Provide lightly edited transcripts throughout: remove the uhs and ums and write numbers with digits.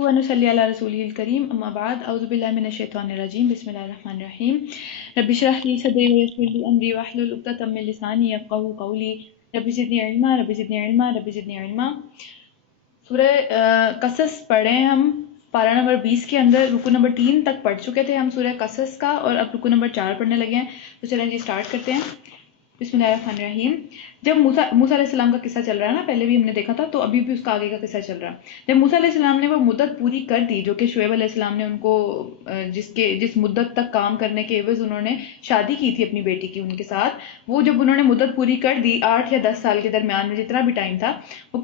نحمده ونصلي على رسوله الكريم اما بعد اعوذ بالله من الشیطان الرجیم بسم اللہ الرحمن الرحیم رب اشرح لي صدری ويسر لي امری واحلل عقدۃ من لسانی یفقهوا قولی رب زدنی علما رب زدنی علما رب زدنی علما۔ سورہ قصص پڑھے ہم پارہ نمبر 20 کے اندر رکو نمبر 3 تک پڑھ چکے تھے ہم سورہ قصص کا، اور اب رکو نمبر 4 پڑھنے لگے ہیں، تو چلیں جی سٹارٹ کرتے ہیں۔ بسم اللہ الرحمن الرحیم۔ جب موسیٰ علیہ السلام کا قصہ چل رہا ہے نا، پہلے بھی ہم نے دیکھا تھا، تو ابھی بھی اس کا آگے کا قصہ چل رہا ہے۔ جب موسیٰ علیہ السلام نے وہ مدت پوری کر دی جو کہ شعیب علیہ السلام نے ان کو جس مدت تک کام کرنے کے عوض انہوں نے شادی کی تھی اپنی بیٹی کی ان کے ساتھ، وہ جب انہوں نے مدت پوری کر دی 8 یا 10 سال کے درمیان میں جتنا بھی ٹائم تھا وہ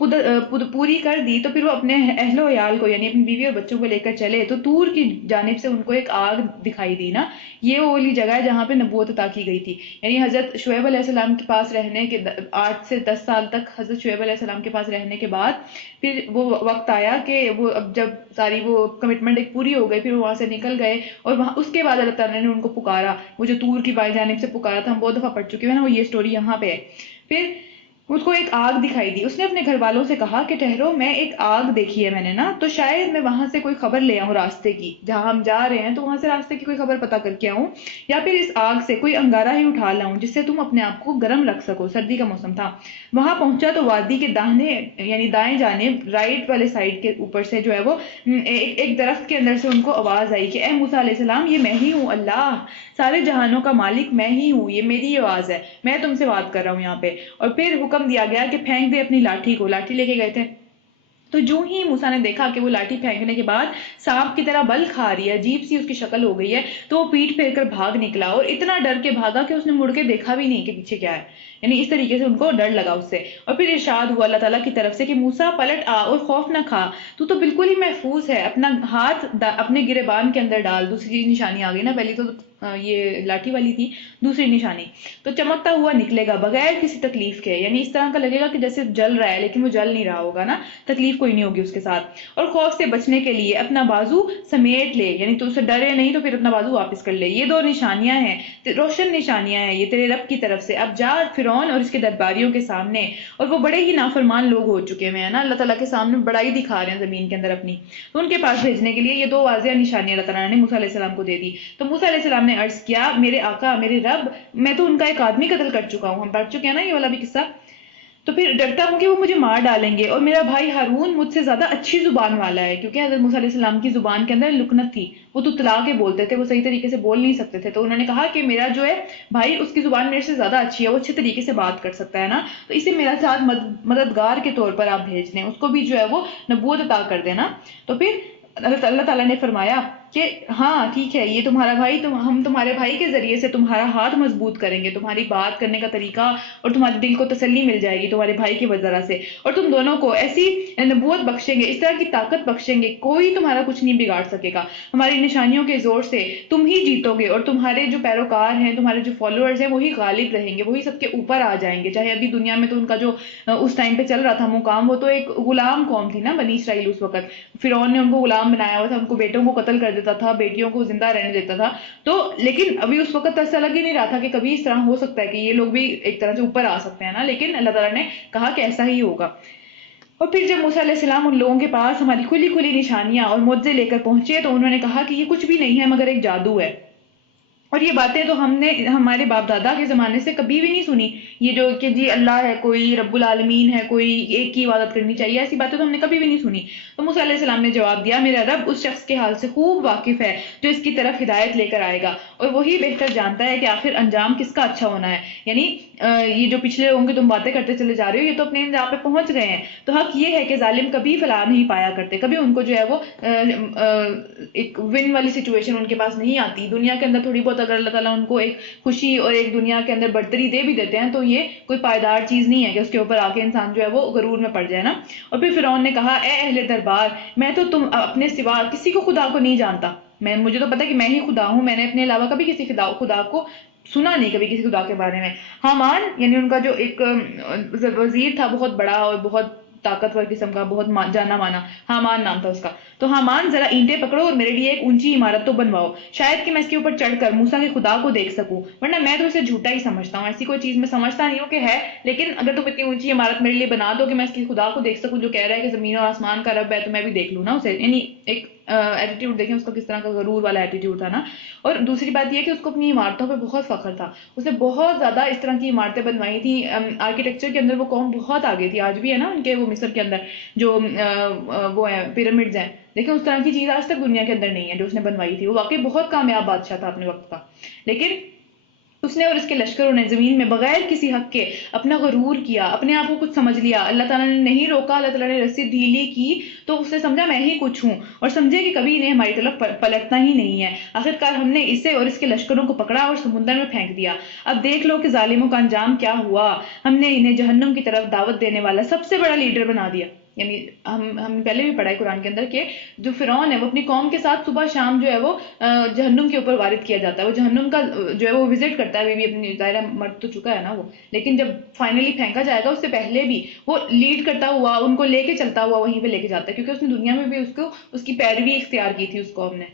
پوری کر دی، تو پھر وہ اپنے اہل و عیال کو یعنی اپنی بیوی اور بچوں کو لے کر چلے، تو طور کی جانب سے ان کو ایک آگ دکھائی دی نا۔ یہ وہ والی جگہ ہے جہاں پہ نبوت عطا کی گئی تھی، یعنی حضرت شعیب علیہ السلام کے پاس رہنے کے 8 سے 10 سال تک حضرت شعیب علیہ السلام کے پاس رہنے کے بعد پھر وہ وقت آیا کہ وہ اب جب ساری وہ کمٹمنٹ ایک پوری ہو گئی، پھر وہ وہاں سے نکل گئے، اور وہاں اس کے بعد اللہ تعالیٰ نے ان کو پکارا، وہ جو طور کی بائیں جانب سے پکارا تھا، ہم بہت دفعہ پڑھ چکے ہیں نا، وہ یہ سٹوری یہاں پہ ہے۔ پھر اس کو ایک آگ دکھائی دی، اس نے اپنے گھر والوں سے کہا کہ ٹھہرو، میں ایک آگ دیکھی ہے میں نے نا، تو شاید میں وہاں سے کوئی خبر لے آؤں راستے کی، جہاں ہم جا رہے ہیں تو وہاں سے راستے کی کوئی خبر پتہ کر کے آؤں، یا پھر اس آگ سے کوئی انگارہ ہی اٹھا لاؤں جس سے تم اپنے آپ کو گرم رکھ سکو۔ سردی کا موسم تھا۔ وہاں پہنچا تو وادی کے داہنے یعنی دائیں جانب رائٹ والے سائڈ کے اوپر سے جو ہے وہ ایک درخت کے اندر سے ان کو آواز آئی کہ اے موسیٰ علیہ السلام، یہ میں ہی ہوں، اللہ سارے جہانوں کا مالک میں ہی ہوں، یہ میری آواز ہے، میں تم سے بات کر رہا ہوں یہاں پہ۔ اور پھر حکم دیا گیا کہ پھینک دے اپنی لاٹھی کو، لاٹھی لے کے گئے تھے، تو جو ہی موسیٰ نے دیکھا کہ وہ لاٹھی پھینکنے کے بعد سانپ کی طرح بل کھا رہی ہے، عجیب سی اس کی شکل ہو گئی ہے، تو وہ پیٹ پھیر کر بھاگ نکلا، اور اتنا ڈر کے بھاگا کہ اس نے مڑ کے دیکھا بھی نہیں کہ پیچھے کیا ہے، یعنی اس طریقے سے ان کو ڈر لگا اس سے۔ اور پھر ارشاد ہوا اللہ تعالیٰ کی طرف سے کہ موسیٰ پلٹ آ اور خوف نہ کھا، تو بالکل ہی محفوظ ہے، اپنا ہاتھ اپنے گریبان کے اندر ڈال۔ دوسری نشانی آ گئی نا، پہلی تو یہ لاٹھی والی تھی، دوسری نشانی تو چمکتا ہوا نکلے گا بغیر کسی تکلیف کے، یعنی اس طرح کا لگے گا کہ جیسے جل رہا ہے لیکن وہ جل نہیں رہا ہوگا نا، تکلیف کوئی نہیں ہوگی اس کے ساتھ۔ اور خوف سے بچنے کے لیے اپنا بازو سمیٹ لے، یعنی تو اسے ڈرے نہیں تو پھر اپنا بازو واپس کر لے۔ یہ 2 نشانیاں ہیں، روشن نشانیاں ہیں یہ تیرے رب کی طرف سے، اب جا فرعون اور اس کے درباریوں کے سامنے، اور وہ بڑے ہی نافرمان لوگ ہو چکے ہیں نا، اللہ تعالیٰ کے سامنے بڑائی دکھا رہے ہیں زمین کے اندر اپنی، تو ان کے پاس بھیجنے کے لیے یہ 2 واضح نشانیاں اللہ تعالیٰ نے موسیٰ علیہ السلام کو دے دی۔ تو موسیٰ علیہ السلام نے عرض کیا، میرے آقا میرے رب، میں تو ان کا ایک آدمی قتل کر چکا ہوں، ہم پڑھ چکے ہیں نا یہ والا بھی قصہ، تو پھر ڈرتا ہوں کہ وہ مجھے مار ڈالیں گے، اور میرا بھائی ہارون مجھ سے زیادہ اچھی زبان والا ہے، کیونکہ حضرت موسیٰ علیہ السلام کی زبان کے اندر لکنت تھی، وہ تو تلا کے بولتے تھے، وہ صحیح طریقے سے بول نہیں سکتے تھے، تو انہوں نے کہا کہ میرا جو ہے بھائی اس کی زبان میرے سے زیادہ اچھی ہے، وہ اچھے طریقے سے بات کر سکتا ہے نا، تو اسے میرا ساتھ مددگار کے طور پر آپ بھیج دیں، اس کو بھی جو ہے وہ نبوت عطا کر دینا۔ تو پھر اللہ تعالیٰ نے فرمایا کہ ہاں ٹھیک ہے، یہ تمہارا بھائی، ہم تمہارے بھائی کے ذریعے سے تمہارا ہاتھ مضبوط کریں گے، تمہاری بات کرنے کا طریقہ اور تمہارے دل کو تسلی مل جائے گی تمہارے بھائی کی وجہ سے، اور تم دونوں کو ایسی نبوت بخشیں گے، اس طرح کی طاقت بخشیں گے، کوئی تمہارا کچھ نہیں بگاڑ سکے گا، ہماری نشانیوں کے زور سے تم ہی جیتو گے، اور تمہارے جو پیروکار ہیں، تمہارے جو فالوورز ہیں، وہی غالب رہیں گے، وہی سب کے اوپر آ جائیں گے۔ چاہے ابھی دنیا میں تو ان کا جو اس ٹائم پہ چل رہا تھا مقام، وہ تو ایک غلام قوم تھی نا بنی اسرائیل، اس وقت فرعون نے ان کو غلام بنایا ہوا تھا، ان کو بیٹوں کو قتل کر دیتا تھا، بیٹیوں کو زندہ رہنے دیتا تھا، تو لیکن ابھی اس وقت ایسا لگ ہی نہیں رہا تھا کہ کبھی اس طرح ہو سکتا ہے کہ یہ لوگ بھی ایک طرح سے اوپر آ سکتے ہیں نا، لیکن اللہ تعالیٰ نے کہا کہ ایسا ہی ہوگا۔ اور پھر جب موسیٰ علیہ السلام ان لوگوں کے پاس ہماری کھلی کھلی نشانیاں اور معجزے لے کر پہنچے، تو انہوں نے کہا کہ یہ کچھ بھی نہیں ہے مگر ایک جادو ہے، اور یہ باتیں تو ہم نے ہمارے باپ دادا کے زمانے سے کبھی بھی نہیں سنی، یہ جو کہ جی اللہ ہے، کوئی رب العالمین ہے، کوئی ایک کی عبادت کرنی چاہیے، ایسی باتیں تو ہم نے کبھی بھی نہیں سنی۔ تو موسیٰ علیہ السلام نے جواب دیا، میرا رب اس شخص کے حال سے خوب واقف ہے جو اس کی طرف ہدایت لے کر آئے گا، اور وہی بہتر جانتا ہے کہ آخر انجام کس کا اچھا ہونا ہے، یعنی یہ جو پچھلے لوگوں کی تم باتیں کرتے چلے جا رہے ہو، یہ تو اپنے انجام پہ پہنچ گئے ہیں، تو حق یہ ہے کہ ظالم کبھی فلاح نہیں پایا کرتے، کبھی ان کو جو ہے وہ ایک ون والی سچویشن ان کے پاس نہیں آتی دنیا کے اندر۔ تھوڑی بہت اگر اللہ تعالیٰ ان کو ایک خوشی اور ایک دنیا کے اندر برتری دے بھی دیتے ہیں، تو یہ کوئی پائیدار چیز نہیں ہے کہ اس کے اوپر آ کے انسان جو ہے وہ غرور میں پڑ جائے نا۔ اور پھر فرعون نے کہا، اے اہل دربار، میں تو تم اپنے سوا کسی کو خدا کو نہیں جانتا، مجھے تو پتا کہ میں ہی خدا ہوں، میں نے اپنے علاوہ کبھی کسی خدا کو سنا نہیں، کبھی کسی خدا کے بارے میں۔ حامان یعنی ان کا جو ایک وزیر تھا بہت بڑا اور بہت طاقتور قسم کا، بہت جانا مانا، حامان نام تھا اس کا. تو حامان ذرا اینٹیں پکڑو اور میرے لیے ایک اونچی عمارت تو بنواؤ، شاید کہ میں اس کے اوپر چڑھ کر موسیٰ کے خدا کو دیکھ سکوں، ورنہ میں تو اسے جھوٹا ہی سمجھتا ہوں. ایسی کوئی چیز میں سمجھتا نہیں ہوں کہ ہے، لیکن اگر تم اتنی اونچی عمارت میرے لیے بنا دو کہ میں اس کے خدا کو دیکھ سکوں جو کہہ رہا ہے کہ زمین اور آسمان کا رب ہے، تو میں بھی دیکھ لوں نا اسے. یعنی ایک ایٹیٹیوڈ دیکھیں اس کا کس طرح کا غرور والا ایٹیٹیوڈ تھا نا. اور دوسری بات یہ کہ اس کو اپنی عمارتوں پہ بہت فخر تھا. اس نے بہت زیادہ اس طرح کی عمارتیں بنوائی تھیں. آرکیٹیکچر کے اندر وہ قوم بہت آگے تھی، آج بھی ہے نا ان کے وہ مصر کے اندر جو وہ ہیں پیرامڈز ہیں، لیکن اس طرح کی چیز آج تک دنیا کے اندر نہیں ہے جو اس نے بنوائی تھی. وہ واقعی بہت کامیاب بادشاہ تھا اپنے وقت کا، لیکن اس نے اور اس کے لشکروں نے زمین میں بغیر کسی حق کے اپنا غرور کیا، اپنے آپ کو کچھ سمجھ لیا. اللہ تعالیٰ نے نہیں روکا، اللہ تعالیٰ نے رسی ڈھیلی کی تو اس نے سمجھا میں ہی کچھ ہوں، اور سمجھے کہ کبھی انہیں ہماری طرف پلٹنا ہی نہیں ہے. آخرکار ہم نے اسے اور اس کے لشکروں کو پکڑا اور سمندر میں پھینک دیا. اب دیکھ لو کہ ظالموں کا انجام کیا ہوا. ہم نے انہیں جہنم کی طرف دعوت دینے والا سب سے بڑا لیڈر بنا دیا. یعنی ہم پہلے بھی پڑھا ہے قرآن کے اندر کہ جو فرعون ہے وہ اپنی قوم کے ساتھ صبح شام جو ہے وہ جہنم کے اوپر وارد کیا جاتا ہے. وہ جہنم کا جو ہے وہ وزٹ کرتا ہے، اپنی ظاہرہ مرد تو چکا ہے نا وہ، لیکن جب فائنلی پھینکا جائے گا اس سے پہلے بھی وہ لیڈ کرتا ہوا ان کو لے کے چلتا ہوا وہیں پہ لے کے جاتا ہے، کیونکہ اس نے دنیا میں بھی اس کی پیروی اختیار کی تھی اس قوم نے.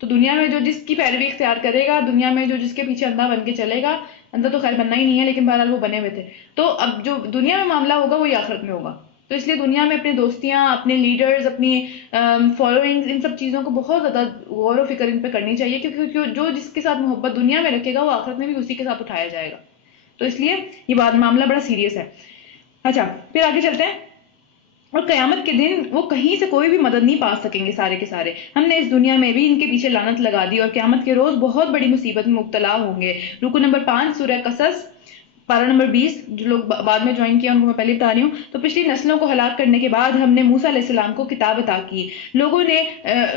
تو دنیا میں جو جس کی پیروی اختیار کرے گا، دنیا میں جو جس کے پیچھے اندھا بن کے چلے گا، اندھا تو خیر بننا ہی نہیں ہے لیکن بہرحال وہ بنے ہوئے تھے. تو اب جو دنیا میں معاملہ ہوگا وہی آخرت میں ہوگا. تو اس لیے دنیا میں اپنی دوستیاں، اپنے لیڈرز، اپنی فالوئنگز، ان سب چیزوں کو بہت زیادہ غور و فکر ان پہ کرنی چاہیے، کیونکہ جو جس کے ساتھ محبت دنیا میں رکھے گا وہ آخرت میں بھی اسی کے ساتھ اٹھایا جائے گا. تو اس لیے یہ بات معاملہ بڑا سیریس ہے. اچھا پھر آگے چلتے ہیں. اور قیامت کے دن وہ کہیں سے کوئی بھی مدد نہیں پا سکیں گے سارے کے سارے. ہم نے اس دنیا میں بھی ان کے پیچھے لعنت لگا دی اور قیامت کے روز بہت بڑی مصیبت میں مبتلا ہوں گے. رکو نمبر 5 سورہ قصص پارہ نمبر 20. جو لوگ بعد میں جوائن کیا ان کو میں پہلے بتا رہی ہوں. تو پچھلی نسلوں کو ہلاک کرنے کے بعد ہم نے موسیٰ علیہ السلام کو کتاب عطا کی، لوگوں نے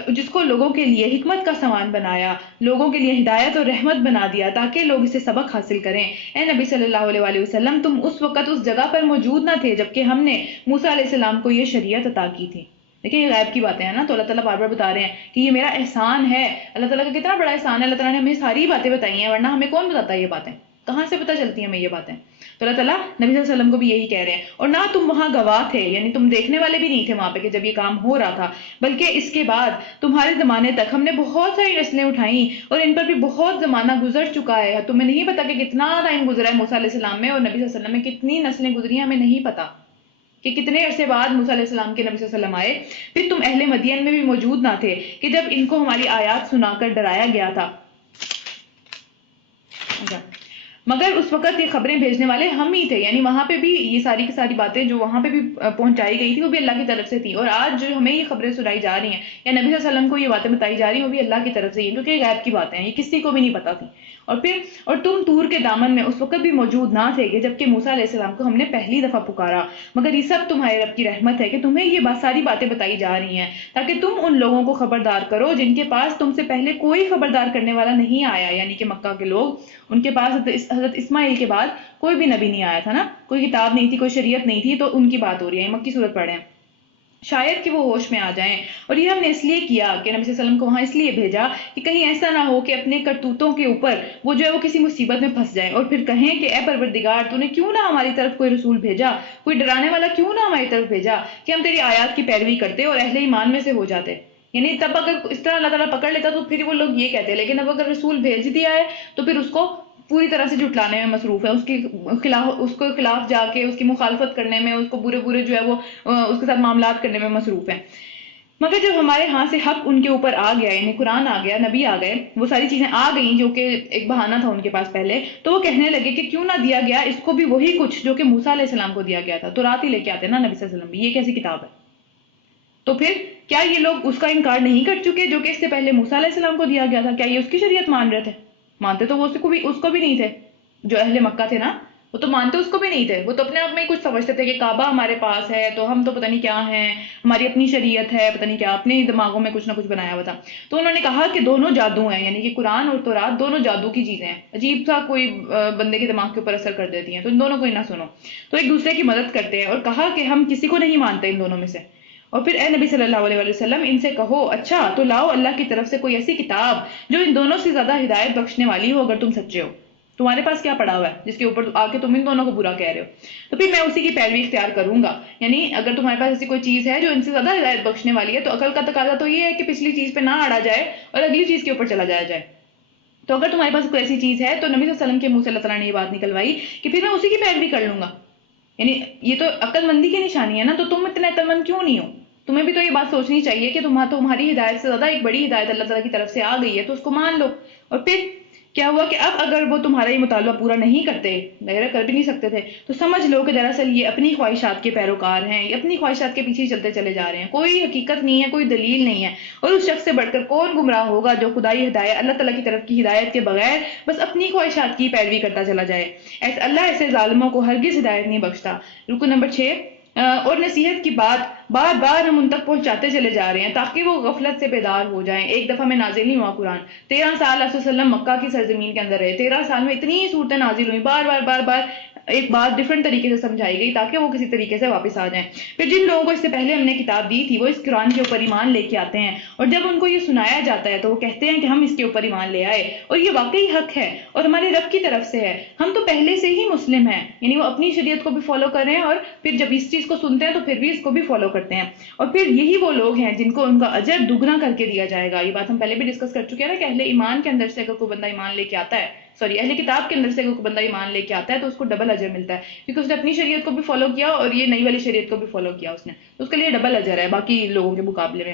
جس کو لوگوں کے لیے حکمت کا سامان بنایا، لوگوں کے لیے ہدایت اور رحمت بنا دیا تاکہ لوگ اسے سبق حاصل کریں. اے نبی صلی اللہ علیہ وآلہ وسلم، تم اس وقت اس جگہ پر موجود نہ تھے جبکہ ہم نے موسیٰ علیہ السلام کو یہ شریعت عطا کی تھی. لیکن یہ غیب کی باتیں ہیں نا، تو اللہ تعالیٰ بار بار بتا رہے ہیں کہ یہ میرا احسان ہے. اللہ تعالیٰ کا کتنا بڑا احسان ہے. اللہ تعالیٰ نے ہمیں ساری باتیں بتائی ہیں، ورنہ ہمیں کون بتاتا ہے یہ باتیں؟ کہاں سے پتہ چلتی ہیں ہمیں یہ باتیں؟ تو اللہ تعالیٰ نبی صلی اللہ علیہ وسلم کو بھی یہی کہہ رہے ہیں. اور نہ تم وہاں گواہ تھے، یعنی تم دیکھنے والے بھی نہیں تھے وہاں پہ کہ جب یہ کام ہو رہا تھا، بلکہ اس کے بعد تمہارے زمانے تک ہم نے بہت ساری نسلیں اٹھائیں اور ان پر بھی بہت زمانہ گزر چکا ہے. تمہیں نہیں پتا کہ کتنا ٹائم گزرا ہے موسیٰ علیہ السلام میں، اور نبی صلی اللہ علیہ وسلم میں کتنی نسلیں گزری ہیں ہمیں نہیں پتا کہ کتنے عرصے بعد موسیٰ علیہ السلام کے نبی صلی اللہ علیہ وسلم آئے. پھر تم اہل مدین میں بھی موجود نہ تھے کہ جب ان کو ہماری آیات سنا کر ڈرایا گیا تھا، مگر اس وقت یہ خبریں بھیجنے والے ہم ہی تھے. یعنی وہاں پہ بھی یہ ساری کی ساری باتیں جو وہاں پہ بھی پہنچائی گئی تھی وہ بھی اللہ کی طرف سے تھی، اور آج جو ہمیں یہ خبریں سنائی جا رہی ہیں یا نبی صلی اللہ علیہ وسلم کو یہ باتیں بتائی جا رہی ہیں وہ بھی اللہ کی طرف سے ہی ہیں، کیونکہ یہ غیب کی باتیں ہیں، یہ کسی کو بھی نہیں پتا تھی. اور تم طور کے دامن میں اس وقت بھی موجود نہ تھے کہ جبکہ موسیٰ علیہ السلام کو ہم نے پہلی دفعہ پکارا، مگر یہ سب تمہارے رب کی رحمت ہے کہ تمہیں یہ ساری باتیں بتائی جا رہی ہیں تاکہ تم ان لوگوں کو خبردار کرو جن کے پاس تم سے پہلے کوئی خبردار کرنے والا نہیں آیا. یعنی کہ مکہ کے لوگ، ان کے پاس حضرت اسماعیل کے بعد کوئی بھی نبی نہیں آیا تھا نا، کوئی کتاب نہیں تھی، کوئی شریعت نہیں تھی، تو ان کی بات ہو رہی ہے. مکی صورت پڑھیں، شاید کہ وہ ہوش میں آ جائیں. اور یہ ہم نے اس لیے کیا کہ نبی صلی اللہ علیہ وسلم کو وہاں اس لیے بھیجا کہ کہیں ایسا نہ ہو کہ اپنے کرتوتوں کے اوپر وہ جو ہے وہ کسی مصیبت میں پھنس جائیں اور پھر کہیں کہ اے پروردگار تو نے کیوں نہ ہماری طرف کوئی رسول بھیجا، کوئی ڈرانے والا کیوں نہ ہماری طرف بھیجا کہ ہم تیری آیات کی پیروی کرتے اور اہل ایمان میں سے ہو جاتے. یعنی تب اگر اس طرح اللہ تعالیٰ پکڑ لیتا تو پھر وہ لوگ یہ کہتے، لیکن اب اگر رسول بھیج دیا ہے تو پھر اس کو پوری طرح سے جھٹلانے میں مصروف ہے، اس کے خلاف جا کے اس کی مخالفت کرنے میں، اس کو برے جو ہے وہ اس کے ساتھ معاملات کرنے میں مصروف ہے. مگر جب ہمارے ہاں سے حق ان کے اوپر آ گیا، یعنی قرآن آ گیا، نبی آ گئے، وہ ساری چیزیں آ گئیں جو کہ ایک بہانہ تھا ان کے پاس پہلے، تو وہ کہنے لگے کہ کیوں نہ دیا گیا اس کو بھی وہی کچھ جو کہ موسیٰ علیہ السلام کو دیا گیا تھا. تو رات ہی لے کے آتے نا نبی صلی اللہ علیہ وسلم بھی، یہ کیسی کتاب ہے؟ تو پھر کیا یہ لوگ اس کا انکار نہیں کر چکے جو کہ اس سے پہلے موسیٰ علیہ السلام کو دیا گیا تھا؟ کیا یہ اس کی شریعت مان رہے تھے؟ مانتے تو وہ اس کو بھی نہیں تھے. جو اہل مکہ تھے نا وہ تو مانتے اس کو بھی نہیں تھے، وہ تو اپنے آپ میں ہی کچھ سمجھتے تھے کہ کعبہ ہمارے پاس ہے تو ہم تو پتہ نہیں کیا ہیں، ہماری اپنی شریعت ہے، پتہ نہیں کیا، اپنے دماغوں میں کچھ نہ کچھ بنایا ہوا تھا. تو انہوں نے کہا کہ دونوں جادو ہیں، یعنی کہ قرآن اور تورات دونوں جادو کی چیزیں ہیں، عجیب سا کوئی بندے کے دماغ کے اوپر اثر کر دیتی ہیں، تو ان دونوں کو ہی نہ سنو. تو ایک دوسرے کی مدد کرتے ہیں اور کہا کہ ہم کسی کو نہیں مانتے ان دونوں میں سے. اور پھر اے نبی صلی اللہ علیہ وسلم ان سے کہو اچھا تو لاؤ اللہ کی طرف سے کوئی ایسی کتاب جو ان دونوں سے زیادہ ہدایت بخشنے والی ہو اگر تم سچے ہو. تمہارے پاس کیا پڑا ہوا ہے جس کے اوپر آ کے تم ان دونوں کو برا کہہ رہے ہو؟ تو پھر میں اسی کی پیروی اختیار کروں گا. یعنی اگر تمہارے پاس ایسی کوئی چیز ہے جو ان سے زیادہ ہدایت بخشنے والی ہے تو عقل کا تقاضا تو یہ ہے کہ پچھلی چیز پہ نہ اڑا جائے اور اگلی چیز کے اوپر چلا جایا جائے. تو اگر تمہارے پاس کوئی ایسی چیز ہے تو نبی صلی اللہ علیہ وسلم کے منہ سے اللہ تعالیٰ نے یہ بات نکلوائی کہ پھر میں اسی کی پیروی کر لوں گا. یعنی یہ تو عقل مندی کی نشانی ہے نا. تو تم اتنا عقل مند کیوں نہیں ہو؟ تمہیں بھی تو یہ بات سوچنی چاہیے کہ تمہاری ہدایت سے زیادہ ایک بڑی ہدایت اللہ تعالیٰ کی طرف سے آ گئی ہے تو اس کو مان لو. اور پھر کیا ہوا کہ اب اگر وہ تمہارا یہ مطالبہ پورا نہیں کرتے، ظاہر کر بھی نہیں سکتے تھے، تو سمجھ لو کہ دراصل یہ اپنی خواہشات کے پیروکار ہیں، یہ اپنی خواہشات کے پیچھے ہی چلتے چلے جا رہے ہیں. کوئی حقیقت نہیں ہے، کوئی دلیل نہیں ہے. اور اس شخص سے بڑھ کر کون گمراہ ہوگا جو خدائی ہدایت اللہ تعالیٰ کی طرف کی ہدایت کے بغیر بس اپنی خواہشات کی پیروی کرتا چلا جائے. اللہ ایسے ظالموں کو ہرگز ہدایت نہیں بخشتا. رکن نمبر 6، اور نصیحت کی بات بار بار ہم ان تک پہنچاتے چلے جا رہے ہیں تاکہ وہ غفلت سے بیدار ہو جائیں. ایک دفعہ میں نازل نہیں ہوا قرآن. 13 سال آپ صلی اللہ علیہ وسلم مکہ کی سرزمین کے اندر رہے. 13 سال میں اتنی صورتیں نازل ہوئی، بار بار بار بار ایک بات ڈفرنٹ طریقے سے سمجھائی گئی تاکہ وہ کسی طریقے سے واپس آ جائیں. پھر جن لوگوں کو اس سے پہلے ہم نے کتاب دی تھی وہ اس قرآن کے اوپر ایمان لے کے آتے ہیں، اور جب ان کو یہ سنایا جاتا ہے تو وہ کہتے ہیں کہ ہم اس کے اوپر ایمان لے آئے اور یہ واقعی حق ہے اور ہمارے رب کی طرف سے ہے. ہم تو پہلے سے ہی مسلم ہیں. یعنی وہ اپنی شریعت کو بھی فالو کر رہے ہیں اور پھر جب اس چیز کو سنتے ہیں تو پھر بھی اس کو بھی فالو کرتے ہیں. اور پھر یہی وہ لوگ ہیں جن کو ان کا اجر دگنا کر کے دیا جائے گا. یہ بات ہم پہلے بھی ڈسکس کر چکے ہیں نا کہ اہل ایمان کے اندر سے اگر کوئی بندہ ایمان لے کے آتا ہے، اہل کتاب کے اندر سے کوئی بندہ ایمان لے کے آتا ہے تو اس کو ڈبل اجر ملتا ہے، کیونکہ اس نے اپنی شریعت کو بھی فالو کیا اور یہ نئی والی شریعت کو بھی فالو کیا اس نے، تو اس کے لیے ڈبل اجر ہے باقی لوگوں کے مقابلے میں.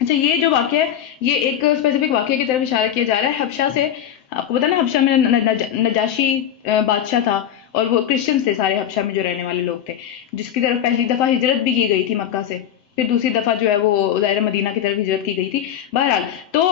اچھا، یہ جو واقعہ ہے یہ ایک اسپیسیفک واقعے کی طرف اشارہ کیا جا رہا ہے. حبشہ سے، آپ کو پتا نا حبشہ میں نجاشی بادشاہ تھا اور وہ کرسچنز تھے سارے حبشہ میں جو رہنے والے لوگ تھے، جس کی طرف پہلی دفعہ ہجرت بھی کی گئی تھی مکہ سے، پھر دوسری دفعہ جو ہے وہ ظاہر مدینہ کی طرف ہجرت کی گئی تھی. بہرحال تو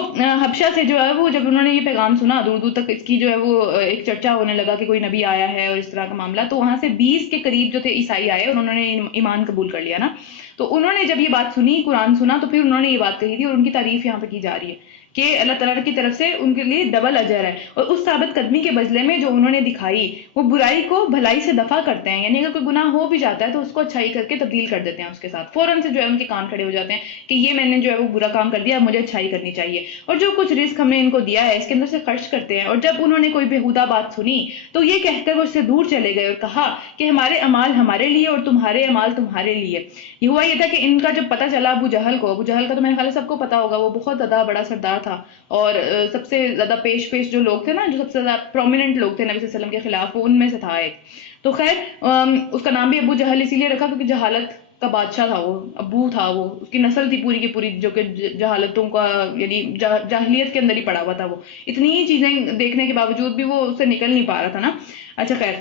حبشہ سے جو ہے وہ جب انہوں نے یہ پیغام سنا، دور دور تک اس کی جو ہے وہ ایک چرچا ہونے لگا کہ کوئی نبی آیا ہے اور اس طرح کا معاملہ، تو وہاں سے 20 کے قریب جو تھے عیسائی آئے اور انہوں نے ایمان قبول کر لیا نا. تو انہوں نے جب یہ بات سنی، قرآن سنا، تو پھر انہوں نے یہ بات کہی تھی اور ان کی تعریف یہاں پہ کی جا رہی ہے کہ اللہ تعالیٰ کی طرف سے ان کے لیے ڈبل اجر ہے. اور اس ثابت قدمی کے بدلے میں جو انہوں نے دکھائی وہ برائی کو بھلائی سے دفع کرتے ہیں. یعنی اگر کوئی گناہ ہو بھی جاتا ہے تو اس کو اچھائی کر کے تبدیل کر دیتے ہیں، اس کے ساتھ فوراً سے جو ہے ان کے کان کھڑے ہو جاتے ہیں کہ یہ میں نے جو ہے وہ برا کام کر دیا، مجھے اچھائی کرنی چاہیے. اور جو کچھ رزق ہم نے ان کو دیا ہے اس کے اندر سے خرچ کرتے ہیں. اور جب انہوں نے کوئی بےہودہ بات سنی تو یہ کہہ کر وہ اس سے دور چلے گئے اور کہا کہ ہمارے اعمال ہمارے لیے اور تمہارے اعمال تمہارے لیے. یہ ہوا یہ تھا کہ ان کا جب پتہ چلا ابو جہل کا تو میرے خیال سب کو پتا ہوگا، وہ بہت زیادہ بڑا سردار تھا اور سب سے زیادہ پیش جو لوگ تھے نا، جو سب سے زیادہ پرومیننٹ لوگ تھے نبی صلی اللہ علیہ وسلم کے خلاف، وہ ان میں سے تھا ایک. تو خیر اس کا نام بھی ابو جہل اسی لیے رکھا کیونکہ جہالت کا بادشاہ تھا، وہ ابو تھا، وہ اس کی نسل تھی پوری کی پوری جو کہ جہالتوں کا یعنی جاہلیت کے اندر ہی پڑا ہوا تھا. وہ اتنی چیزیں دیکھنے کے باوجود بھی وہ اس سے نکل نہیں پا رہا تھا نا. اچھا خیر،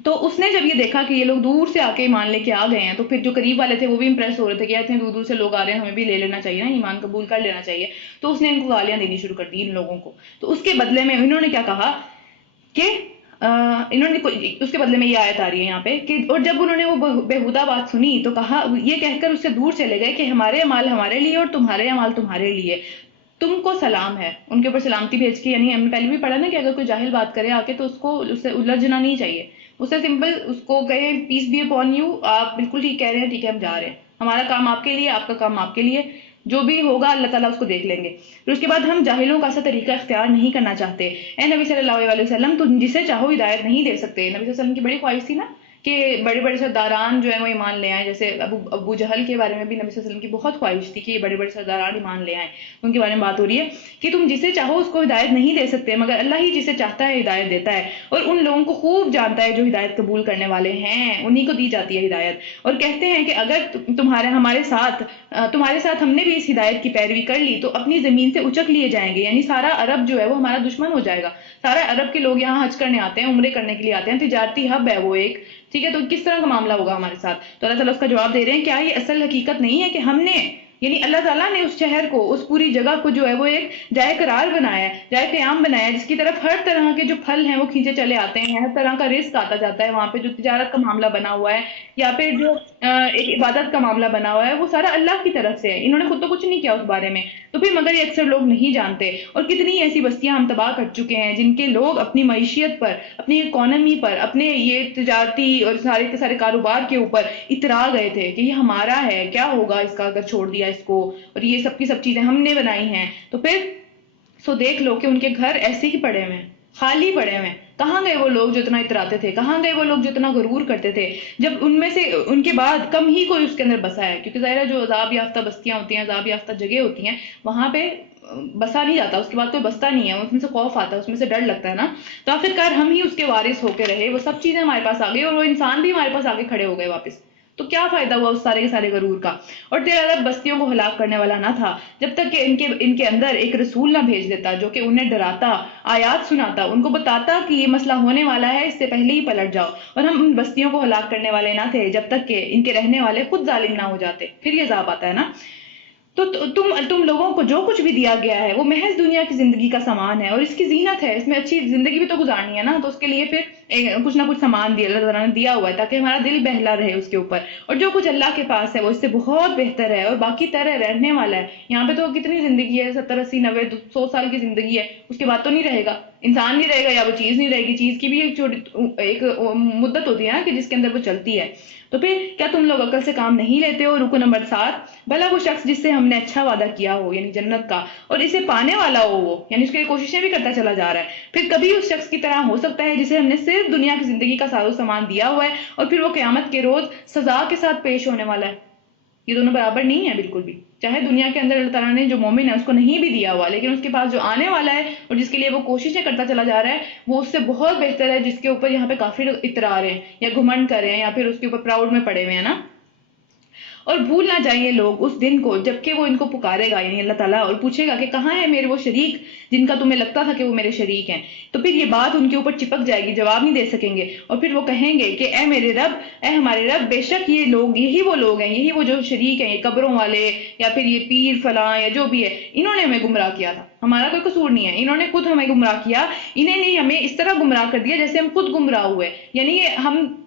تو اس نے جب یہ دیکھا کہ یہ لوگ دور سے آ کے ایمان لے کے آ گئے ہیں تو پھر جو قریب والے تھے وہ بھی امپریس ہو رہے تھے کہ اتنے دور دور سے لوگ آ رہے ہیں، ہمیں بھی لے لینا چاہیے نا، ایمان قبول کر لینا چاہیے. تو اس نے ان کو گالیاں دینی شروع کر دی ان لوگوں کو. تو اس کے بدلے میں انہوں نے کیا کہا کہ انہوں نے اس کے بدلے میں یہ آیت آ رہی ہے یہاں پہ کہ اور جب انہوں نے وہ بےہودہ بات سنی تو کہا، یہ کہہ کر اس سے دور چلے گئے کہ ہمارے اعمال ہمارے لیے اور تمہارے اعمال تمہارے لیے، تم کو سلام ہے. ان کے اوپر سلامتی بھیج کے، یعنی ہم نے پہلے بھی پڑھا نا کہ اگر کوئی جاہل بات کرے آ کے تو اس کو اس سے الجھنا نہیں چاہیے، اس سے سمپل اس کو کہیں پیس بی اپون یو، آپ بالکل ٹھیک کہہ رہے ہیں، ٹھیک ہے ہم جا رہے ہیں، ہمارا کام آپ کے لیے، آپ کا کام آپ کے لیے، جو بھی ہوگا اللہ تعالیٰ اس کو دیکھ لیں گے. پھر اس کے بعد ہم جاہلوں کا ایسا طریقہ اختیار نہیں کرنا چاہتے. اے نبی صلی اللہ علیہ وسلم، تم جسے چاہو ہدایت نہیں دے سکتے. نبی صلی اللہ علیہ وسلم کی بڑی خواہش تھی نا کہ بڑے بڑے سرداران جو ہیں وہ ایمان لے آئیں. جیسے ابو جہل کے بارے میں بھی نبی صلی اللہ علیہ وسلم کی بہت خواہش تھی کہ یہ بڑے بڑے سرداران ایمان لے آئیں. ان کے بارے میں بات ہو رہی ہے کہ تم جسے چاہو اس کو ہدایت نہیں دے سکتے مگر اللہ ہی جسے چاہتا ہے ہدایت دیتا ہے، اور ان لوگوں کو خوب جانتا ہے جو ہدایت قبول کرنے والے ہیں، انہی کو دی جاتی ہے ہدایت. اور کہتے ہیں کہ اگر تمہارے ساتھ ہم نے بھی اس ہدایت کی پیروی کر لی تو اپنی زمین سے اچک لیے جائیں گے. یعنی سارا عرب جو ہے وہ ہمارا دشمن ہو جائے گا. سارا عرب کے لوگ یہاں حج کرنے آتے ہیں، عمرے کرنے کے لیے آتے ہیں، تجارتی ہب ہے وہ ایک، ٹھیک ہے. تو کس طرح کا معاملہ ہوگا ہمارے ساتھ؟ تو اللہ تعالیٰ اس کا جواب دے رہے ہیں، کیا یہ اصل حقیقت نہیں ہے کہ ہم نے، یعنی اللہ تعالیٰ نے اس شہر کو، اس پوری جگہ کو جو ہے وہ ایک جائے قرار بنایا ہے، جائے قیام بنایا ہے، جس کی طرف ہر طرح کے جو پھل ہیں وہ کھینچے چلے آتے ہیں، ہر طرح کا رزق آتا جاتا ہے. وہاں پہ جو تجارت کا معاملہ بنا ہوا ہے یا پھر جو ایک عبادت کا معاملہ بنا ہوا ہے وہ سارا اللہ کی طرف سے ہے. انہوں نے خود تو کچھ نہیں کیا اس بارے میں. تو پھر مگر یہ اکثر لوگ نہیں جانتے. اور کتنی ایسی بستیاں ہم تباہ کر چکے ہیں جن کے لوگ اپنی معیشیت پر، اپنی اکانومی پر، اپنے یہ تجارتی اور سارے کے سارے کاروبار کے اوپر اترا گئے تھے کہ یہ ہمارا ہے، کیا ہوگا اس کا اگر چھوڑ دیا اس کو، اور یہ سب کی سب چیزیں ہم نے بنائی ہیں. تو پھر سو دیکھ لو کہ ان کے گھر ایسے ہی پڑے ہوئے ہیں، خالی پڑے ہوئے ہیں. کہاں گئے وہ لوگ جو اتنا اتراتے تھے؟ کہاں گئے وہ لوگ جو اتنا غرور کرتے تھے؟ جب ان میں سے ان کے بعد کم ہی کوئی اس کے اندر بسا ہے، کیونکہ ظاہر ہے جو عذاب یافتہ بستیاں ہوتی ہیں، عذاب یافتہ جگہ ہوتی ہیں، وہاں پہ بسا نہیں جاتا، اس کے بعد کوئی بستا نہیں ہے، اس میں سے خوف آتا ہے، اس میں سے ڈر لگتا ہے نا. تو آخرکار ہم ہی اس کے وارث ہو کے رہے، وہ سب چیزیں ہمارے پاس آ گئی اور وہ انسان بھی ہمارے پاس آگے کھڑے ہو گئے واپس. تو کیا فائدہ ہوا اس سارے کے سارے غرور کا؟ اور تیرا رب بستیوں کو ہلاک کرنے والا نہ تھا جب تک کہ ان کے اندر ایک رسول نہ بھیج دیتا جو کہ انہیں ڈراتا، آیات سناتا، ان کو بتاتا کہ یہ مسئلہ ہونے والا ہے، اس سے پہلے ہی پلٹ جاؤ. اور ہم ان بستیوں کو ہلاک کرنے والے نہ تھے جب تک کہ ان کے رہنے والے خود ظالم نہ ہو جاتے. پھر یہ عذاب آتا ہے نا. تو تم لوگوں کو جو کچھ بھی دیا گیا ہے وہ محض دنیا کی زندگی کا سامان ہے اور اس کی زینت ہے. اس میں اچھی زندگی بھی تو گزارنی ہے نا، تو اس کے لیے پھر کچھ نہ کچھ سامان دیا اللہ تعالیٰ نے دیا ہوا ہے تاکہ ہمارا دل بہلا رہے اس کے اوپر. اور جو کچھ اللہ کے پاس ہے وہ اس سے بہت بہتر ہے اور باقی طرح رہنے والا ہے. یہاں پہ تو کتنی زندگی ہے، 70 80 90 100 سال کی زندگی ہے، اس کے بعد تو نہیں رہے گا انسان، نہیں رہے گا یا وہ چیز نہیں رہے گی. چیز کی بھی ایک چھوٹی ایک مدت ہوتی ہے نا کہ جس کے اندر وہ چلتی ہے. تو پھر کیا تم لوگ عقل سے کام نہیں لیتے ہو؟ رکو نمبر 7، بھلا وہ شخص جس سے ہم نے اچھا وعدہ کیا ہو یعنی جنت کا اور اسے پانے والا ہو، وہ یعنی اس کے لیے کوششیں بھی کرتا چلا جا رہا ہے، پھر کبھی اس شخص کی طرح ہو سکتا ہے جسے ہم نے صرف دنیا کی زندگی کا ساز و سامان دیا ہوا ہے اور پھر وہ قیامت کے روز سزا کے ساتھ پیش ہونے والا ہے؟ یہ دونوں برابر نہیں ہے بالکل بھی. چاہے دنیا کے اندر اللہ تعالیٰ نے جو مومن ہے اس کو نہیں بھی دیا ہوا، لیکن اس کے پاس جو آنے والا ہے اور جس کے لیے وہ کوششیں کرتا چلا جا رہا ہے وہ اس سے بہت بہتر ہے، جس کے اوپر یہاں پہ کافر اترا رہے ہیں یا گھمنڈ کر رہے ہیں یا پھر اس کے اوپر پراؤڈ میں پڑے ہوئے ہیں نا. اور بھول نہ جائیں یہ لوگ اس دن کو جب کہ وہ ان کو پکارے گا یعنی اللہ تعالیٰ، اور پوچھے گا کہ کہاں ہے میرے وہ شریک جن کا تمہیں لگتا تھا کہ وہ میرے شریک ہیں. تو پھر یہ بات ان کے اوپر چپک جائے گی، جواب نہیں دے سکیں گے، اور پھر وہ کہیں گے کہ اے میرے رب، اے ہمارے رب، بے شک یہ لوگ یہی وہ لوگ ہیں، یہی وہ جو شریک ہیں، یہ قبروں والے یا پھر یہ پیر فلاں یا جو بھی ہے، انہوں نے ہمیں گمراہ کیا تھا، ہمارا کوئی قصور نہیں ہے، انہوں نے خود ہمیں گمراہ کیا، انہیں نہیں ہمیں اس طرح گمراہ کر دیا جیسے ہم خود گمراہ ہوئے. یعنی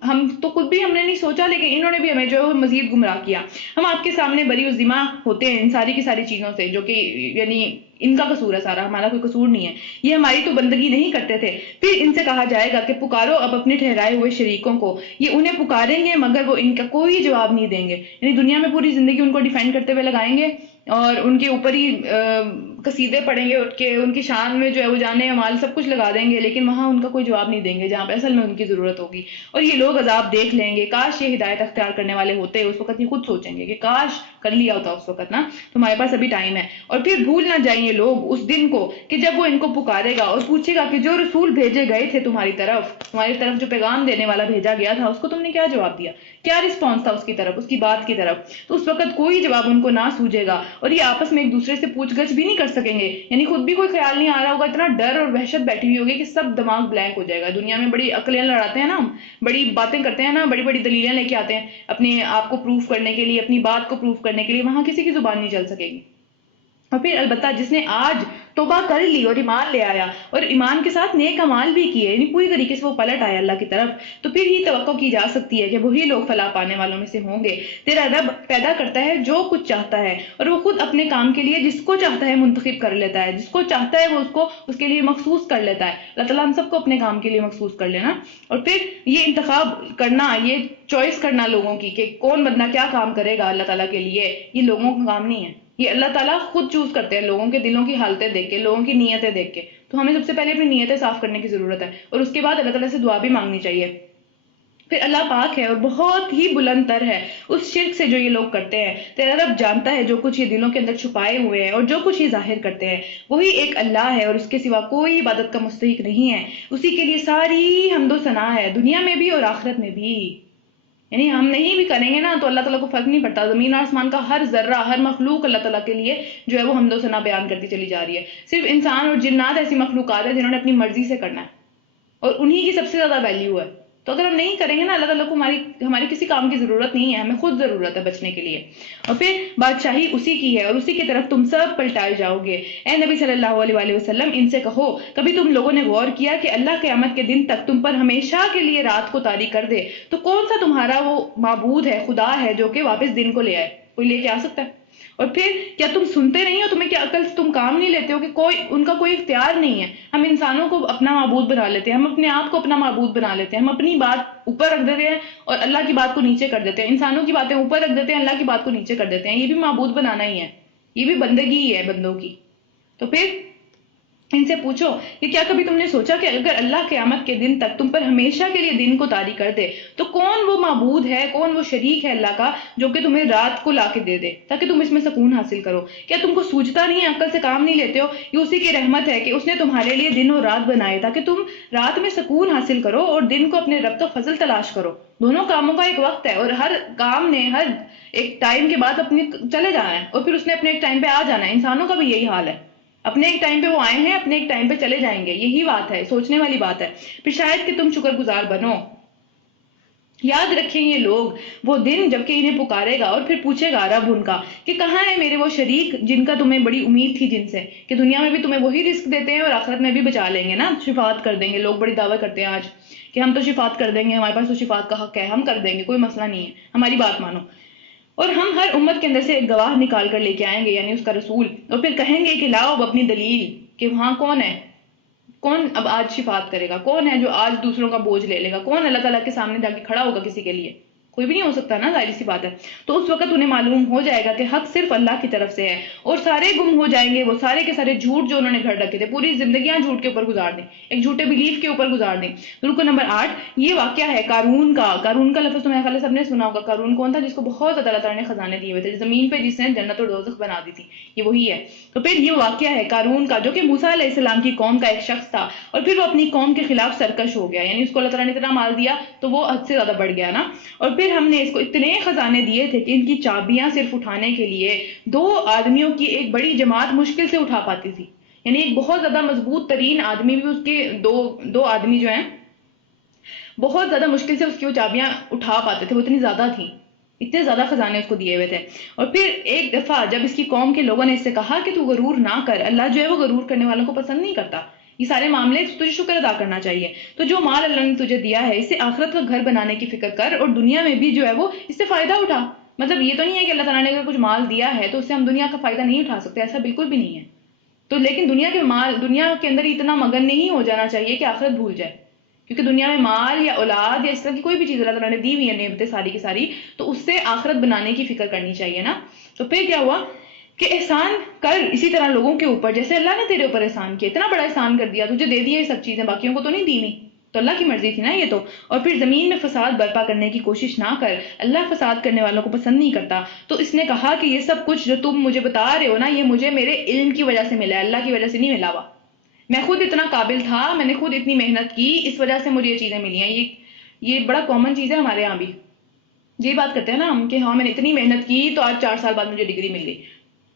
ہم تو خود بھی ہم نے نہیں سوچا، لیکن انہوں نے بھی ہمیں جو ہے مزید گمراہ کیا. ہم آپ کے سامنے بری و ذمہ ہوتے ہیں ان ساری کی ساری چیزوں سے جو کہ یعنی ان کا قصور ہے سارا، ہمارا کوئی قصور نہیں ہے، یہ ہماری تو بندگی نہیں کرتے تھے. پھر ان سے کہا جائے گا کہ پکارو اب اپنے ٹھہرائے ہوئے شریکوں کو، یہ انہیں پکاریں گے مگر وہ ان کا کوئی جواب نہیں دیں گے. یعنی دنیا میں پوری زندگی ان کو ڈیفینڈ کرتے ہوئے لگائیں گے اور ان کے اوپر ہی قصیدے پڑھیں گے اٹھ کے، ان کی شان میں جو ہے وہ جانے مال سب کچھ لگا دیں گے، لیکن وہاں ان کا کوئی جواب نہیں دیں گے جہاں پہ اصل میں ان کی ضرورت ہوگی. اور یہ لوگ عذاب دیکھ لیں گے، کاش یہ ہدایت اختیار کرنے والے ہوتے، اس وقت یہ خود سوچیں گے کہ کاش کر لیا ہوتا اس وقت نا، تمہارے پاس ابھی ٹائم ہے. اور پھر بھول نہ جائیں یہ لوگ اس دن کو کہ جب وہ ان کو پکارے گا اور پوچھے گا کہ جو رسول بھیجے گئے تھے تمہاری طرف جو پیغام دینے والا بھیجا گیا تھا اس کو تم نے کیا جواب دیا، کیا رسپانس تھا اس کی طرف، اس کی بات کی طرف. تو اس وقت کوئی جواب ان کو نہ سوجے گا اور یہ آپس میں ایک دوسرے سے پوچھ گچھ بھی نہیں کر سکیں گے. یعنی خود بھی کوئی خیال نہیں آ رہا ہوگا، اتنا ڈر اور وحشت بیٹھی ہوئی ہوگی کہ سب دماغ بلینک ہو جائے گا. دنیا میں بڑی عقلیں لڑاتے ہیں نا ہم، بڑی باتیں کرتے ہیں نا، بڑی بڑی دلیلیں لے کے آتے ہیں اپنے آپ کو پروف کرنے کے لیے، اپنی بات کو پروف کرنے کے لیے، وہاں کسی کی زبان نہیں چل سکے گی. اور پھر البتہ جس نے آج توبہ کر لی اور ایمان لے آیا اور ایمان کے ساتھ نیک اعمال بھی کیے، یعنی پوری طریقے سے وہ پلٹ آیا اللہ کی طرف، تو پھر ہی توقع کی جا سکتی ہے کہ وہی لوگ فلاح پانے والوں میں سے ہوں گے. تیرا رب پیدا کرتا ہے جو کچھ چاہتا ہے اور وہ خود اپنے کام کے لیے جس کو چاہتا ہے منتخب کر لیتا ہے، جس کو چاہتا ہے وہ اس کے لیے مخصوص کر لیتا ہے. اللہ تعالیٰ ہم سب کو اپنے کام کے لیے مخصوص کر لینا. اور پھر یہ انتخاب کرنا، یہ چوائس کرنا لوگوں کی کہ کون بندہ کیا کام کرے گا اللہ تعالیٰ کے لیے، یہ لوگوں کا کام نہیں ہے، یہ اللہ تعالیٰ خود چوز کرتے ہیں لوگوں کے دلوں کی حالتیں دیکھ کے، لوگوں کی نیتیں دیکھ کے. تو ہمیں سب سے پہلے اپنی نیتیں صاف کرنے کی ضرورت ہے اور اس کے بعد اللہ تعالیٰ سے دعا بھی مانگنی چاہیے. پھر اللہ پاک ہے اور بہت ہی بلند تر ہے اس شرک سے جو یہ لوگ کرتے ہیں. تیرا رب جانتا ہے جو کچھ یہ دلوں کے اندر چھپائے ہوئے ہیں اور جو کچھ یہ ظاہر کرتے ہیں. وہی ایک اللہ ہے اور اس کے سوا کوئی عبادت کا مستحق نہیں ہے. اسی کے لیے ساری حمد و ثنا ہے دنیا میں بھی اور آخرت میں بھی. یعنی ہم نہیں بھی کریں گے نا تو اللہ تعالیٰ کو فرق نہیں پڑتا، زمین آسمان کا ہر ذرہ، ہر مخلوق اللہ تعالیٰ کے لیے جو ہے وہ حمد و ثنا بیان کرتی چلی جا رہی ہے. صرف انسان اور جنات ایسی مخلوقات ہیں جنہوں نے اپنی مرضی سے کرنا ہے اور انہی کی سب سے زیادہ ویلیو ہے. تو اگر ہم نہیں کریں گے نا، اللہ تعالیٰ کو ہماری کسی کام کی ضرورت نہیں ہے، ہمیں خود ضرورت ہے بچنے کے لیے. اور پھر بادشاہی اسی کی ہے اور اسی کی طرف تم سب پلٹائے جاؤ گے. اے نبی صلی اللہ علیہ وآلہ وسلم ان سے کہو، کبھی تم لوگوں نے غور کیا کہ اللہ قیامت کے دن تک تم پر ہمیشہ کے لیے رات کو طاری کر دے تو کون سا تمہارا وہ معبود ہے، خدا ہے جو کہ واپس دن کو لے آئے؟ کوئی لے کے آ سکتا ہے؟ اور پھر کیا تم سنتے نہیں ہو، تمہیں کیا عقل سے تم کام نہیں لیتے ہو کہ ان کا کوئی اختیار نہیں ہے. ہم انسانوں کو اپنا معبود بنا لیتے ہیں، ہم اپنے آپ کو اپنا معبود بنا لیتے ہیں، ہم اپنی بات اوپر رکھ دیتے ہیں اور اللہ کی بات کو نیچے کر دیتے ہیں، انسانوں کی باتیں اوپر رکھ دیتے ہیں، اللہ کی بات کو نیچے کر دیتے ہیں. یہ بھی معبود بنانا ہی ہے، یہ بھی بندگی ہی ہے بندوں کی. تو پھر ان سے پوچھو کہ کیا کبھی تم نے سوچا کہ اگر اللہ قیامت کے دن تک تم پر ہمیشہ کے لیے دن کو طاری کر دے تو کون وہ معبود ہے، کون وہ شریک ہے اللہ کا جو کہ تمہیں رات کو لا کے دے دے تاکہ تم اس میں سکون حاصل کرو؟ کیا تم کو سوچتا نہیں ہے، عقل سے کام نہیں لیتے ہو؟ یہ اسی کی رحمت ہے کہ اس نے تمہارے لیے دن اور رات بنائے تاکہ تم رات میں سکون حاصل کرو اور دن کو اپنے رب کا فضل تلاش کرو۔ دونوں کاموں کا ایک وقت ہے اور ہر کام نے ہر ایک ٹائم کے بعد اپنے چلے جانا ہے اور پھر اس نے اپنے ایک ٹائم پہ آ جانا ہے۔ انسانوں کا بھی یہی حال ہے، اپنے ایک ٹائم پہ وہ آئے ہیں، اپنے ایک ٹائم پہ چلے جائیں گے۔ یہی بات ہے، سوچنے والی بات ہے۔ پھر شاید کہ تم شکر گزار بنو۔ یاد رکھیں یہ لوگ وہ دن جب کہ انہیں پکارے گا اور پھر پوچھے گا رب ان کا کہ کہاں ہے میرے وہ شریک جن کا تمہیں بڑی امید تھی، جن سے کہ دنیا میں بھی تمہیں وہی رزق دیتے ہیں اور آخرت میں بھی بچا لیں گے نا، شفاعت کر دیں گے۔ لوگ بڑی دعویٰ کرتے ہیں آج کہ ہم تو شفاعت کر دیں گے، ہمارے پاس تو شفاعت کا حق ہے، ہم کر دیں گے، کوئی مسئلہ نہیں ہے، ہماری بات مانو۔ اور ہم ہر امت کے اندر سے ایک گواہ نکال کر لے کے آئیں گے، یعنی اس کا رسول، اور پھر کہیں گے کہ لاؤ اب اپنی دلیل کہ وہاں کون ہے، کون اب آج شفاعت کرے گا، کون ہے جو آج دوسروں کا بوجھ لے لے گا، کون اللہ تعالیٰ کے سامنے جا کے کھڑا ہوگا کسی کے لیے؟ کوئی بھی نہیں ہو سکتا نا، ظاہر سی بات ہے۔ تو اس وقت انہیں معلوم ہو جائے گا کہ حق صرف اللہ کی طرف سے ہے اور سارے گم ہو جائیں گے وہ سارے کے سارے جھوٹ جو انہوں نے گھڑ رکھے تھے، پوری زندگیاں جھوٹ کے اوپر گزار دیں، ایک جھوٹے بلیف کے اوپر گزار دیں۔ رکو نمبر 8، یہ واقعہ ہے قارون کا۔ قارون کا لفظ تو میرے خیال سے سب نے سنا ہوگا۔ قارون کون تھا؟ جس کو بہت زیادہ اللہ تعالیٰ نے خزانے دیے ہوئے تھے، زمین پہ جس نے جنت اور دوزخ بنا دی تھی، یہ وہی ہے۔ تو پھر یہ واقعہ ہے قارون کا، جو کہ موسیٰ علیہ السلام کی قوم کا ایک شخص تھا اور پھر وہ اپنی قوم کے خلاف سرکش ہو گیا، یعنی اس کو اللہ تعالیٰ نے اتنا مال دیا تو وہ حد سے زیادہ بڑھ گیا نا۔ اور پھر ہم نے اس کو اتنے خزانے دیے تھے کہ ان کی چابیاں صرف اٹھانے کے لیے 2 آدمیوں کی ایک بڑی جماعت مشکل سے اٹھا پاتی تھی، یعنی ایک بہت زیادہ مضبوط ترین آدمی بھی اس کے دو آدمی جو ہیں بہت زیادہ مشکل سے اس کی وہ چابیاں اٹھا پاتے تھے، وہ اتنی زیادہ تھیں، اتنے زیادہ خزانے اس کو دیے ہوئے تھے۔ اور پھر ایک دفعہ جب اس کی قوم کے لوگوں نے اس سے کہا کہ تو غرور نہ کر، اللہ جو ہے وہ غرور کرنے والوں کو پسند نہیں کرتا، یہ سارے معاملے تجھے شکر ادا کرنا چاہیے، تو جو مال اللہ نے تجھے دیا ہے اس سے آخرت کا گھر بنانے کی فکر کر اور دنیا میں بھی جو ہے وہ اس سے فائدہ اٹھا۔ مطلب یہ تو نہیں ہے کہ اللہ تعالیٰ نے اگر کچھ مال دیا ہے تو اس سے ہم دنیا کا فائدہ نہیں اٹھا سکتے، ایسا بالکل بھی نہیں ہے۔ تو لیکن دنیا کے اندر اتنا مگن نہیں ہو جانا چاہیے کہ آخرت بھول جائے، کیونکہ دنیا میں مال یا اولاد یا اس طرح کی کوئی بھی چیز اللہ تعالیٰ نے دی ہوئی ہے، نعمتیں ساری کی ساری، تو اس سے آخرت بنانے کی فکر کرنی چاہیے نا۔ تو پھر کیا ہوا کہ احسان کر اسی طرح لوگوں کے اوپر جیسے اللہ نے تیرے اوپر احسان کیا، اتنا بڑا احسان کر دیا، تجھے دے دیا یہ سب چیزیں، باقیوں کو تو نہیں دی نہیں، تو اللہ کی مرضی تھی نا یہ تو۔ اور پھر زمین میں فساد برپا کرنے کی کوشش نہ کر، اللہ فساد کرنے والوں کو پسند نہیں کرتا۔ تو اس نے کہا کہ یہ سب کچھ جو تم مجھے بتا رہے ہو نا، یہ مجھے میرے علم کی وجہ سے ملا ہے، اللہ کی وجہ سے نہیں ملا ہوا۔ میں خود اتنا قابل تھا، میں نے خود اتنی محنت کی، اس وجہ سے مجھے یہ چیزیں ملی ہیں۔ یہ بڑا کامن چیز ہے ہمارے یہاں بھی، یہ بات کرتے ہیں نا ہم کہ ہاں میں نے اتنی محنت کی تو آج 4 سال بعد مجھے ڈگری مل گئی،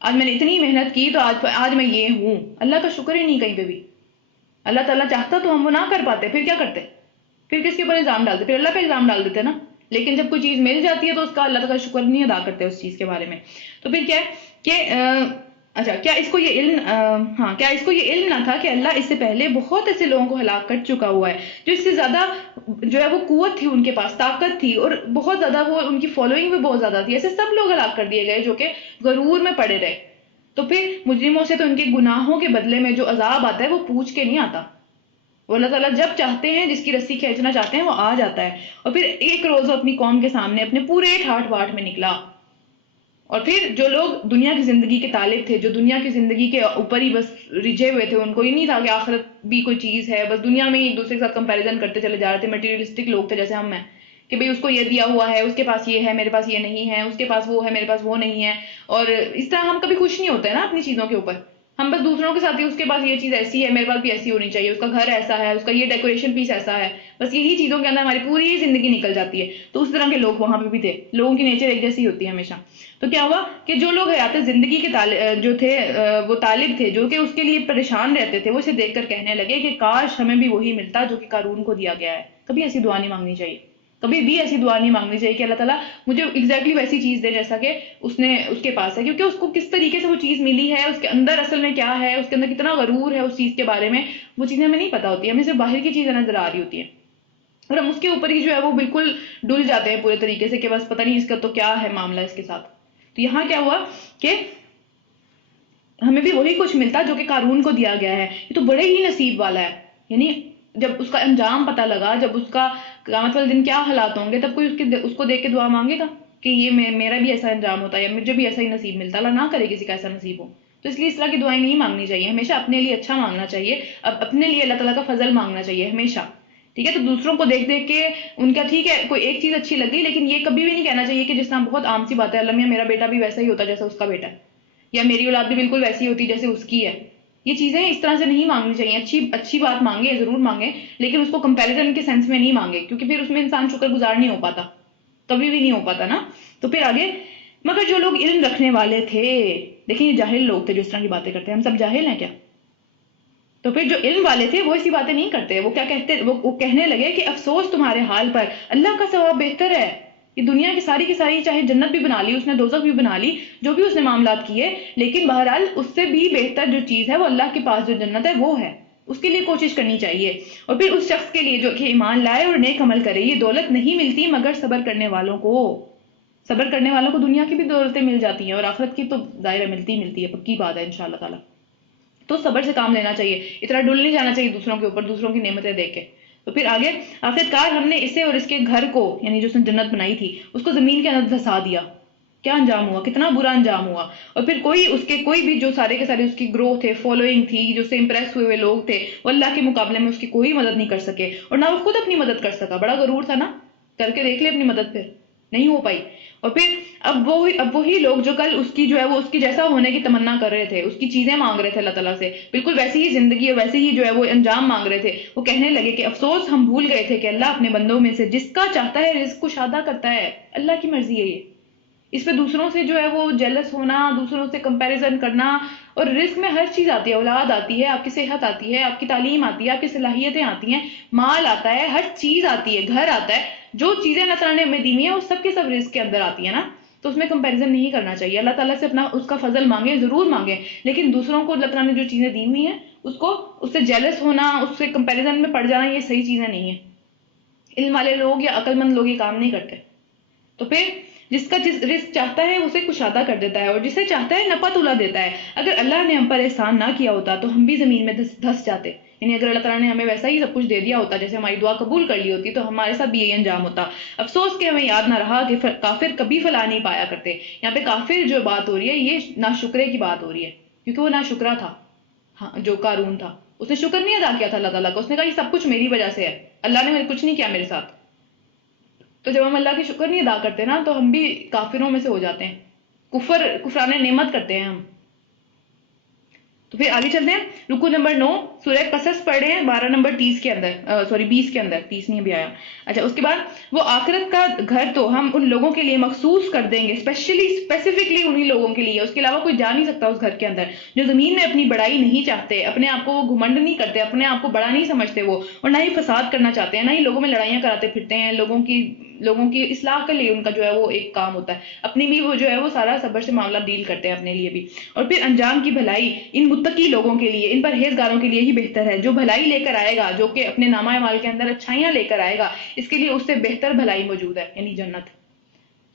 آج میں نے اتنی محنت کی تو آج میں یہ ہوں۔ اللہ کا شکر ہی نہیں کہیں پہ بھی۔ اللہ تعالیٰ چاہتا تو ہم وہ نہ کر پاتے، پھر کیا کرتے؟ پھر کس کے اوپر الزام ڈالتے؟ پھر اللہ پہ الزام ڈال دیتے نا۔ لیکن جب کوئی چیز مل جاتی ہے تو اس کا اللہ تعالیٰ شکر نہیں ادا کرتے اس چیز کے بارے میں۔ تو پھر کیا ہے کہ اچھا کیا اس کو یہ علم نہ تھا کہ اللہ اس سے پہلے بہت ایسے لوگوں کو ہلاک کر چکا ہوا ہے جو اس سے زیادہ جو ہے وہ قوت تھی، ان کے پاس طاقت تھی اور بہت زیادہ وہ ان کی فالوئنگ بھی بہت زیادہ تھی، ایسے سب لوگ ہلاک کر دیے گئے جو کہ غرور میں پڑے رہے۔ تو پھر مجرموں سے تو ان کے گناہوں کے بدلے میں جو عذاب آتا ہے وہ پوچھ کے نہیں آتا، وہ اللہ تعالیٰ جب چاہتے ہیں جس کی رسی کھینچنا چاہتے ہیں وہ آ جاتا ہے۔ اور پھر ایک روز وہ اپنی قوم کے سامنے اپنے پورے ٹھاٹ باٹ میں نکلا، اور پھر جو لوگ دنیا کی زندگی کے طالب تھے، جو دنیا کی زندگی کے اوپر ہی بس رجھے ہوئے تھے، ان کو یہ نہیں تھا کہ آخرت بھی کوئی چیز ہے، بس دنیا میں ایک دوسرے کے ساتھ کمپیریزن کرتے چلے جا رہے تھے، مٹیریلسٹک لوگ تھے جیسے ہم ہیں کہ بھئی اس کو یہ دیا ہوا ہے، اس کے پاس یہ ہے، میرے پاس یہ نہیں ہے، اس کے پاس وہ ہے، میرے پاس وہ نہیں ہے، اور اس طرح ہم کبھی خوش نہیں ہوتے نا اپنی چیزوں کے اوپر، ہم بس دوسروں کے ساتھ ہی اس کے پاس یہ چیز ایسی ہے، میرے پاس بھی ایسی ہونی چاہیے، اس کا گھر ایسا ہے، اس کا یہ ڈیکوریشن پیس ایسا ہے، بس یہی چیزوں کے اندر ہماری پوری زندگی نکل جاتی ہے۔ تو اس طرح کے لوگ وہاں پہ بھی تھے، لوگوں کی نیچر ایک جیسی ہوتی ہے ہمیشہ۔ تو کیا ہوا کہ جو لوگ حیات زندگی کے جو تھے وہ طالب تھے جو کہ اس کے لیے پریشان رہتے تھے، وہ اسے دیکھ کر کہنے لگے کہ کاش ہمیں بھی وہی ملتا جو کہ قارون کو دیا گیا ہے۔ کبھی ایسی دعا نہیں مانگنی چاہیے، کبھی بھی ایسی دعا نہیں مانگنی چاہیے کہ اللہ تعالیٰ مجھے ایگزیکٹلی ویسی چیز دے جیسا کہ اس کے پاس ہے، کیونکہ اس کو کس طریقے سے وہ چیز ملی ہے، اس کے اندر اصل میں کیا ہے، اس کے اندر کتنا غرور ہے اس چیز کے بارے میں، وہ چیزیں ہمیں نہیں پتہ ہوتی، ہمیں صرف باہر کی چیزیں نظر آ رہی ہوتی ہیں اور ہم اس کے اوپر ہی جو ہے وہ بالکل ڈل جاتے ہیں پورے طریقے سے کہ بس پتہ نہیں اس کا تو کیا ہے معاملہ اس کے ساتھ۔ تو یہاں کیا ہوا کہ ہمیں بھی وہی کچھ ملتا جو کہ قارون کو دیا گیا ہے، یہ تو بڑے ہی نصیب والا ہے۔ یعنی جب اس کا انجام پتہ لگا، جب اس کا قیامت والے دن کیا حالات ہوں گے، تب کوئی اس کو دیکھ کے دعا مانگے گا کہ یہ میرا بھی ایسا انجام ہوتا ہے یا مجھے بھی ایسا ہی نصیب ملتا؟ اللہ نہ کرے کسی کا ایسا نصیب ہو۔ تو اس لیے اس طرح کی دعائیں نہیں مانگنی چاہیے، ہمیشہ اپنے لیے اچھا مانگنا چاہیے، اب اپنے لیے اللہ تعالیٰ کا فضل مانگنا چاہیے ہمیشہ، ٹھیک ہے؟ تو دوسروں کو دیکھ دیکھ کے ان کا ٹھیک ہے کوئی ایک چیز اچھی لگی، لیکن یہ کبھی بھی نہیں کہنا چاہیے کہ جس طرح بہت عام سی بات ہے، اللہ میاں میرا بیٹا بھی ویسا ہی ہوتا جیسا اس کا بیٹا ہے، یا میری اولاد بھی بالکل ویسی ہوتی جیسے اس کی ہے. یہ چیزیں اس طرح سے نہیں مانگنی چاہیے. اچھی بات مانگیں، ضرور مانگیں، لیکن اس کو کمپیریزن کے سینس میں نہیں مانگیں، کیونکہ پھر اس میں انسان شکر گزار نہیں ہو پاتا، کبھی بھی نہیں ہو پاتا نا. تو پھر آگے، مگر جو لوگ علم رکھنے والے تھے، دیکھیں یہ جاہل لوگ تھے جو اس طرح کی باتیں کرتے ہیں، ہم سب جاہل ہیں کیا؟ تو پھر جو علم والے تھے وہ ایسی باتیں نہیں کرتے. وہ کیا کہتے، وہ کہنے لگے کہ افسوس تمہارے حال پر، اللہ کا ثواب بہتر ہے. یہ دنیا کی ساری چاہے جنت بھی بنا لی اس نے، دوزخ بھی بنا لی، جو بھی اس نے معاملات کیے، لیکن بہرحال اس سے بھی بہتر جو چیز ہے وہ اللہ کے پاس جو جنت ہے وہ ہے، اس کے لیے کوشش کرنی چاہیے. اور پھر اس شخص کے لیے جو کہ ایمان لائے اور نیک عمل کرے، یہ دولت نہیں ملتی مگر صبر کرنے والوں کو. صبر کرنے والوں کو دنیا کی بھی دولتیں مل جاتی ہیں، اور آخرت کی تو ظاہر ملتی ہے، پکی بات ہے انشاءاللہ تعالی. تو صبر سے کام لینا چاہیے، اتنا ڈل نہیں جانا چاہیے دوسروں کے اوپر، دوسروں کی نعمتیں دیکھ کے. تو پھر آگے، آخرکار ہم نے اسے اور اس کے گھر کو، یعنی جو اس نے جنت بنائی تھی، اس کو زمین کے اندر دھسا دیا. کیا انجام ہوا، کتنا برا انجام ہوا. اور پھر کوئی بھی جو سارے کے سارے اس کی گروہ تھے، فالوئنگ تھی، جو سے امپریس ہوئے لوگ تھے، وہ اللہ کے مقابلے میں اس کی کوئی مدد نہیں کر سکے، اور نہ وہ خود اپنی مدد کر سکا. بڑا غرور تھا نا، کر کے دیکھ لے اپنی مدد، پھر نہیں ہو پائی. اور پھر اب وہی لوگ جو کل اس کی جو ہے وہ اس کی جیسا ہونے کی تمنا کر رہے تھے، اس کی چیزیں مانگ رہے تھے اللہ تعالیٰ سے، بالکل ویسی ہی زندگی اور ویسے ہی جو ہے وہ انجام مانگ رہے تھے، وہ کہنے لگے کہ افسوس ہم بھول گئے تھے کہ اللہ اپنے بندوں میں سے جس کا چاہتا ہے رزق کشادہ کرتا ہے. اللہ کی مرضی ہے یہ. اس پہ دوسروں سے جو ہے وہ جیلس ہونا، دوسروں سے کمپیریزن کرنا، اور رزق میں ہر چیز آتی ہے، اولاد آتی ہے، آپ کی صحت آتی ہے، آپ کی تعلیم آتی ہے، آپ کی صلاحیتیں آتی ہیں، مال آتا ہے، ہر چیز آتی ہے، گھر آتا ہے، جو چیزیں اللہ تعالیٰ نے ہمیں دی ہیں وہ سب کے سب رزق کے اندر آتی ہیں نا. تو اس میں کمپیریزن نہیں کرنا چاہیے. اللہ تعالیٰ سے اپنا اس کا فضل مانگیں، ضرور مانگیں، لیکن دوسروں کو اللہ تعالیٰ نے جو چیزیں دی ہوئی ہیں اس سے جیلس ہونا، اس سے کمپیریزن میں پڑ جانا، یہ صحیح چیزیں نہیں ہیں. علم والے لوگ یا عقل مند لوگ یہ کام نہیں کرتے. تو پھر جس کا جس رزق چاہتا ہے اسے کشادہ کر دیتا ہے، اور جسے چاہتا ہے نپا تلا دیتا ہے. اگر اللہ نے ہم پر احسان نہ کیا ہوتا تو ہم بھی زمین میں دھس جاتے. یعنی اگر اللہ تعالیٰ نے ہمیں ویسا ہی سب کچھ دے دیا ہوتا، جیسے ہماری دعا قبول کر لی ہوتی، تو ہمارے ساتھ بھی یہی انجام ہوتا. افسوس کہ ہمیں یاد نہ رہا کہ کافر کبھی فلاح نہیں پایا کرتے. یہاں پہ کافر جو بات ہو رہی ہے یہ ناشکرے کی بات ہو رہی ہے، کیونکہ وہ ناشکرا تھا. ہاں، جو قارون تھا اس نے شکر نہیں ادا کیا تھا اللہ تعالیٰ کا. اس نے کہا یہ سب کچھ میری وجہ سے ہے، اللہ نے کچھ نہیں کیا میرے ساتھ. تو جب ہم اللہ کی شکر نہیں ادا کرتے نا، تو ہم بھی کافروں میں سے ہو جاتے ہیں، کفران نعمت کرتے ہیں ہم. تو پھر آگے چلتے ہیں، رکو نمبر 9 سورہ قصص پڑھ رہے ہیں 12 نمبر 30 کے اندر، 20 کے اندر، 30 نہیں ابھی آیا. اچھا، اس کے بعد، وہ آخرت کا گھر تو ہم ان لوگوں کے لیے مخصوص کر دیں گے، اسپیسیفکلی انہی لوگوں کے لیے، اس کے علاوہ کوئی جا نہیں سکتا اس گھر کے اندر، جو زمین میں اپنی بڑائی نہیں چاہتے، اپنے آپ کو وہ گھمنڈ نہیں کرتے، اپنے آپ کو بڑا نہیں سمجھتے وہ، اور نہ ہی فساد کرنا چاہتے ہیں، نہ ہی لوگوں میں لڑائیاں کراتے پھرتے ہیں. لوگوں کی اصلاح کے لیے ان کا جو ہے وہ ایک کام ہوتا ہے، اپنی بھی وہ جو ہے وہ سارا صبر سے معاملہ ڈیل کرتے ہیں اپنے لیے بھی. اور پھر انجام کی بھلائی ان متقی لوگوں کے لیے، ان پرہیزگاروں کے لیے ہی بہتر ہے. جو بھلائی لے کر آئے گا، جو کہ اپنے نامہ اعمال کے اندر اچھائیاں لے کر آئے گا، اس کے لیے اس سے بہتر بھلائی موجود ہے، یعنی جنت.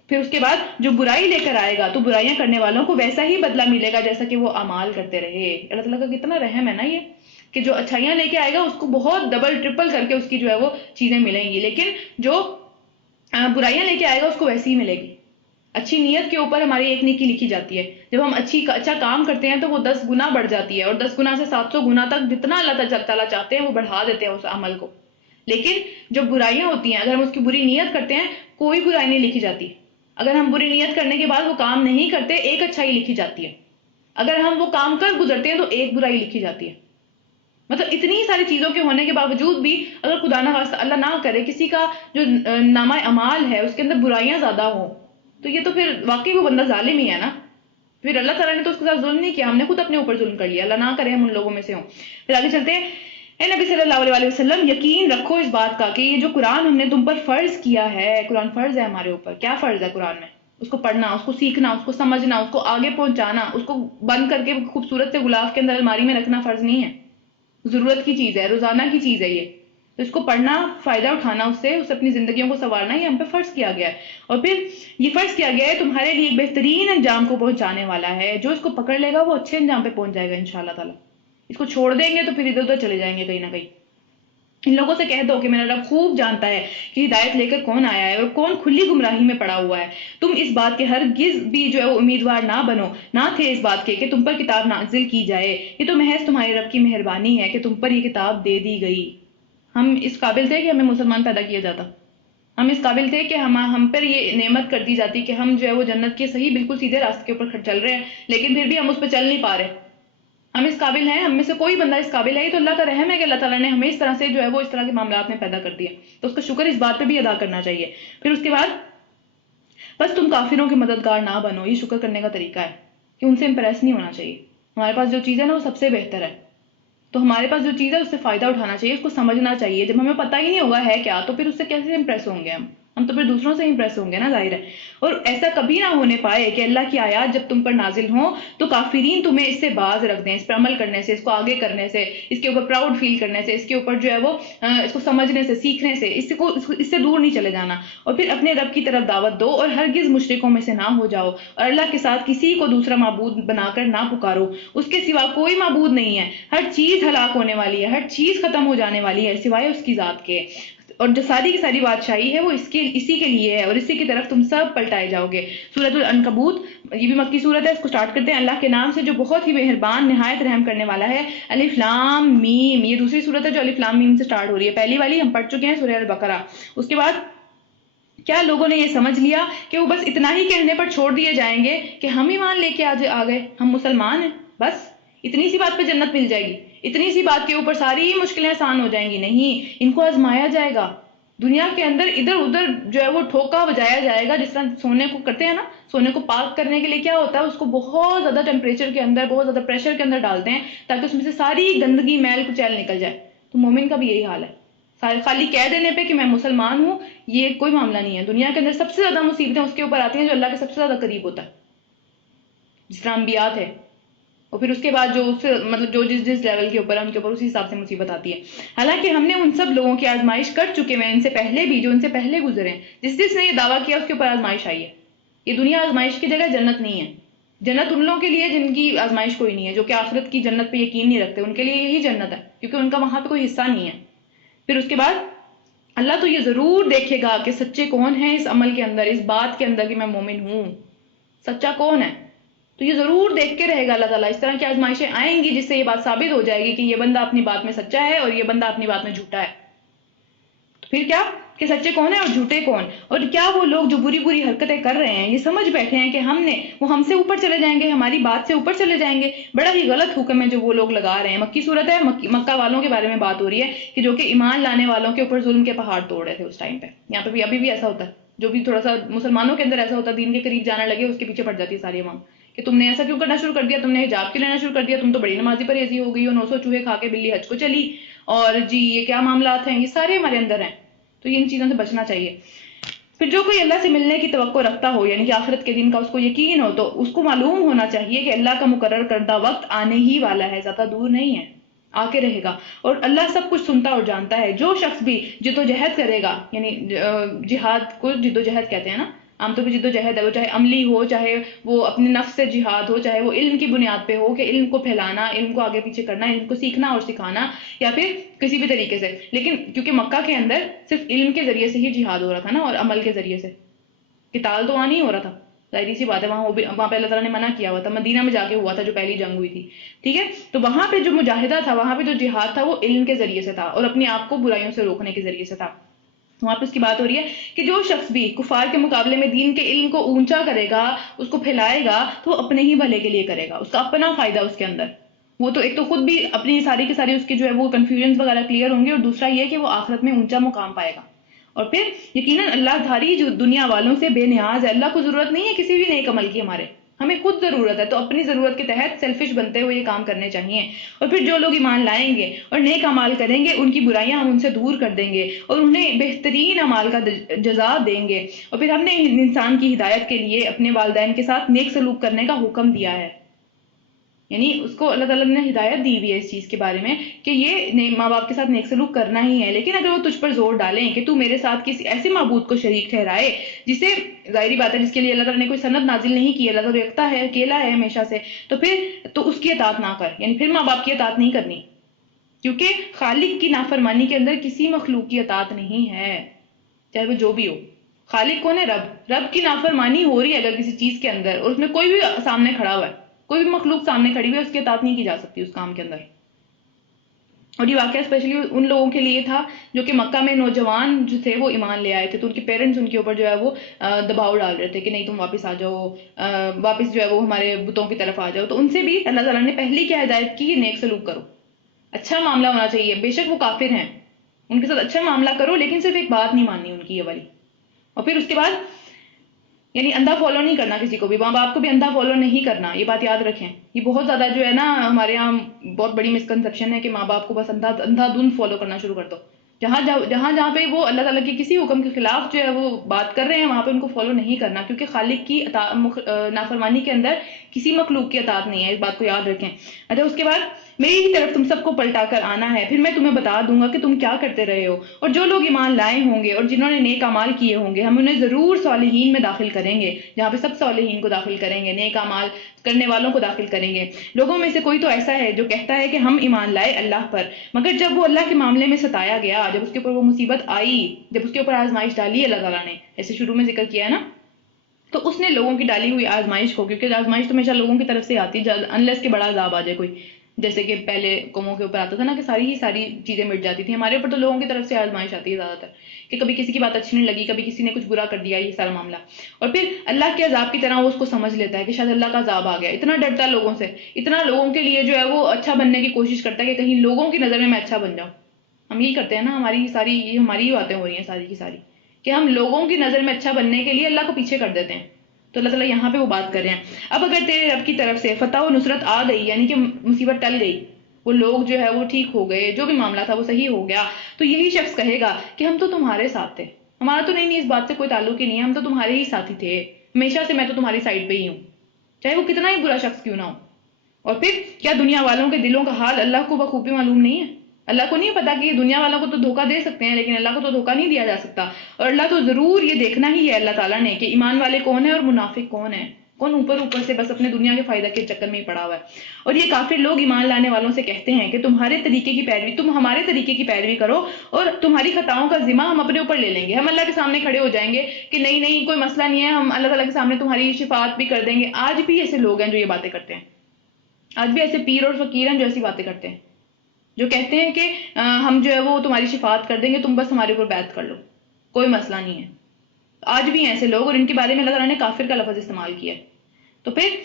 پھر اس کے بعد جو برائی لے کر آئے گا تو برائیاں کرنے والوں کو ویسا ہی بدلہ ملے گا جیسا کہ وہ اعمال کرتے رہے. اللہ تعالیٰ کا کتنا رحم ہے نا یہ، کہ جو اچھائیاں لے کے آئے گا اس کو بہت ڈبل ٹرپل کر کے اس کی جو ہے وہ چیزیں ملیں گی، لیکن جو برائیاں لے کے آئے گا اس کو ویسی ہی ملے گی. اچھی نیت کے اوپر ہماری ایک نیکی لکھی جاتی ہے. جب ہم اچھا کام کرتے ہیں تو وہ 10 گنا بڑھ جاتی ہے، اور 10 گنا سے 700 گنا تک جتنا اللہ تعالیٰ چاہتے ہیں وہ بڑھا دیتے ہیں اس عمل کو. لیکن جو برائیاں ہوتی ہیں، اگر ہم اس کی بری نیت کرتے ہیں، کوئی برائی نہیں لکھی جاتی. اگر ہم بری نیت کرنے کے بعد وہ کام نہیں کرتے، ایک اچھائی لکھی جاتی ہے. اگر ہم وہ کام کر گزرتے ہیں تو ایک برائی لکھی جاتی ہے. مطلب اتنی ساری چیزوں کے ہونے کے باوجود بھی اگر خدا نہ خواستہ اللہ نہ کرے کسی کا جو نامہ اعمال ہے اس کے اندر برائیاں زیادہ ہوں، تو یہ تو پھر واقعی وہ بندہ ظالم ہی ہے نا. پھر اللہ تعالیٰ نے تو اس کے ساتھ ظلم نہیں کیا، ہم نے خود اپنے اوپر ظلم کر لیا. اللہ نہ کرے ہم ان لوگوں میں سے ہوں. پھر آگے چلتے ہیں، اے نبی صلی اللہ علیہ وسلم، یقین رکھو اس بات کا کہ یہ جو قرآن ہم نے تم پر فرض کیا ہے، قرآن فرض ہے ہمارے اوپر. کیا فرض ہے قرآن میں؟ اس کو پڑھنا، اس کو سیکھنا، اس کو سمجھنا، اس کو آگے پہنچانا، اس کو بند کر کے خوبصورت سے غلاف کے اندر الماری میں رکھنا فرض نہیں ہے. ضرورت کی چیز ہے، روزانہ کی چیز ہے یہ. تو اس کو پڑھنا، فائدہ اٹھانا اس سے اپنی زندگیوں کو سنوارنا، یہ ہم پہ فرض کیا گیا ہے. اور پھر یہ فرض کیا گیا ہے تمہارے لیے ایک بہترین انجام کو پہنچانے والا ہے. جو اس کو پکڑ لے گا وہ اچھے انجام پہ پہنچ جائے گا انشاءاللہ تعالی. اس کو چھوڑ دیں گے تو پھر ادھر ادھر چلے جائیں گے کہیں نہ کہیں. ان لوگوں سے کہہ دو کہ میرا رب خوب جانتا ہے کہ ہدایت لے کر کون آیا ہے اور کون کھلی گمراہی میں پڑا ہوا ہے. تم اس بات کے ہرگز بھی جو ہے وہ امیدوار نہ بنو، نہ تھے اس بات کے کہ تم پر کتاب نازل کی جائے. یہ تو محض تمہارے رب کی مہربانی ہے کہ تم پر یہ کتاب دے دی گئی. ہم اس قابل تھے کہ ہمیں مسلمان پیدا کیا جاتا؟ ہم اس قابل تھے کہ ہم پر یہ نعمت کر دی جاتی کہ ہم جو ہے وہ جنت کے صحیح بالکل سیدھے راستے کے اوپر چل رہے ہیں، لیکن پھر بھی ہم اس پہ چل نہیں پا رہے؟ ہم اس قابل ہیں؟ ہم میں سے کوئی بندہ اس قابل ہے؟ یہ تو اللہ کا رحم ہے کہ اللہ تعالیٰ نے ہمیں اس طرح سے جو ہے وہ اس طرح کے معاملات میں پیدا کر دیا، تو اس کا شکر اس بات پہ بھی ادا کرنا چاہیے. پھر اس کے بعد بس تم کافروں کے مددگار نہ بنو. یہ شکر کرنے کا طریقہ ہے کہ ان سے امپریس نہیں ہونا چاہیے. ہمارے پاس جو چیز ہے نا وہ سب سے بہتر ہے، تو ہمارے پاس جو چیز ہے اس سے فائدہ اٹھانا چاہیے، اس کو سمجھنا چاہیے. جب ہمیں پتہ ہی نہیں ہوگا ہے کیا تو پھر اس سے کیسے امپریس ہوں گے ہم تو پھر دوسروں سے امپریس ہوں گے نا، ظاہر ہے. اور ایسا کبھی نہ ہونے پائے کہ اللہ کی آیات جب تم پر نازل ہوں تو کافرین تمہیں اس سے باز رکھ دیں، اس پر عمل کرنے سے، اس کو آگے کرنے سے، اس کے اوپر پراؤڈ فیل کرنے سے، اس کے اوپر جو ہے وہ اس کو سمجھنے سے، سیکھنے سے، اس سے دور نہیں چلے جانا. اور پھر اپنے رب کی طرف دعوت دو اور ہرگز مشرکوں میں سے نہ ہو جاؤ، اور اللہ کے ساتھ کسی کو دوسرا معبود بنا کر نہ پکارو. اس کے سوا کوئی معبود نہیں ہے، ہر چیز ہلاک ہونے والی ہے، ہر چیز ختم ہو جانے والی ہے سوائے اس کی ذات کے، اور جو ساری کی ساری بادشاہی ہے وہ اسی کے لیے ہے، اور اسی کی طرف تم سب پلٹائے جاؤ گے. سورۃ العنکبوت، یہ بھی مکی صورت ہے. اس کو سٹارٹ کرتے ہیں اللہ کے نام سے جو بہت ہی مہربان نہایت رحم کرنے والا ہے. الف لام میم، یہ دوسری صورت ہے جو الف لام میم سے سٹارٹ ہو رہی ہے. پہلی والی ہم پڑھ چکے ہیں سورہ البقرہ. اس کے بعد کیا لوگوں نے یہ سمجھ لیا کہ وہ بس اتنا ہی کہنے پر چھوڑ دیے جائیں گے کہ ہم ایمان لے کے آ گئے، ہم مسلمان ہیں، بس اتنی سی بات پہ جنت مل جائے گی، اتنی سی بات کے اوپر ساری مشکلیں آسان ہو جائیں گی؟ نہیں، ان کو آزمایا جائے گا. دنیا کے اندر ادھر ادھر جو ہے وہ ٹھوکا بجایا جائے گا، جس طرح سونے کو کرتے ہیں نا، سونے کو پاک کرنے کے لیے کیا ہوتا ہے، اس کو بہت زیادہ ٹیمپریچر کے اندر، بہت زیادہ پریشر کے اندر ڈالتے ہیں تاکہ اس میں سے ساری گندگی میل کچیل نکل جائے. تو مومن کا بھی یہی حال ہے. خالی کہہ دینے پہ کہ میں مسلمان ہوں یہ کوئی معاملہ نہیں ہے. دنیا کے اندر سب سے زیادہ مصیبتیں اس کے اوپر آتی ہیں جو اللہ کے سب سے زیادہ قریب ہوتا ہے، جس طرح انبیاء تھے. اور پھر اس کے بعد جو مطلب جو جس لیول کے اوپر ہے ان کے اوپر اسی حساب سے مصیبت آتی ہے. حالانکہ ہم نے ان سب لوگوں کی آزمائش کر چکے ہیں ان سے پہلے بھی، جو ان سے پہلے گزرے ہیں. جس نے یہ دعویٰ کیا اس کے اوپر آزمائش آئی ہے. یہ دنیا آزمائش کی جگہ جنت نہیں ہے. جنت ان لوگوں کے لیے جن کی آزمائش کوئی نہیں ہے، جو کہ آخرت کی جنت پہ یقین نہیں رکھتے، ان کے لیے یہی جنت ہے کیونکہ ان کا وہاں پہ کوئی حصہ نہیں ہے. پھر اس کے بعد اللہ تو یہ ضرور دیکھے گا کہ سچے کون ہیں اس عمل کے اندر، اس بات کے اندر کہ میں مومن ہوں. سچا کون ہے تو یہ ضرور دیکھ کے رہے گا اللہ تعالیٰ. اس طرح کی آزمائشیں آئیں گی جس سے یہ بات ثابت ہو جائے گی کہ یہ بندہ اپنی بات میں سچا ہے اور یہ بندہ اپنی بات میں جھوٹا ہے. تو پھر کیا کہ سچے کون ہیں اور جھوٹے کون؟ اور کیا وہ لوگ جو بری بری حرکتیں کر رہے ہیں یہ سمجھ بیٹھے ہیں کہ ہم سے اوپر چلے جائیں گے، ہماری بات سے اوپر چلے جائیں گے؟ بڑا ہی غلط حکم ہے جو وہ لوگ لگا رہے ہیں. مکی صورت ہے، مکہ والوں کے بارے میں بات ہو رہی ہے کہ جو کہ ایمان لانے والوں کے اوپر ظلم کے پہاڑ توڑ رہے تھے اس ٹائم پہ. یہاں پہ بھی ابھی بھی ایسا ہوتا ہے، جو بھی تھوڑا سا مسلمانوں کے اندر ایسا ہوتا ہے، دین کے قریب جانا لگے اس کے پیچھے پڑ جاتی ہے ساری عوام کہ تم نے ایسا کیوں کرنا شروع کر دیا، تم نے حجاب کیوں لینا شروع کر دیا، تم تو بڑی نمازی پرہیزی ہو گئی ہو، 900 چوہے کھا کے بلی حج کو چلی، اور جی یہ کیا معاملات ہیں، یہ سارے ہمارے اندر ہیں. تو ان چیزوں سے بچنا چاہیے. پھر جو کوئی اللہ سے ملنے کی توقع رکھتا ہو، یعنی کہ آخرت کے دن کا اس کو یقین ہو، تو اس کو معلوم ہونا چاہیے کہ اللہ کا مقرر کردہ وقت آنے ہی والا ہے، زیادہ دور نہیں ہے، آ کے رہے گا. اور اللہ سب کچھ سنتا اور جانتا ہے. جو شخص بھی جد و جہد کرے گا، یعنی جہاد کو جد و جہد کہتے ہیں نا، عام طور پہ جد و جہد ہے، وہ چاہے عملی ہو، چاہے وہ اپنے نفس سے جہاد ہو، چاہے وہ علم کی بنیاد پہ ہو کہ علم کو پھیلانا، علم کو آگے پیچھے کرنا، علم کو سیکھنا اور سکھانا، یا پھر کسی بھی طریقے سے. لیکن کیونکہ مکہ کے اندر صرف علم کے ذریعے سے ہی جہاد ہو رہا تھا نا، اور عمل کے ذریعے سے، قتال تو وہاں نہیں ہو رہا تھا، ظاہری سی بات ہے، وہاں پہ اللہ تعالیٰ نے منع کیا ہوا تھا. مدینہ میں جا کے ہوا تھا جو پہلی جنگ ہوئی تھی، ٹھیک ہے. تو وہاں پہ جو مجاہدہ تھا، وہاں پہ جو جہاد تھا وہ علم کے ذریعے سے تھا اور اپنے آپ کو برائیوں سے روکنے کے ذریعے سے تھا. وہاں پہ اس کی بات ہو رہی ہے کہ جو شخص بھی کفار کے مقابلے میں دین کے علم کو اونچا کرے گا، اس کو پھیلائے گا، تو وہ اپنے ہی بھلے کے لیے کرے گا، اس کا اپنا فائدہ اس کے اندر. وہ تو ایک تو خود بھی اپنی ساری کی ساری اس کی جو ہے وہ کنفیوژنز وغیرہ کلیئر ہوں گے، اور دوسرا یہ کہ وہ آخرت میں اونچا مقام پائے گا. اور پھر یقیناً اللہ دھاری جو دنیا والوں سے بے نیاز ہے. اللہ کو ضرورت نہیں ہے کسی بھی نیک عمل کی، ہمیں خود ضرورت ہے. تو اپنی ضرورت کے تحت سیلفش بنتے ہوئے یہ کام کرنے چاہیے. اور پھر جو لوگ ایمان لائیں گے اور نیک اعمال کریں گے، ان کی برائیاں ہم ان سے دور کر دیں گے اور انہیں بہترین اعمال کا جزا دیں گے. اور پھر ہم نے انسان کی ہدایت کے لیے اپنے والدین کے ساتھ نیک سلوک کرنے کا حکم دیا ہے. یعنی اس کو اللہ تعالیٰ نے ہدایت دی ہوئی ہے اس چیز کے بارے میں کہ یہ ماں باپ کے ساتھ نیک سلوک کرنا ہی ہے. لیکن اگر وہ تجھ پر زور ڈالیں کہ تو میرے ساتھ کسی ایسے معبود کو شریک ٹھہرائے جسے ظاہری بات ہے جس کے لیے اللہ تعالیٰ نے کوئی سند نازل نہیں کی، اللہ تعالیٰ یکتا ہے، اکیلا ہے ہمیشہ سے، تو پھر تو اس کی اطاعت نہ کر، یعنی پھر ماں باپ کی اطاعت نہیں کرنی. کیونکہ خالق کی نافرمانی کے اندر کسی مخلوق کی اطاعت نہیں ہے، چاہے وہ جو بھی ہو۔ خالق کون ہے؟ رب کی نافرمانی ہو رہی ہے اگر کسی چیز کے اندر، اور اس میں کوئی بھی سامنے کھڑا ہوا ہے، کوئی بھی مخلوق سامنے کھڑی ہوئی ہے، اس کی اطاعت نہیں کی جا سکتی اس کام کے اندر۔ اور یہ واقعہ اسپیشلی ان لوگوں کے لیے تھا جو کہ مکہ میں نوجوان جو تھے وہ ایمان لے آئے تھے، تو ان کے پیرنٹس ان کے اوپر جو ہے وہ دباؤ ڈال رہے تھے کہ نہیں تم واپس آ جاؤ، واپس جو ہے وہ ہمارے بتوں کی طرف آ جاؤ۔ تو ان سے بھی اللہ تعالیٰ نے پہلی کیا ہدایت کی؟ نیک سلوک کرو، اچھا معاملہ ہونا چاہیے، بے شک وہ کافر ہیں، ان کے ساتھ اچھا معاملہ کرو، لیکن صرف ایک بات نہیں ماننی ان کی یہ والی۔ اور پھر اس کے بعد یعنی اندھا فالو نہیں کرنا کسی کو بھی، ماں باپ کو بھی اندھا فالو نہیں کرنا، یہ بات یاد رکھیں۔ یہ بہت زیادہ جو ہے نا ہمارے یہاں بہت بڑی مسکنسیپشن ہے کہ ماں باپ کو بس اندھا دھند فالو کرنا شروع کر دو، جہاں پہ وہ اللہ تعالیٰ کی کسی حکم کے خلاف جو ہے وہ بات کر رہے ہیں وہاں پہ ان کو فالو نہیں کرنا، کیونکہ خالق کی نافرمانی کے اندر کسی مخلوق کی اطاعت نہیں ہے، اس بات کو یاد رکھیں۔ اچھا، اس کے بعد میری ہی طرف تم سب کو پلٹا کر آنا ہے، پھر میں تمہیں بتا دوں گا کہ تم کیا کرتے رہے ہو، اور جو لوگ ایمان لائے ہوں گے اور جنہوں نے نیک اعمال کیے ہوں گے ہم انہیں ضرور صالحین میں داخل کریں گے، جہاں پہ سب صالحین کو داخل کریں گے، نیک اعمال کرنے والوں کو داخل کریں گے۔ لوگوں میں سے کوئی تو ایسا ہے جو کہتا ہے کہ ہم ایمان لائے اللہ پر، مگر جب وہ اللہ کے معاملے میں ستایا گیا، جب اس کے اوپر وہ مصیبت آئی، جب اس کے اوپر آزمائش ڈالی اللہ تعالیٰ نے، جیسے شروع میں ذکر کیا ہے نا، تو اس نے لوگوں کی ڈالی ہوئی آزمائش کو، کیونکہ آزمائش تو ہمیشہ لوگوں کی طرف سے آتی ہے انلیس کہ بڑا عذاب آ جائے کوئی، جیسے کہ پہلے قوموں کے اوپر آتا تھا نا کہ ساری چیزیں مٹ جاتی تھیں، ہمارے اوپر تو لوگوں کی طرف سے آزمائش آتی ہے زیادہ تر، کہ کبھی کسی کی بات اچھی نہیں لگی، کبھی کسی نے کچھ برا کر دیا، یہ سارا معاملہ، اور پھر اللہ کے عذاب کی طرح وہ اس کو سمجھ لیتا ہے کہ شاید اللہ کا عذاب آ گیا، اتنا ڈرتا ہے لوگوں سے، اتنا لوگوں کے لیے جو ہے وہ اچھا بننے کی کوشش کرتا ہے کہ کہیں لوگوں کی نظر میں اچھا بن جاؤں۔ ہم یہی کرتے ہیں نا، ہماری ہی باتیں ہو رہی ہیں ساری کی ساری، کہ ہم لوگوں کی نظر میں اچھا بننے کے لیے اللہ کو پیچھے کر دیتے ہیں۔ تو اللہ تعالیٰ یہاں پہ وہ بات کر رہے ہیں، اب اگر تیرے رب کی طرف سے فتح و نصرت آ گئی، یعنی کہ مصیبت ٹل گئی، وہ لوگ جو ہے وہ ٹھیک ہو گئے، جو بھی معاملہ تھا وہ صحیح ہو گیا، تو یہی شخص کہے گا کہ ہم تو تمہارے ساتھ تھے، ہمارا تو نہیں اس بات سے کوئی تعلق ہی نہیں ہے، ہم تو تمہارے ہی ساتھی تھے، ہمیشہ سے میں تو تمہاری سائڈ پہ ہی ہوں، چاہے وہ کتنا ہی برا شخص کیوں نہ ہو۔ اور پھر کیا دنیا والوں کے دلوں کا حال اللہ کو بخوبی معلوم نہیں ہے؟ اللہ کو نہیں پتا کہ دنیا والوں کو تو دھوکہ دے سکتے ہیں لیکن اللہ کو تو دھوکہ نہیں دیا جا سکتا، اور اللہ تو ضرور یہ دیکھنا ہی ہے اللہ تعالیٰ نے کہ ایمان والے کون ہیں اور منافق کون ہیں، کون اوپر سے بس اپنے دنیا کے فائدہ کے چکر میں ہی پڑا ہوا ہے۔ اور یہ کافر لوگ ایمان لانے والوں سے کہتے ہیں کہ تم ہمارے طریقے کی پیروی کرو اور تمہاری خطاؤں کا ذمہ ہم اپنے اوپر لے لیں گے، ہم اللہ کے سامنے کھڑے ہو جائیں گے کہ نہیں کوئی مسئلہ نہیں ہے، ہم اللہ تعالیٰ کے سامنے تمہاری شفاعت بھی کر دیں گے۔ آج بھی ایسے لوگ ہیں جو یہ باتیں کرتے ہیں، آج بھی ایسے پیر اور فقیر ہیں جو ایسی باتیں کرتے ہیں، جو کہتے ہیں کہ ہم جو ہے وہ تمہاری شفاعت کر دیں گے، تم بس ہمارے اوپر بیعت کر لو، کوئی مسئلہ نہیں ہے۔ آج بھی ہیں ایسے لوگ، اور ان کے بارے میں اللہ تعالیٰ نے کافر کا لفظ استعمال کیا ہے۔ تو پھر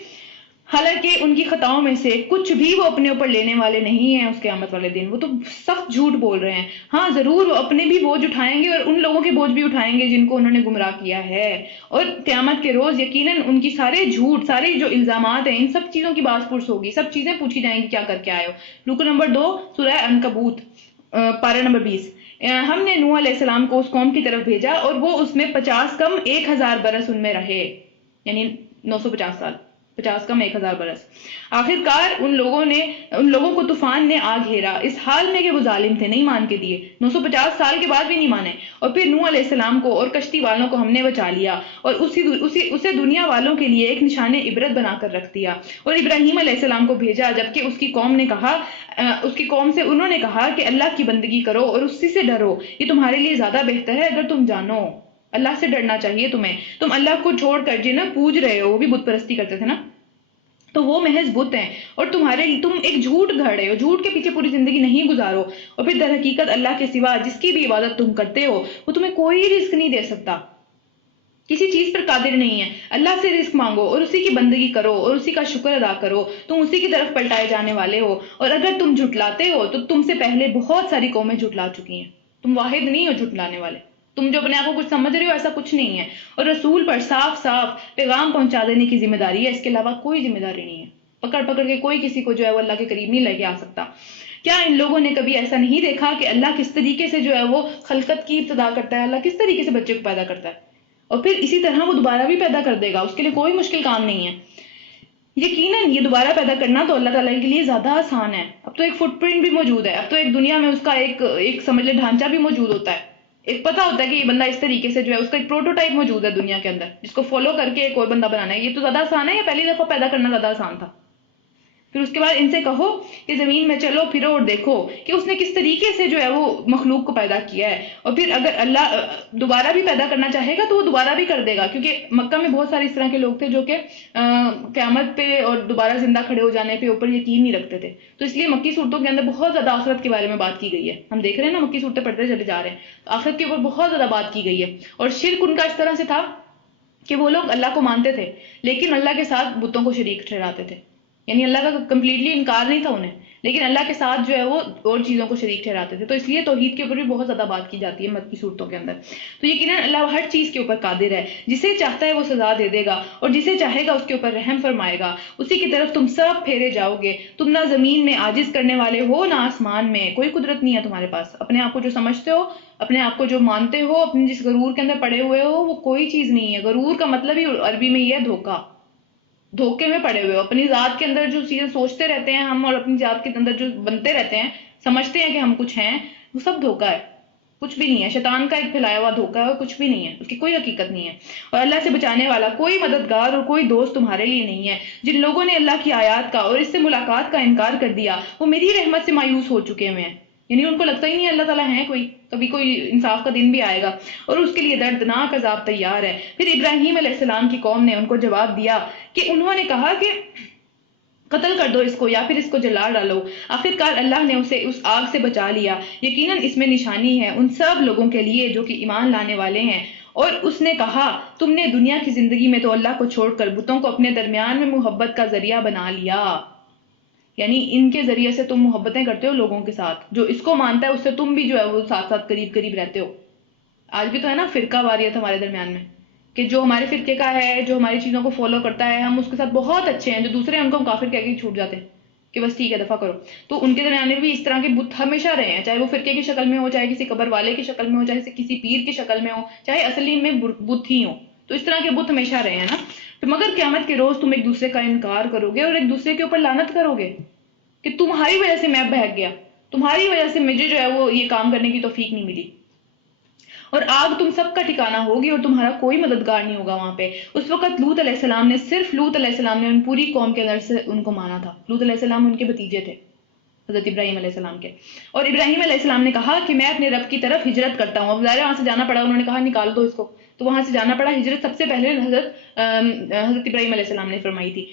حالانکہ ان کی خطاؤں میں سے کچھ بھی وہ اپنے اوپر لینے والے نہیں ہیں اس قیامت والے دن، وہ تو سخت جھوٹ بول رہے ہیں۔ ہاں ضرور وہ اپنے بھی بوجھ اٹھائیں گے اور ان لوگوں کے بوجھ بھی اٹھائیں گے جن کو انہوں نے گمراہ کیا ہے، اور قیامت کے روز یقیناً ان کی سارے جھوٹ، سارے جو الزامات ہیں، ان سب چیزوں کی باز پرس ہوگی، سب چیزیں پوچھی جائیں گی کیا کر کے آئے ہو۔ رکو نمبر 2 سورہ عنکبوت پارہ نمبر 20۔ ہم نے نوح علیہ السلام کو اس قوم کی طرف بھیجا اور وہ اس میں 50 کم 1000 برس ان میں رہے، یعنی 950 سال، 50 کم 1000 برس۔ آخر کار ان لوگوں کو طوفان نے آ گھیرا، اس حال میں کہ وہ ظالم تھے، نہیں مان کے دیے، 950 سال کے بعد بھی نہیں مانے۔ اور پھر نوح علیہ السلام کو اور کشتی والوں کو ہم نے بچا لیا اور اسے دنیا والوں کے لیے ایک نشان عبرت بنا کر رکھ دیا۔ اور ابراہیم علیہ السلام کو بھیجا جبکہ اس کی قوم سے انہوں نے کہا کہ اللہ کی بندگی کرو اور اسی سے ڈرو، یہ تمہارے لیے زیادہ بہتر ہے اگر تم جانو۔ اللہ سے ڈرنا چاہیے تمہیں، تم اللہ کو چھوڑ کر جنہیں پوج رہے ہو، وہ بھی بت پرستی کرتے تھے نا، تو وہ محض بت ہیں، اور تم ایک جھوٹ گھڑ رہے ہو، جھوٹ کے پیچھے پوری زندگی نہیں گزارو، اور پھر در حقیقت اللہ کے سوا جس کی بھی عبادت تم کرتے ہو وہ تمہیں کوئی رزق نہیں دے سکتا، کسی چیز پر قادر نہیں ہے۔ اللہ سے رزق مانگو اور اسی کی بندگی کرو اور اسی کا شکر ادا کرو، تم اسی کی طرف پلٹائے جانے والے ہو، اور اگر تم جھٹلاتے ہو تو تم سے پہلے بہت ساری قومیں جھٹلا چکی ہیں، تم واحد نہیں ہو جھٹلانے والے، تم جو اپنے آپ کو کچھ سمجھ رہے ہو ایسا کچھ نہیں ہے۔ اور رسول پر صاف پیغام پہنچا دینے کی ذمہ داری ہے، اس کے علاوہ کوئی ذمہ داری نہیں ہے، پکڑ کے کوئی کسی کو جو ہے وہ اللہ کے قریب نہیں لے کے آ سکتا۔ کیا ان لوگوں نے کبھی ایسا نہیں دیکھا کہ اللہ کس طریقے سے جو ہے وہ خلقت کی ابتدا کرتا ہے، اللہ کس طریقے سے بچے کو پیدا کرتا ہے، اور پھر اسی طرح وہ دوبارہ بھی پیدا کر دے گا، اس کے لیے کوئی مشکل کام نہیں ہے۔ یقیناً یہ دوبارہ پیدا کرنا تو اللہ تعالیٰ کے لیے زیادہ آسان ہے۔ اب تو ایک فٹ پرنٹ بھی موجود ہے، اب تو ایک دنیا میں اس کا ایک سمجھ لے ڈھانچہ بھی موجود ہوتا ہے، ایک پتہ ہوتا ہے کہ یہ بندہ اس طریقے سے جو ہے اس کا ایک پروٹوٹائپ موجود ہے دنیا کے اندر، جس کو فالو کر کے ایک اور بندہ بنانا ہے۔ یہ تو زیادہ آسان ہے یا پہلی دفعہ پیدا کرنا زیادہ آسان تھا؟ پھر اس کے بعد ان سے کہو کہ زمین میں چلو پھرو اور دیکھو کہ اس نے کس طریقے سے جو ہے وہ مخلوق کو پیدا کیا ہے، اور پھر اگر اللہ دوبارہ بھی پیدا کرنا چاہے گا تو وہ دوبارہ بھی کر دے گا، کیونکہ مکہ میں بہت سارے اس طرح کے لوگ تھے جو کہ قیامت پہ اور دوبارہ زندہ کھڑے ہو جانے پہ اوپر یقین نہیں رکھتے تھے. تو اس لیے مکی صورتوں کے اندر بہت زیادہ آخرت کے بارے میں بات کی گئی ہے. ہم دیکھ رہے ہیں نا مکی صورتیں پڑھتے چلے جا رہے ہیں، تو آخرت کے اوپر بہت زیادہ بات کی گئی ہے. اور شرک ان کا اس طرح سے تھا کہ وہ لوگ اللہ کو مانتے تھے لیکن اللہ کے ساتھ بتوں کو شریک ٹھہراتے تھے. یعنی اللہ کا کمپلیٹلی انکار نہیں تھا انہیں، لیکن اللہ کے ساتھ جو ہے وہ اور چیزوں کو شریک ٹھہراتے تھے. تو اس لیے توحید کے اوپر بھی بہت زیادہ بات کی جاتی ہے مکی صورتوں کے اندر. تو یقیناً اللہ ہر چیز کے اوپر قادر ہے، جسے چاہتا ہے وہ سزا دے دے گا اور جسے چاہے گا اس کے اوپر رحم فرمائے گا. اسی کی طرف تم سب پھیرے جاؤ گے. تم نہ زمین میں عاجز کرنے والے ہو نہ آسمان میں. کوئی قدرت نہیں ہے تمہارے پاس. اپنے آپ کو جو سمجھتے ہو، اپنے آپ کو جو مانتے ہو، اپنے جس غرور کے اندر پڑے ہوئے ہو، وہ کوئی چیز نہیں ہے. غرور کا مطلب ہی عربی میں یہ ہے دھوکا. دھوکے میں پڑے ہوئے ہو. اپنی ذات کے اندر جو چیزیں سوچتے رہتے ہیں ہم اور اپنی ذات کے اندر جو بنتے رہتے ہیں، سمجھتے ہیں کہ ہم کچھ ہیں، وہ سب دھوکا ہے. کچھ بھی نہیں ہے. شیطان کا ایک پھیلایا ہوا دھوکا ہے، کچھ بھی نہیں ہے، اس کی کوئی حقیقت نہیں ہے. اور اللہ سے بچانے والا کوئی مددگار اور کوئی دوست تمہارے لیے نہیں ہے. جن لوگوں نے اللہ کی آیات کا اور اس سے ملاقات کا انکار کر دیا وہ میری رحمت سے مایوس ہو چکے ہوئے ہیں. یعنی ان کو لگتا ہی نہیں اللہ تعالیٰ ہے کوئی، کبھی کوئی انصاف کا دن بھی آئے گا اور اس کے لیے دردناک عذاب تیار ہے. پھر ابراہیم علیہ السلام کی قوم نے ان کو جواب دیا کہ انہوں نے کہا کہ قتل کر دو اس کو یا پھر اس کو جلا ڈالو. آخرکار اللہ نے اسے اس آگ سے بچا لیا. یقیناً اس میں نشانی ہے ان سب لوگوں کے لیے جو کہ ایمان لانے والے ہیں. اور اس نے کہا تم نے دنیا کی زندگی میں تو اللہ کو چھوڑ کر بتوں کو اپنے درمیان میں محبت کا ذریعہ بنا لیا. یعنی ان کے ذریعے سے تم محبتیں کرتے ہو لوگوں کے ساتھ. جو اس کو مانتا ہے اس سے تم بھی جو ہے وہ ساتھ ساتھ قریب قریب رہتے ہو. آج بھی تو ہے نا فرقہ واریت ہمارے درمیان میں، کہ جو ہمارے فرقے کا ہے، جو ہماری چیزوں کو فالو کرتا ہے، ہم اس کے ساتھ بہت اچھے ہیں. جو دوسرے ہیں ان کو ہم کافر کہہ کے چھوٹ جاتے ہیں کہ بس ٹھیک ہے دفعہ کرو. تو ان کے درمیان میں بھی اس طرح کے بت ہمیشہ رہے ہیں، چاہے وہ فرقے کی شکل میں ہو، چاہے کسی قبر والے کی شکل میں ہو، چاہے کسی پیر کی شکل میں ہو، چاہے اصلی میں بت ہی ہو. تو اس طرح کے بت ہمیشہ رہے ہیں نا. تو مگر قیامت کے روز تم ایک دوسرے کا انکار کرو گے اور ایک دوسرے کے اوپر لعنت کرو گے کہ تمہاری وجہ سے میں بہک گیا، تمہاری وجہ سے مجھے جو ہے وہ یہ کام کرنے کی توفیق نہیں ملی. اور آگ تم سب کا ٹھکانہ ہوگی اور تمہارا کوئی مددگار نہیں ہوگا وہاں پہ. اس وقت لوط علیہ السلام نے صرف لوط علیہ السلام نے ان پوری قوم کے اندر سے ان کو مانا تھا. لوط علیہ السلام ان کے بھتیجے تھے حضرت ابراہیم علیہ السلام کے. اور ابراہیم علیہ السلام نے کہا کہ میں اپنے رب کی طرف ہجرت کرتا ہوں. اب ظاہر وہاں سے جانا پڑا، انہوں نے کہا نکال دو اس کو، تو وہاں سے جانا پڑا. ہجرت سب سے پہلے حضرت ابراہیم علیہ السلام نے فرمائی تھی.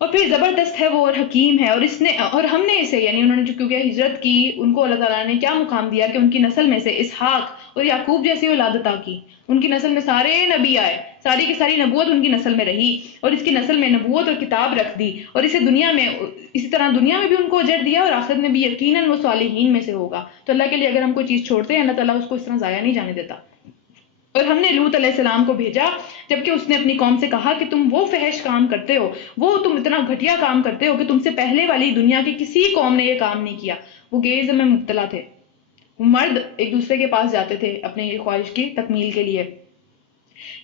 اور پھر زبردست ہے وہ اور حکیم ہے. اور ہم نے اسے، یعنی انہوں نے جو کیونکہ ہجرت کی، ان کو اللہ تعالیٰ نے کیا مقام دیا کہ ان کی نسل میں سے اسحاق اور یعقوب جیسی اولاد عطا کی. ان کی نسل میں سارے نبی آئے، ساری کی ساری نبوت ان کی نسل میں رہی اور اس کی نسل میں نبوت اور کتاب رکھ دی. اور اسے دنیا میں اسی طرح دنیا میں بھی ان کو اجر دیا اور آخرت میں بھی یقیناً وہ صالحین میں سے ہوگا. تو اللہ کے لیے اگر ہم کوئی چیز چھوڑتے ہیں اللہ تعالیٰ اس کو اس طرح ضائع نہیں جانے دیتا. اور ہم نے لوط علیہ السلام کو بھیجا جبکہ اس نے اپنی قوم سے کہا کہ تم وہ فحش کام کرتے ہو، وہ تم اتنا گھٹیا کام کرتے ہو کہ تم سے پہلے والی دنیا کی کسی قوم نے یہ کام نہیں کیا. وہ گیز میں مبتلا تھے. مرد ایک دوسرے کے پاس جاتے تھے اپنے خواہش کی تکمیل کے لیے.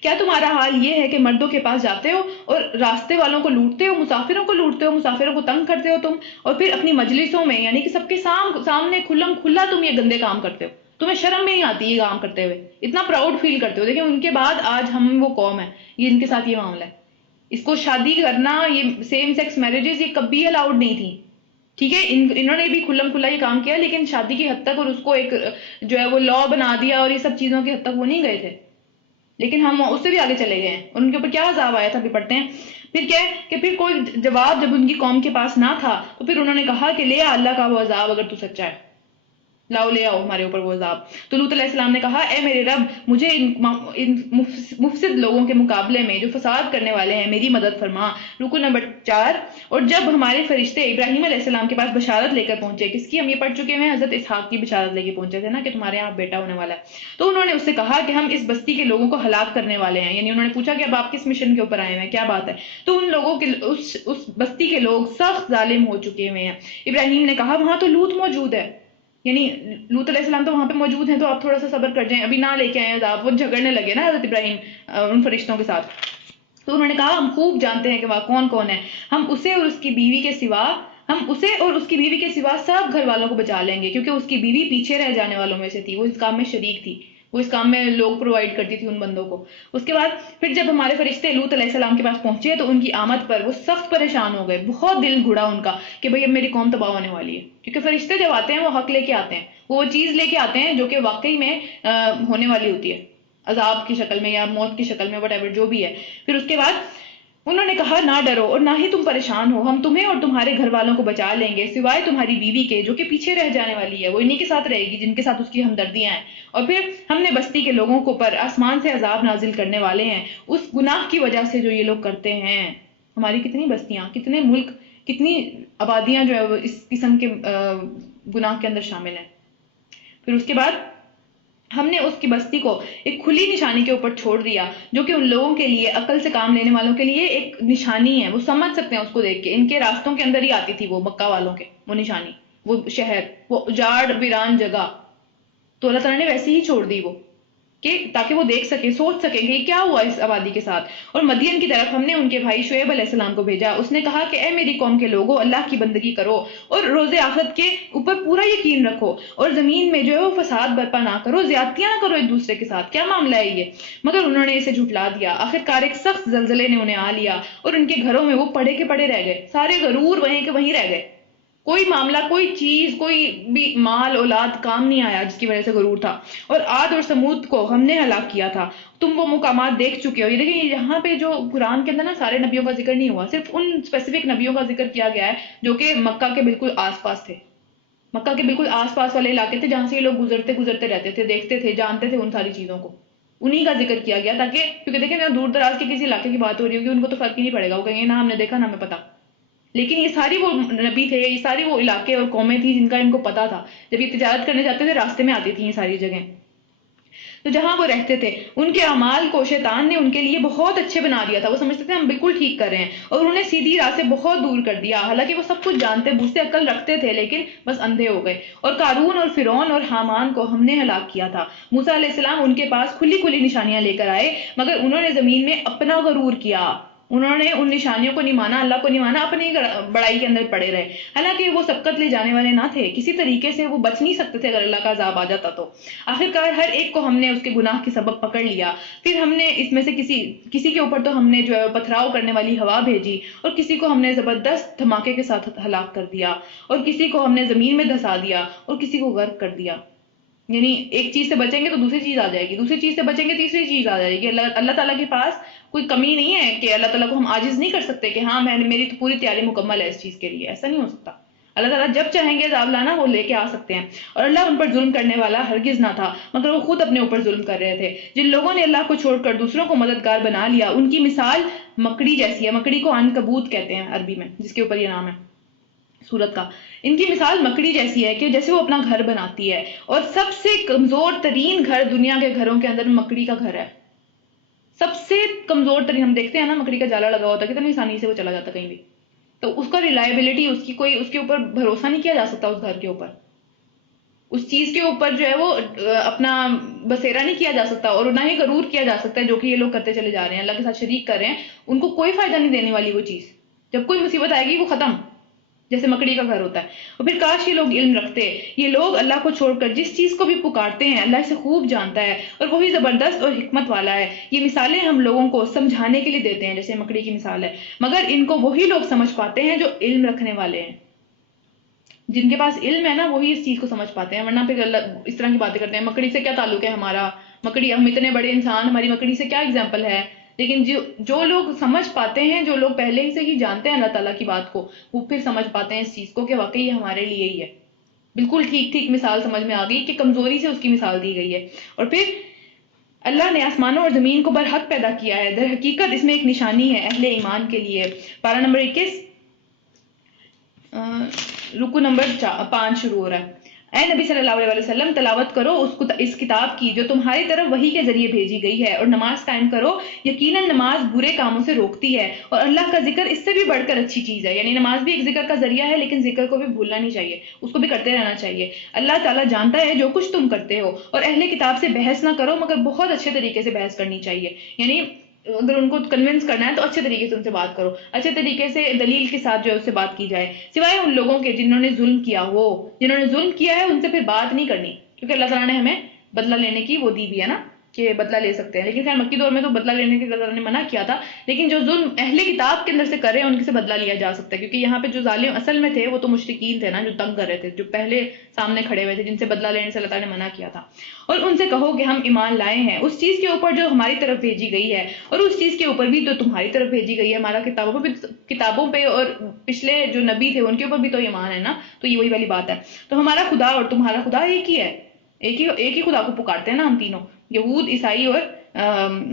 کیا تمہارا حال یہ ہے کہ مردوں کے پاس جاتے ہو اور راستے والوں کو لوٹتے ہو، مسافروں کو لوٹتے ہو، مسافروں کو تنگ کرتے ہو تم، اور پھر اپنی مجلسوں میں یعنی کہ سب کے سامنے کھلم کھلا تم یہ گندے کام کرتے ہو. تمہیں شرم بھی نہیں آتی یہ کام کرتے ہوئے، اتنا پراؤڈ فیل کرتے ہو. دیکھیں ان کے بعد آج ہم وہ قوم ہے، یہ ان کے ساتھ یہ معاملہ ہے. اس کو شادی کرنا، یہ سیم سیکس میرجز یہ کبھی الاؤڈ نہیں تھی. ٹھیک ہے انہوں نے بھی کھلم کھلا یہ کام کیا، لیکن شادی کی حد تک اور اس کو ایک جو ہے وہ لا بنا دیا اور یہ سب چیزوں کی حد تک وہ نہیں گئے تھے. لیکن ہم اس سے بھی آگے چلے گئے ہیں اور ان کے اوپر کیا عذاب آیا تھا بھی پڑھتے ہیں. پھر کیا ہے کہ پھر کوئی جواب جب ان کی قوم کے پاس نہ تھا تو پھر انہوں نے کہا کہ لے آ اللہ کا وہ عذاب اگر تو سچا ہے، لاؤ لے آؤ ہمارے اوپر وہ عذاب. تو لوط علیہ السلام نے کہا اے میرے رب مجھے ان مفسد لوگوں کے مقابلے میں جو فساد کرنے والے ہیں میری مدد فرما. رکو نمبر 4. اور جب ہمارے فرشتے ابراہیم علیہ السلام کے پاس بشارت لے کر پہنچے، کس کی ہم یہ پڑھ چکے ہیں، حضرت اسحاق کی بشارت لے کے پہنچے تھے نا کہ تمہارے یہاں بیٹا ہونے والا ہے. تو انہوں نے اس سے کہا کہ ہم اس بستی کے لوگوں کو ہلاک کرنے والے ہیں. یعنی انہوں نے پوچھا کہ اب آپ کس مشن کے اوپر آئے ہیں، کیا بات ہے. تو ان لوگوں کے اس بستی کے لوگ سخت ظالم ہو چکے ہوئے ہیں. ابراہیم نے کہا وہاں تو لوط موجود ہے، یعنی لوط علیہ السلام تو وہاں پہ موجود ہیں، تو آپ تھوڑا سا صبر کر جائیں، ابھی نہ لے کے آئے عذاب. وہ جھگڑنے لگے نا حضرت ابراہیم ان فرشتوں کے ساتھ. تو انہوں نے کہا ہم خوب جانتے ہیں کہ وہاں کون کون ہے، ہم اسے اور اس کی بیوی کے سوا سب گھر والوں کو بچا لیں گے، کیونکہ اس کی بیوی پیچھے رہ جانے والوں میں سے تھی، وہ اس کام میں شریک تھی. وہ اس کام میں لوگ پرووائڈ کرتی تھی ان بندوں کو. اس کے بعد پھر جب ہمارے فرشتے لوط علیہ السلام کے پاس پہنچے تو ان کی آمد پر وہ سخت پریشان ہو گئے، بہت دل گھڑا ان کا کہ بھئی اب میری قوم تباہ ہونے والی ہے. کیونکہ فرشتے جب آتے ہیں وہ حق لے کے آتے ہیں، وہ چیز لے کے آتے ہیں جو کہ واقعی میں ہونے والی ہوتی ہے، عذاب کی شکل میں یا موت کی شکل میں، وٹ ایور جو بھی ہے. پھر اس کے بعد انہوں نے کہا نہ ڈرو اور نہ ہی تم پریشان ہو، ہم تمہیں اور تمہارے گھر والوں کو بچا لیں گے سوائے تمہاری بیوی کے جو کہ پیچھے رہ جانے والی ہے، وہ انہی کے ساتھ رہے گی جن کے ساتھ اس کی ہمدردیاں ہیں. اور پھر ہم نے بستی کے لوگوں کو پر آسمان سے عذاب نازل کرنے والے ہیں اس گناہ کی وجہ سے جو یہ لوگ کرتے ہیں. ہماری کتنی بستیاں، کتنے ملک، کتنی آبادیاں جو ہے وہ اس قسم کے گناہ کے اندر شامل ہیں. پھر اس کے بعد ہم نے اس کی بستی کو ایک کھلی نشانی کے اوپر چھوڑ دیا جو کہ ان لوگوں کے لیے، عقل سے کام لینے والوں کے لیے ایک نشانی ہے، وہ سمجھ سکتے ہیں اس کو دیکھ کے. ان کے راستوں کے اندر ہی آتی تھی وہ مکہ والوں کے وہ نشانی، وہ شہر، وہ اجاڑ ویران جگہ، تو اللہ تعالیٰ نے ویسے ہی چھوڑ دی وہ کہ تاکہ وہ دیکھ سکیں، سوچ سکیں کہ یہ کیا ہوا اس آبادی کے ساتھ. اور مدین کی طرف ہم نے ان کے بھائی شعیب علیہ السلام کو بھیجا. اس نے کہا کہ اے میری قوم کے لوگوں، اللہ کی بندگی کرو اور روز آخرت کے اوپر پورا یقین رکھو اور زمین میں جو ہے وہ فساد برپا نہ کرو، زیادتیاں نہ کرو ایک دوسرے کے ساتھ. کیا معاملہ ہے یہ؟ مگر انہوں نے اسے جھٹلا دیا. آخرکار ایک سخت زلزلے نے انہیں آ لیا اور ان کے گھروں میں وہ پڑے کے پڑے رہ گئے، سارے غرور وہیں کے وہیں رہ گئے. کوئی معاملہ، کوئی چیز، کوئی بھی مال اولاد کام نہیں آیا جس کی وجہ سے غرور تھا. اور عاد اور سمود کو ہم نے ہلاک کیا تھا. تم وہ مقامات دیکھ چکے ہو. یہ دیکھیں یہاں پہ جو قرآن کے اندر نا سارے نبیوں کا ذکر نہیں ہوا، صرف ان اسپیسیفک نبیوں کا ذکر کیا گیا ہے جو کہ مکہ کے بالکل آس پاس تھے، مکہ کے بالکل آس پاس والے علاقے تھے جہاں سے یہ لوگ گزرتے رہتے تھے، دیکھتے تھے، جانتے تھے ان ساری چیزوں کو. انہی کا ذکر کیا گیا تاکہ، کیونکہ دیکھیں دور دراز کے کسی علاقے کی بات ہو رہی ہوگی ان کو تو فرق ہی نہیں پڑے گا، وہ کہیں گے نہ ہم نے دیکھا نہ ہمیں پتا. لیکن یہ ساری وہ نبی تھے، یہ ساری وہ علاقے اور قومیں تھیں جن کا ان کو پتا تھا. جب یہ تجارت کرنے جاتے تھے راستے میں آتی تھیں یہ ساری جگہیں. تو جہاں وہ رہتے تھے ان کے اعمال کو شیطان نے ان کے لیے بہت اچھے بنا دیا تھا. وہ سمجھتے تھے ہم بالکل ٹھیک کر رہے ہیں اور انہیں سیدھی راہ سے بہت دور کر دیا. حالانکہ وہ سب کچھ جانتے بوجھتے عقل رکھتے تھے لیکن بس اندھے ہو گئے. اور قارون اور فرعون اور حامان کو ہم نے ہلاک کیا تھا. موسیٰ علیہ السلام ان کے پاس کھلی نشانیاں لے کر آئے مگر انہوں نے زمین میں اپنا غرور کیا. انہوں نے ان نشانیوں کو نہیں مانا، اللہ کو نہیں مانا، اپنی بڑائی کے اندر پڑے رہے. حالانکہ وہ سبقت لے جانے والے نہ تھے، کسی طریقے سے وہ بچ نہیں سکتے تھے اگر اللہ کا عذاب آ جاتا تو. آخرکار ہر ایک کو ہم نے اس کے گناہ کی سبب پکڑ لیا. پھر ہم نے اس میں سے کسی کے اوپر تو ہم نے جو ہے پتھراؤ کرنے والی ہوا بھیجی اور کسی کو ہم نے زبردست دھماکے کے ساتھ ہلاک کر دیا اور کسی کو ہم نے زمین میں دھسا دیا اور کسی کو غرق کر دیا. یعنی ایک چیز سے بچیں گے تو دوسری چیز آ جائے گی، دوسری چیز سے بچیں گے تیسری چیز آ جائے گی. اللہ تعالیٰ کے پاس کوئی کمی نہیں ہے کہ اللہ تعالیٰ کو ہم عاجز نہیں کر سکتے کہ ہاں میری تو پوری تیاری مکمل ہے اس چیز کے لیے. ایسا نہیں ہو سکتا. اللہ تعالیٰ جب چاہیں گے عذاب لانا وہ لے کے آ سکتے ہیں. اور اللہ ان پر ظلم کرنے والا ہرگز نہ تھا مگر وہ خود اپنے اوپر ظلم کر رہے تھے. جن لوگوں نے اللہ کو چھوڑ کر دوسروں کو مددگار بنا لیا ان کی مثال مکڑی جیسی ہے. مکڑی کو عنکبوت کہتے ہیں عربی میں، جس کے اوپر یہ نام ہے سورت کا. ان کی مثال مکڑی جیسی ہے کہ جیسے وہ اپنا گھر بناتی ہے اور سب سے کمزور ترین گھر دنیا کے گھروں کے اندر مکڑی کا گھر ہے. سب سے کمزور ترین، ہم دیکھتے ہیں نا مکڑی کا جالا لگا ہوتا ہے کتنی آسانی سے وہ چلا جاتا کہیں بھی، تو اس کا ریلائبلٹی، اس کے اوپر بھروسہ نہیں کیا جا سکتا. اس گھر کے اوپر، اس چیز کے اوپر جو ہے وہ اپنا بسیرا نہیں کیا جا سکتا اور نہ ہی غرور کیا جا سکتا ہے جو کہ یہ لوگ کرتے چلے جا رہے ہیں، اللہ کے ساتھ شریک کر رہے ہیں. ان کو کوئی فائدہ نہیں دینے والی وہ چیز. جب کوئی مصیبت آئے گی وہ ختم، جیسے مکڑی کا گھر ہوتا ہے. اور پھر کاش یہ لوگ علم رکھتے. یہ لوگ اللہ کو چھوڑ کر جس چیز کو بھی پکارتے ہیں اللہ اسے خوب جانتا ہے اور وہی زبردست اور حکمت والا ہے. یہ مثالیں ہم لوگوں کو سمجھانے کے لیے دیتے ہیں جیسے مکڑی کی مثال ہے، مگر ان کو وہی لوگ سمجھ پاتے ہیں جو علم رکھنے والے ہیں. جن کے پاس علم ہے نا وہی اس چیز کو سمجھ پاتے ہیں، ورنہ پھر اللہ اس طرح کی باتیں کرتے ہیں مکڑی سے کیا تعلق ہے ہمارا، مکڑی، ہم اتنے بڑے انسان، ہماری مکڑی سے کیا ایگزامپل ہے. لیکن جو لوگ سمجھ پاتے ہیں، جو لوگ پہلے ہی سے ہی جانتے ہیں اللہ تعالیٰ کی بات کو، وہ پھر سمجھ پاتے ہیں اس چیز کو کہ واقعی یہ ہمارے لیے ہی ہے. بالکل ٹھیک مثال سمجھ میں آ گئی کہ کمزوری سے اس کی مثال دی گئی ہے. اور پھر اللہ نے آسمانوں اور زمین کو برحق پیدا کیا ہے، در حقیقت اس میں ایک نشانی ہے اہل ایمان کے لیے. پارہ نمبر 21 رکو نمبر 5 شروع ہو رہا ہے. اے نبی صلی اللہ علیہ وسلم تلاوت کرو اس کتاب کی جو تمہاری طرف وحی کے ذریعے بھیجی گئی ہے اور نماز قائم کرو. یقیناً نماز برے کاموں سے روکتی ہے اور اللہ کا ذکر اس سے بھی بڑھ کر اچھی چیز ہے. یعنی نماز بھی ایک ذکر کا ذریعہ ہے لیکن ذکر کو بھی بھولنا نہیں چاہیے، اس کو بھی کرتے رہنا چاہیے. اللہ تعالیٰ جانتا ہے جو کچھ تم کرتے ہو. اور اہل کتاب سے بحث نہ کرو مگر بہت اچھے طریقے سے بحث کرنی چاہیے. یعنی اگر ان کو کنونس کرنا ہے تو اچھے طریقے سے ان سے بات کرو، اچھے طریقے سے دلیل کے ساتھ جو ہے اس سے بات کی جائے، سوائے ان لوگوں کے جنہوں نے ظلم کیا ہو. جنہوں نے ظلم کیا ہے ان سے پھر بات نہیں کرنی، کیونکہ اللہ تعالیٰ نے ہمیں بدلہ لینے کی وہ دی بھی ہے نا کہ بدلہ لے سکتے ہیں. لیکن خیر مکی دور میں تو بدلہ لینے کے اللہ نے منع کیا تھا. لیکن جو ظلم اہل کتاب کے اندر سے کرے ان سے بدلہ لیا جا سکتا ہے, کیونکہ یہاں پہ جو ظالم اصل میں تھے وہ تو مشرکین تھے نا, جو تنگ کر رہے تھے, جو پہلے سامنے کھڑے ہوئے تھے, جن سے بدلہ لینے سے اللہ تعالیٰ نے منع کیا تھا. اور ان سے کہو کہ ہم ایمان لائے ہیں اس چیز کے اوپر جو ہماری طرف بھیجی گئی ہے, اور اس چیز کے اوپر بھی تو تمہاری طرف بھیجی گئی ہے. ہمارا کتابوں پہ اور پچھلے جو نبی تھے ان کے اوپر بھی تو ایمان ہے نا. تو یہ وہی والی بات ہے. تو ہمارا خدا اور تمہارا خدا ایک ہی ہے, ایک ہی خدا کو پکارتے ہیں نا ہم تینوں, یہود, عیسائی اور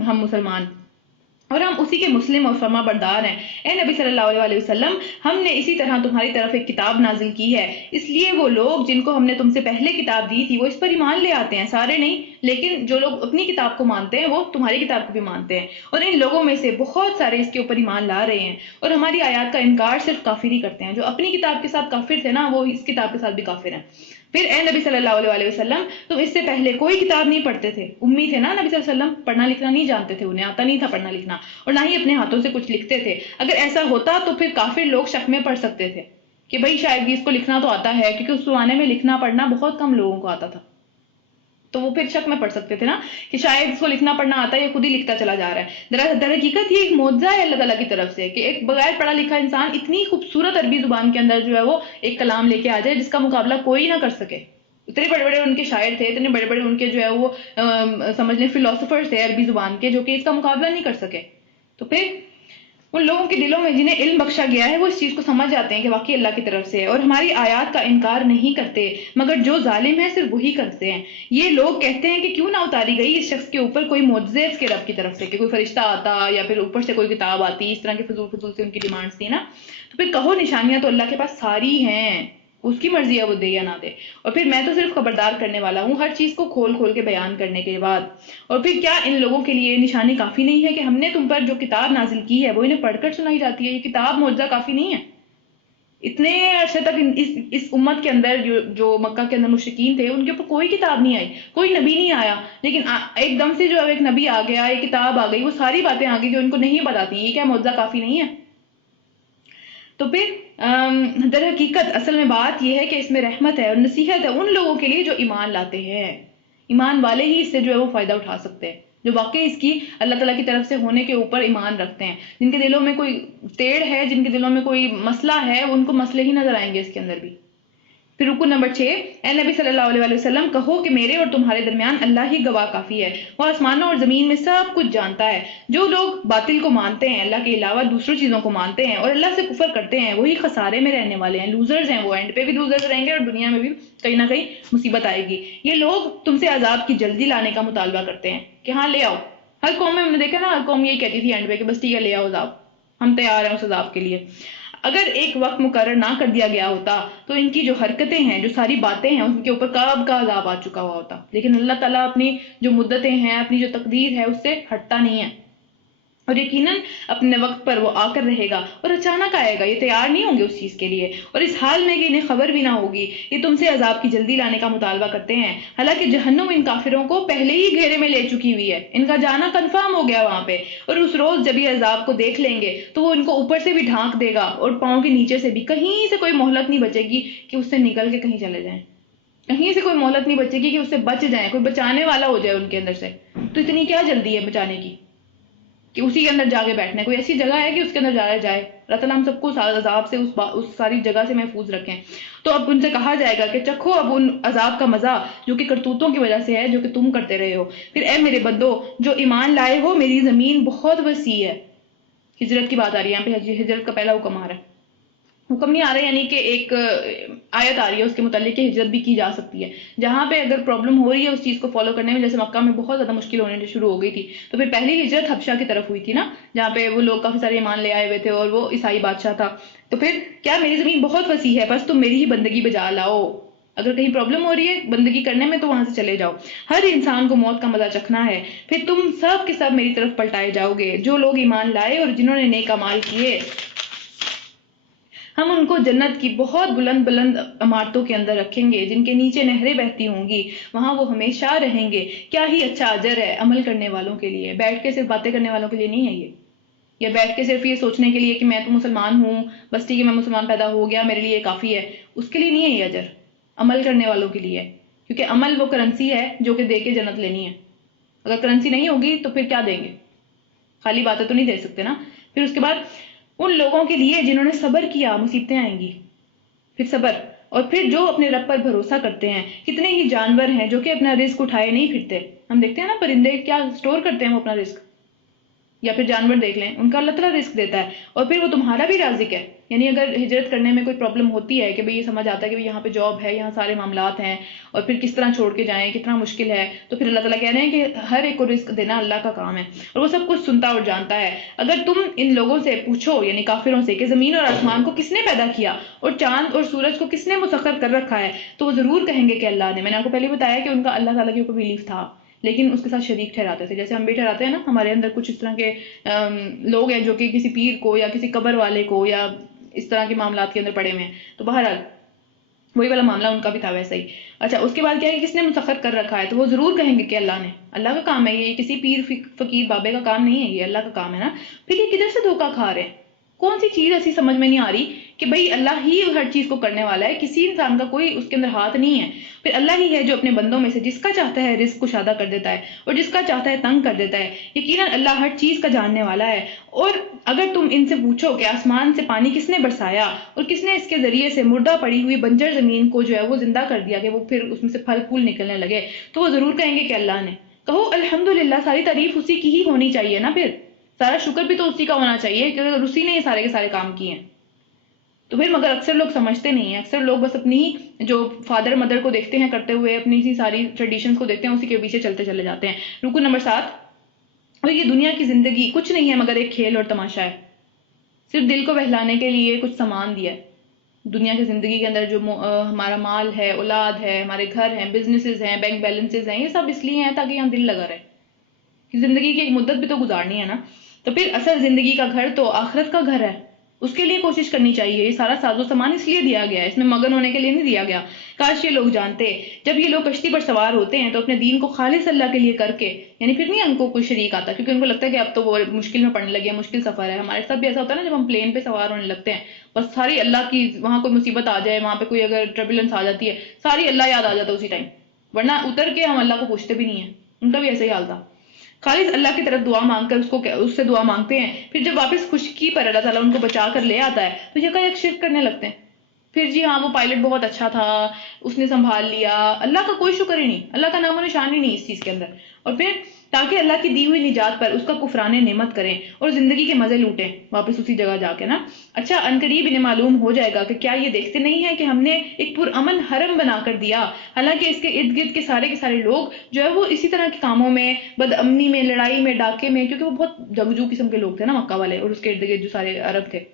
ہم مسلمان, اور ہم اسی کے مسلم اور فرما بردار ہیں. اے نبی صلی اللہ علیہ وسلم, ہم نے اسی طرح تمہاری طرف ایک کتاب نازل کی ہے, اس لیے وہ لوگ جن کو ہم نے تم سے پہلے کتاب دی تھی وہ اس پر ایمان لے آتے ہیں. سارے نہیں, لیکن جو لوگ اپنی کتاب کو مانتے ہیں وہ تمہاری کتاب کو بھی مانتے ہیں, اور ان لوگوں میں سے بہت سارے اس کے اوپر ایمان لا رہے ہیں اور ہماری آیات کا انکار صرف کافر ہی کرتے ہیں. جو اپنی کتاب کے ساتھ کافر تھے نا وہ اس کتاب کے ساتھ بھی کافر ہیں. پھر اے نبی صلی اللہ علیہ وسلم, تم اس سے پہلے کوئی کتاب نہیں پڑھتے تھے, امی تھے نا نبی صلی اللہ علیہ وسلم, پڑھنا لکھنا نہیں جانتے تھے, انہیں آتا نہیں تھا پڑھنا لکھنا, اور نہ ہی اپنے ہاتھوں سے کچھ لکھتے تھے. اگر ایسا ہوتا تو پھر کافر لوگ شک میں پڑھ سکتے تھے کہ بھئی شاید اس کو لکھنا تو آتا ہے, کیونکہ اس زمانے میں لکھنا پڑھنا بہت کم لوگوں کو آتا تھا. تو وہ پھر شک میں پڑھ سکتے تھے نا کہ شاید اس کو لکھنا پڑھنا آتا ہے, یہ خود ہی لکھتا چلا جا رہا ہے. در حقیقت یہ ایک معجزہ ہے اللہ تعالیٰ کی طرف سے کہ ایک بغیر پڑھا لکھا انسان اتنی خوبصورت عربی زبان کے اندر جو ہے وہ ایک کلام لے کے آ جائے جس کا مقابلہ کوئی نہ کر سکے. اتنے بڑے بڑے ان کے شاعر تھے, اتنے بڑے بڑے ان کے جو ہے وہ سمجھ لیں فلاسفرز تھے عربی زبان کے, جو کہ اس کا مقابلہ نہیں کر سکے. تو پھر ان لوگوں کے دلوں میں جنہیں علم بخشا گیا ہے وہ اس چیز کو سمجھ جاتے ہیں کہ واقعی اللہ کی طرف سے ہے, اور ہماری آیات کا انکار نہیں کرتے, مگر جو ظالم ہے صرف وہی کرتے ہیں. یہ لوگ کہتے ہیں کہ کیوں نہ اتاری گئی اس شخص کے اوپر کوئی معجزے اس کے رب کی طرف سے, کہ کوئی فرشتہ آتا یا پھر اوپر سے کوئی کتاب آتی. اس طرح کے فضول سے ان کی ڈیمانڈس تھی نا. تو پھر کہو نشانیاں تو اللہ کے پاس ساری ہیں, اس کی مرضی ہے وہ دے یا نہ دے. اور پھر میں تو صرف خبردار کرنے والا ہوں, ہر چیز کو کھول کھول کے بیان کرنے کے بعد. اور پھر کیا ان لوگوں کے لیے نشانی کافی نہیں ہے کہ ہم نے تم پر جو کتاب نازل کی ہے وہ انہیں پڑھ کر سنائی جاتی ہے؟ یہ کتاب معجزہ کافی نہیں ہے؟ اتنے عرصے تک اس امت کے اندر جو مکہ کے اندر مشرکین تھے ان کے اوپر کوئی کتاب نہیں آئی, کوئی نبی نہیں آیا, لیکن ایک دم سے جو ایک نبی آ گیا, ایک کتاب آ گئی, وہ ساری باتیں آ گئی جو ان کو نہیں بتاتی. یہ کیا معجزہ کافی نہیں ہے؟ تو پھر در حقیقت اصل میں بات یہ ہے کہ اس میں رحمت ہے اور نصیحت ہے ان لوگوں کے لیے جو ایمان لاتے ہیں. ایمان والے ہی اس سے جو ہے وہ فائدہ اٹھا سکتے ہیں, جو واقعی اس کی اللہ تعالیٰ کی طرف سے ہونے کے اوپر ایمان رکھتے ہیں. جن کے دلوں میں کوئی ٹیڑھ ہے, جن کے دلوں میں کوئی مسئلہ ہے, ان کو مسئلے ہی نظر آئیں گے اس کے اندر بھی. پھر رکن نمبر 6, اے نبی صلی اللہ علیہ وسلم کہو کہ میرے اور تمہارے درمیان اللہ ہی گواہ کافی ہے, وہ آسمانوں اور زمین میں سب کچھ جانتا ہے. جو لوگ باطل کو مانتے ہیں, اللہ کے علاوہ دوسروں چیزوں کو مانتے ہیں اور اللہ سے کفر کرتے ہیں, وہی خسارے میں رہنے والے ہیں, لوزرز ہیں. وہ اینڈ پہ بھی لوزرز رہیں گے اور دنیا میں بھی کہیں نہ کہیں مصیبت آئے گی. یہ لوگ تم سے عذاب کی جلدی لانے کا مطالبہ کرتے ہیں کہ ہاں لے آؤ. ہر قوم میں ہم نے دیکھا نا, ہر قوم یہی کہتی تھی اینڈ پہ کہ بس ٹھیک ہے لے آؤ عذاب, ہم تیار ہیں اس عذاب کے لیے. اگر ایک وقت مقرر نہ کر دیا گیا ہوتا تو ان کی جو حرکتیں ہیں, جو ساری باتیں ہیں, ان کے اوپر کب کا عذاب آ چکا ہوا ہوتا. لیکن اللہ تعالیٰ اپنی جو مدتیں ہیں, اپنی جو تقدیر ہے, اس سے ہٹتا نہیں ہے, اور یقیناً اپنے وقت پر وہ آ کر رہے گا اور اچانک آئے گا. یہ تیار نہیں ہوں گے اس چیز کے لیے, اور اس حال میں کہ انہیں خبر بھی نہ ہوگی. یہ تم سے عذاب کی جلدی لانے کا مطالبہ کرتے ہیں, حالانکہ جہنم ان کافروں کو پہلے ہی گھیرے میں لے چکی ہوئی ہے. ان کا جانا کنفرم ہو گیا وہاں پہ, اور اس روز جب یہ عذاب کو دیکھ لیں گے تو وہ ان کو اوپر سے بھی ڈھانک دے گا اور پاؤں کے نیچے سے بھی. کہیں سے کوئی مہلت نہیں بچے گی کہ اس سے نکل کے کہیں چلے جائیں, کہیں سے کوئی مہلت نہیں بچے گی کہ اس سے بچ جائیں, کوئی بچانے والا ہو جائے ان کے اندر سے. تو اتنی کیا جلدی ہے بچانے کی کہ اسی کے اندر جا کے بیٹھنا ہے؟ کوئی ایسی جگہ ہے کہ اس کے اندر جایا جائے؟ اللہ تعالیٰ ہم سب کو عذاب سے اس ساری جگہ سے محفوظ رکھیں. تو اب ان سے کہا جائے گا کہ چکھو اب ان عذاب کا مزہ جو کہ کرتوتوں کی وجہ سے ہے, جو کہ تم کرتے رہے ہو. پھر اے میرے بندو جو ایمان لائے ہو, میری زمین بہت وسیع ہے. ہجرت کی بات آ رہی ہے یہاں پہ, ہجرت کا پہلا حکم آ رہا ہے. حکم نہیں آ رہا ہے, یعنی کہ ایک آیت آ رہی ہے اس کے متعلق کہ ہجرت بھی کی جا سکتی ہے. جہاں پہ اگر پرابلم ہو رہی ہے اس چیز کو فالو کرنے میں, جیسے مکہ میں بہت زیادہ مشکل ہونے شروع ہو گئی تھی, تو پھر پہلی ہجرت حبشہ کی طرف ہوئی تھی نا, جہاں پہ وہ لوگ کافی سارے ایمان لے آئے ہوئے تھے اور وہ عیسائی بادشاہ تھا. تو پھر کیا میری زمین بہت وسیع ہے, بس تم میری ہی بندگی بجا لاؤ. اگر کہیں پرابلم ہو رہی ہے بندگی کرنے میں تو وہاں سے چلے جاؤ. ہر انسان کو موت کا مزہ چکھنا ہے, پھر تم سب کے سب میری طرف پلٹائے جاؤ گے. جو لوگ ایمان لائے اور جنہوں نے نیک اعمال کیے, ہم ان کو جنت کی بہت بلند بلند عمارتوں کے اندر رکھیں گے جن کے نیچے نہریں بہتی ہوں گی, وہاں وہ ہمیشہ رہیں گے. کیا ہی اچھا اجر ہے عمل کرنے والوں کے لیے, بیٹھ کے صرف باتیں کرنے والوں کے لیے نہیں ہے یہ, یا بیٹھ کے صرف یہ سوچنے کے لیے کہ میں تو مسلمان ہوں, بس ٹھیک ہے میں مسلمان پیدا ہو گیا میرے لیے کافی ہے, اس کے لیے نہیں ہے یہ اجر. عمل کرنے والوں کے لیے, کیونکہ عمل وہ کرنسی ہے جو کہ دے کے جنت لینی ہے. اگر کرنسی نہیں ہوگی تو پھر کیا دیں گے؟ خالی باتیں تو نہیں دے سکتے نا. پھر اس کے بعد ان لوگوں کے لیے جنہوں نے صبر کیا مصیبتیں آئیں گی. پھر صبر، اور پھر جو اپنے رب پر بھروسہ کرتے ہیں. کتنے ہی جانور ہیں جو کہ اپنا رزق اٹھائے نہیں پھرتے. ہم دیکھتے ہیں نا پرندے کیا سٹور کرتے ہیں وہ اپنا رزق. یا پھر جانور دیکھ لیں، ان کا اللہ تعالیٰ رزق دیتا ہے، اور پھر وہ تمہارا بھی رازق ہے. یعنی اگر ہجرت کرنے میں کوئی پرابلم ہوتی ہے کہ بھئی یہ سمجھ آتا ہے کہ یہاں پہ جاب ہے، یہاں سارے معاملات ہیں، اور پھر کس طرح چھوڑ کے جائیں، کتنا مشکل ہے، تو پھر اللہ تعالیٰ کہہ رہے ہیں کہ ہر ایک کو رزق دینا اللہ کا کام ہے، اور وہ سب کچھ سنتا اور جانتا ہے. اگر تم ان لوگوں سے پوچھو، یعنی کافروں سے، کہ زمین اور آسمان کو کس نے پیدا کیا اور چاند اور سورج کو کس نے مسخر کر رکھا ہے، تو وہ ضرور کہیں گے کہ اللہ نے. میں نے آپ کو پہلے بتایا کہ ان کا اللہ تعالیٰ کے اوپر بلیف تھا، لیکن اس کے ساتھ شریک ٹھہراتے تھے. جیسے ہم بھی ٹھہراتے ہیں نا، ہمارے اندر کچھ اس طرح کے لوگ ہیں جو کہ کسی پیر کو یا کسی قبر والے کو یا اس طرح کے معاملات کے اندر پڑے ہوئے ہیں. تو بہرحال وہی والا معاملہ ان کا بھی تھا ویسا ہی. اچھا، اس کے بعد کیا ہے کہ کس نے مسخر کر رکھا ہے، تو وہ ضرور کہیں گے کہ اللہ نے. اللہ کا کام ہے یہ، کسی پیر فقیر بابے کا کام نہیں ہے، یہ اللہ کا کام ہے نا. پھر یہ کدھر سے دھوکہ کھا رہے ہیں؟ کون سی چیز ایسی سمجھ میں نہیں آ رہی کہ بھئی اللہ ہی ہر چیز کو کرنے والا ہے، کسی انسان کا کوئی اس کے اندر ہاتھ نہیں ہے. پھر اللہ ہی ہے جو اپنے بندوں میں سے جس کا چاہتا ہے رزق کشادہ کر دیتا ہے اور جس کا چاہتا ہے تنگ کر دیتا ہے. یقیناً اللہ ہر چیز کا جاننے والا ہے. اور اگر تم ان سے پوچھو کہ آسمان سے پانی کس نے برسایا اور کس نے اس کے ذریعے سے مردہ پڑی ہوئی بنجر زمین کو جو ہے وہ زندہ کر دیا کہ وہ پھر اس میں سے پھل پھول نکلنے لگے، تو وہ ضرور کہیں گے کہ اللہ نے. کہو الحمدللہ، ساری تعریف اسی کی ہی ہونی چاہیے نا. پھر سارا شکر بھی تو اسی کا ہونا چاہیے کہ اگر اسی نے یہ سارے کے سارے کام کیے ہیں. تو پھر مگر اکثر لوگ سمجھتے نہیں ہیں. اکثر لوگ بس اپنی جو فادر مدر کو دیکھتے ہیں کرتے ہوئے، اپنی سی ساری ٹریڈیشنز کو دیکھتے ہیں، اسی کے پیچھے چلتے چلے جاتے ہیں. رکو نمبر 7، اور یہ دنیا کی زندگی کچھ نہیں ہے مگر ایک کھیل اور تماشا ہے. صرف دل کو بہلانے کے لیے کچھ سامان دیا ہے. دنیا کی زندگی کے اندر جو ہمارا مال ہے، اولاد ہے، ہمارے گھر ہیں، بزنسز ہیں، بینک بیلنسز ہیں، یہ سب اس لیے ہیں تاکہ یہاں دل لگا رہے. زندگی کی ایک مدت بھی تو گزارنی ہے نا. تو پھر اصل زندگی کا گھر تو آخرت کا گھر ہے، اس کے لیے کوشش کرنی چاہیے. یہ سارا ساز و سامان اس لیے دیا گیا ہے، اس میں مگن ہونے کے لیے نہیں دیا گیا. کاش یہ لوگ جانتے. جب یہ لوگ کشتی پر سوار ہوتے ہیں تو اپنے دین کو خالص اللہ کے لیے کر کے، یعنی پھر نہیں ان کو کوئی شریک آتا، کیونکہ ان کو لگتا ہے کہ اب تو وہ مشکل میں پڑنے لگے ہیں، مشکل سفر ہے. ہمارے ساتھ بھی ایسا ہوتا ہے نا، جب ہم پلین پہ سوار ہونے لگتے ہیں، بس ساری اللہ کی، وہاں کوئی مصیبت آ جائے، وہاں پہ کوئی اگر ٹربولنس آ جاتی ہے، ساری اللہ یاد آ جاتا ہے اسی ٹائم، ورنہ اتر کے ہم اللہ کو پوچھتے بھی نہیں ہیں. ان کا بھی ایسا ہی حال تھا. خالص اللہ کی طرف دعا مانگ کر اس سے دعا مانگتے ہیں. پھر جب واپس خشکی پر اللہ تعالیٰ ان کو بچا کر لے آتا ہے تو یکایک شرک کرنے لگتے ہیں. پھر جی ہاں، وہ پائلٹ بہت اچھا تھا، اس نے سنبھال لیا. اللہ کا کوئی شکر ہی نہیں، اللہ کا نام و نشان ہی نہیں اس چیز کے اندر. اور پھر تاکہ اللہ کی دی ہوئی نجات پر اس کا کفران نعمت کریں اور زندگی کے مزے لوٹیں واپس اسی جگہ جا کے نا. اچھا، عنقریب انہیں معلوم ہو جائے گا کہ کیا یہ دیکھتے نہیں ہیں کہ ہم نے ایک پرامن حرم بنا کر دیا، حالانکہ اس کے ارد گرد کے سارے لوگ جو ہے وہ اسی طرح کے کاموں میں، بد امنی میں، لڑائی میں، ڈاکے میں، کیونکہ وہ بہت جنگجو قسم کے لوگ تھے نا مکہ والے، اور اس کے ارد گرد جو سارے عرب تھے،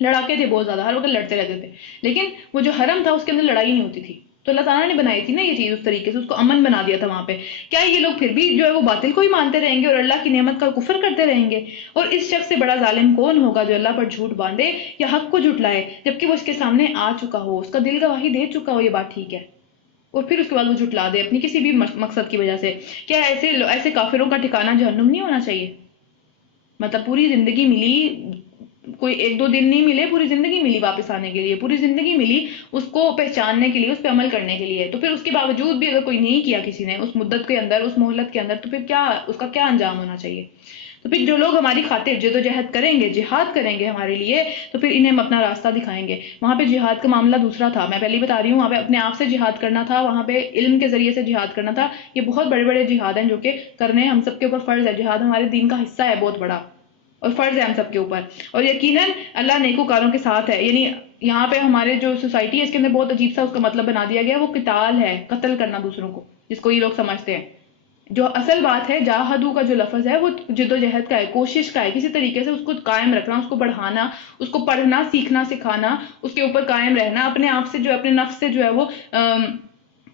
لڑاکے تھے بہت زیادہ، ہر وقت لڑتے رہتے تھے. لیکن وہ جو حرم تھا اس کے اندر لڑائی نہیں ہوتی تھی. تو اللہ تعالیٰ نے بنائی تھی نا یہ چیز اس طریقے سے، اس کو امن بنا دیا تھا وہاں پہ. کیا یہ لوگ پھر بھی جو ہے وہ باطل کو ہی مانتے رہیں گے اور اللہ کی نعمت کا کفر کرتے رہیں گے؟ اور اس شخص سے بڑا ظالم کون ہوگا جو اللہ پر جھوٹ باندھے یا حق کو جھٹلائے جبکہ وہ اس کے سامنے آ چکا ہو، اس کا دل گواہی دے چکا ہو یہ بات ٹھیک ہے، اور پھر اس کے بعد وہ جھٹلا دے اپنی کسی بھی مقصد کی وجہ سے. کیا ایسے کافروں کا ٹھکانہ جہنم نہیں ہونا چاہیے؟ مطلب پوری زندگی ملی، کوئی 1-2 دن نہیں ملے، پوری زندگی ملی واپس آنے کے لیے، پوری زندگی ملی اس کو پہچاننے کے لیے، اس پہ عمل کرنے کے لیے. تو پھر اس کے باوجود بھی اگر کوئی نہیں کیا کسی نے اس مدت کے اندر، اس مہلت کے اندر، تو پھر کیا اس کا کیا انجام ہونا چاہیے؟ تو پھر جو لوگ ہماری خاطر جدوجہد کریں گے، جہاد کریں گے ہمارے لیے، تو پھر انہیں ہم اپنا راستہ دکھائیں گے. وہاں پہ جہاد کا معاملہ دوسرا تھا، میں پہلے بتا رہی ہوں. وہاں پہ اپنے آپ سے جہاد کرنا تھا، وہاں پہ علم کے ذریعے سے جہاد کرنا تھا. یہ بہت بڑے بڑے جہاد ہیں جو کہ کرنے ہم سب کے اوپر فرض ہے. جہاد ہمارے دین کا حصہ ہے بہت بڑا، اور فرض ہے ہم سب کے اوپر. اور یقیناً اللہ نیکوکاروں کے ساتھ ہے. یعنی یہاں پہ ہمارے جو سوسائٹی ہے اس کے اندر بہت عجیب سا اس کا مطلب بنا دیا گیا، وہ قتال ہے، قتل کرنا دوسروں کو، جس کو یہ لوگ سمجھتے ہیں. جو اصل بات ہے جاہدو کا جو لفظ ہے وہ جدوجہد کا ہے، کوشش کا ہے، کسی طریقے سے اس کو قائم رکھنا، اس کو بڑھانا، اس کو پڑھنا، سیکھنا، سکھانا، اس کے اوپر قائم رہنا، اپنے آپ سے جو ہے اپنے نفس سے جو ہے وہ